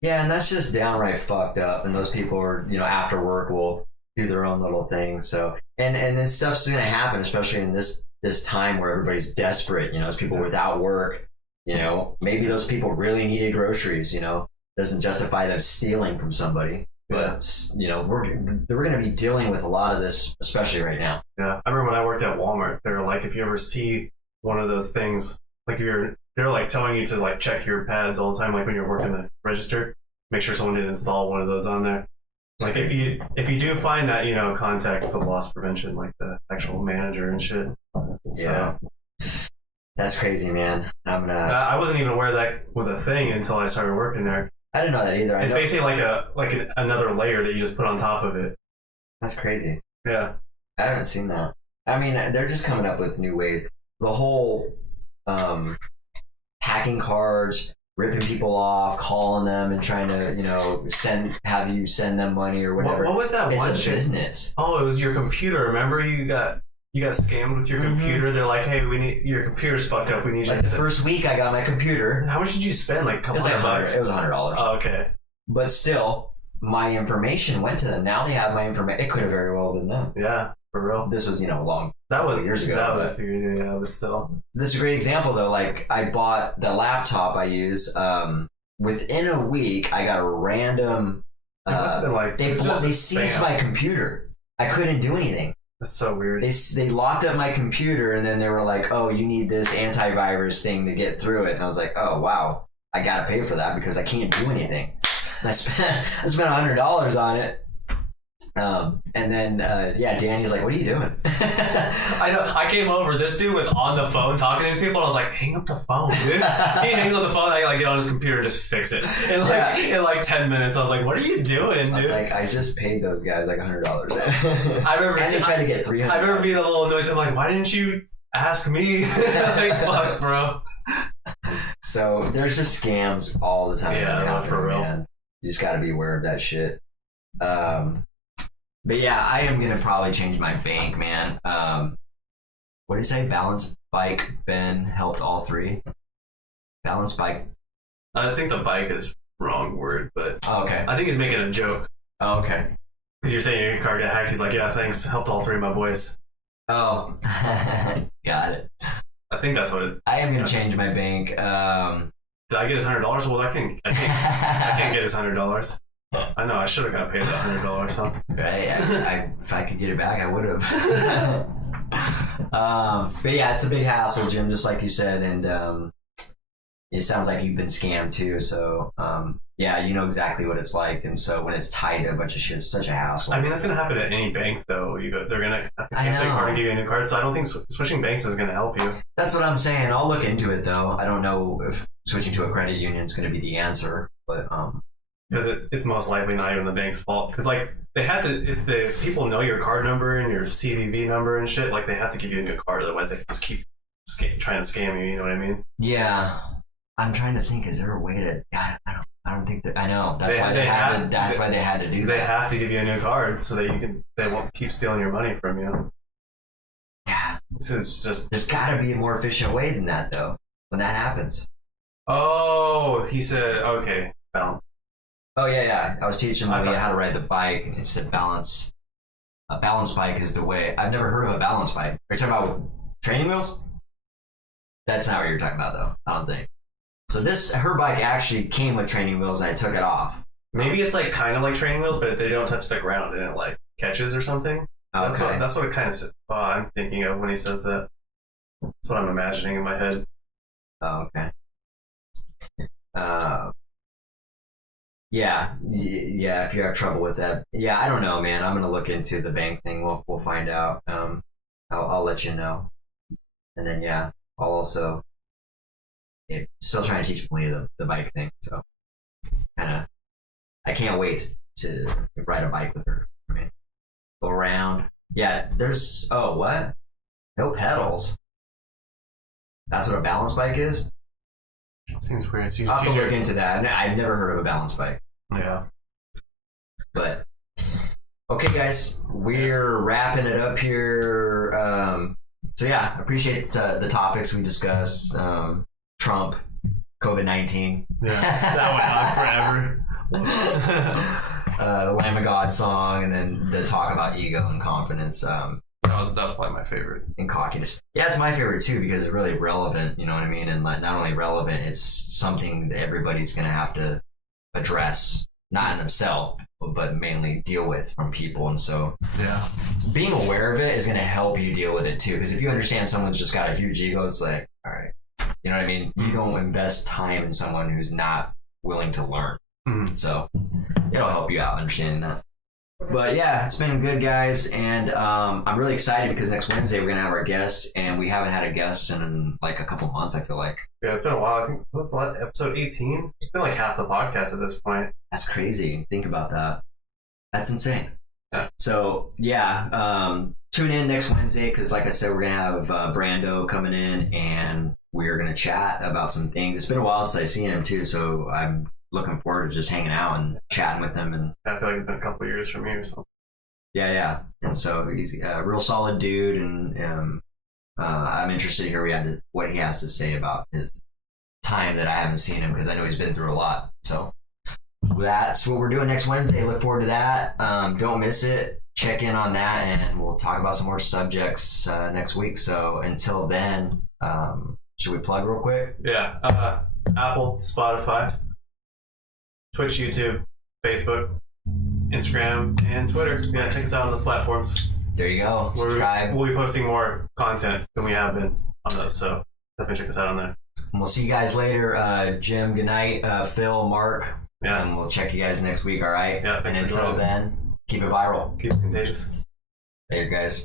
Yeah, and that's just downright fucked up. And those people are, after work will do their own little thing. So, and this stuff's going to happen, especially in this time where everybody's desperate. As people without work. Maybe those people really needed groceries. Doesn't justify them stealing from somebody. But we're going to be dealing with a lot of this, especially right now. Yeah, I remember when I worked at Walmart, they were like, if you ever see one of those things, like they're like telling you to like check your pads all the time, like when you're working the register, make sure someone didn't install one of those on there. Like if you do find that, contact the loss prevention, like the actual manager and shit. Yeah, that's crazy, man. I wasn't even aware that was a thing until I started working there. I didn't know that either. It's basically like another layer that you just put on top of it. That's crazy. Yeah, I haven't seen that. I mean, they're just coming up with new ways. The whole hacking cards, ripping people off, calling them, and trying to have you send them money or whatever. What was that one? It's a business. Oh, it was your computer. Remember, you got scammed with your computer. They're like, hey, we need your computer's fucked up. We need you. Like the first week I got my computer. How much did you spend? Like a couple $100 bucks? It was $100. Oh, okay. But still, my information went to them. Now they have my information. It could have very well been them. Yeah, for real. This was That was years ago. That was a few years ago. But still, this is a great example though. Like I bought the laptop I use. Within a week, I got a random. They seized my computer. I couldn't do anything. That's so weird. They locked up my computer, and then they were like, "Oh, you need this antivirus thing to get through it." And I was like, "Oh, wow, I gotta pay for that because I can't do anything." And I spent $100 on it. And then Danny's like, "What are you doing?" I know. I came over. This dude was on the phone talking to these people. And I was like, "Hang up the phone, dude." He hangs up the phone. I get on his computer and just fix it in like 10 minutes. I was like, "What are you doing, dude?" I was like, I just paid those guys like $100. I remember. And they tried to get $300. I remember being a little annoyed. I'm like, "Why didn't you ask me?" Like, fuck, bro. So there's just scams all the time. Yeah, for real. Man. You just got to be aware of that shit. But yeah, I am going to probably change my bank, man. What did you say? Balance Bike Ben helped all three? Balance Bike? I think the bike is wrong word, but okay. I think he's making a joke. Oh, okay. Because you're saying your car got hacked. He's like, yeah, thanks. Helped all three of my boys. Oh, got it. I think that's what it. I am going to change my bank. Did I get his $100? Well, I can't get his $100. I know, I should have got paid that $100, huh? Right, if I could get it back, I would have. But yeah, it's a big hassle, Jim, just like you said, and it sounds like you've been scammed too, so yeah, you know exactly what it's like, and so when it's tied to a bunch of shit, it's such a hassle. I mean, that's going to happen at any bank, though. They're going to cancel your card and give you a new card, so I don't think switching banks is going to help you. That's what I'm saying. I'll look into it, though. I don't know if switching to a credit union is going to be the answer, but because it's most likely not even the bank's fault. Because like they had to, if the people know your card number and your CVV number and shit, like they have to give you a new card, otherwise they just keep trying to scam you. You know what I mean? Yeah, I'm trying to think. Is there a way to? I don't think that. I know. That's why they had to. That's why they had to do that. They have to give you a new card so that they won't keep stealing your money from you. Yeah, It's just. there's got to be a more efficient way than that, though. When that happens. Oh, he said, okay, balance. Oh yeah. I was teaching Leah how to ride the bike, and it said balance. A balance bike is the way. I've never heard of a balance bike. Are you talking about training wheels? That's not what you're talking about, though. I don't think. So her bike actually came with training wheels, and I took it off. Maybe it's like kind of like training wheels, but they don't touch the ground and it like catches or something. Okay. That's what it kind of. I'm thinking of when he says that. That's what I'm imagining in my head. Oh, okay. Yeah. If you have trouble with that, yeah, I don't know, man. I'm gonna look into the bank thing. We'll find out. I'll let you know. And then I'll also still trying to teach Malia the bike thing. So I can't wait to ride a bike with her. I mean, go around. Yeah, there's what? No pedals. That's what a balance bike is? It seems weird. I'll have to look into that. I've never heard of a balance bike. Yeah. But, okay, guys, we're wrapping it up here. Appreciate the topics we discussed. Trump, COVID-19. Yeah, that went on forever. The Lamb of God song, and then the talk about ego and confidence. That was probably my favorite. And cockiness. Yeah, it's my favorite too because it's really relevant, you know what I mean? And not only relevant, it's something that everybody's going to have to address, not in themselves, but mainly deal with from people. And so being aware of it is going to help you deal with it too. Because if you understand someone's just got a huge ego, it's like, all right, you know what I mean? You don't invest time in someone who's not willing to learn. Mm-hmm. So it'll help you out understanding that. But yeah, it's been good, guys, and I'm really excited because next Wednesday we're gonna have our guests, and we haven't had a guest in like a couple months. I feel like. Yeah, it's been a while. I think what was the last episode 18? It's been like half the podcast at this point. That's crazy. Think about that. That's insane. Yeah. So tune in next Wednesday because, like I said, we're gonna have Brando coming in, and we're gonna chat about some things. It's been a while since I've seen him too, so I'm looking forward to just hanging out and chatting with him. And I feel like it's been a couple of years for me or something. Yeah. And so he's a real solid dude, and I'm interested to hear what he has to say about his time that I haven't seen him because I know he's been through a lot. So that's what we're doing next Wednesday. Look forward to that. Don't miss it. Check in on that, and we'll talk about some more subjects next week. So until then, should we plug real quick? Yeah. Apple, Spotify, Twitch, YouTube, Facebook, Instagram, and Twitter. Yeah, check us out on those platforms. There you go. Subscribe. We'll be posting more content than we have been on those, so definitely check us out on there. And we'll see you guys later. Jim, good night. Phil, Mark. Yeah. And we'll check you guys next week, all right? Yeah, thanks and for until then, keep it viral. Keep it contagious. Later, guys.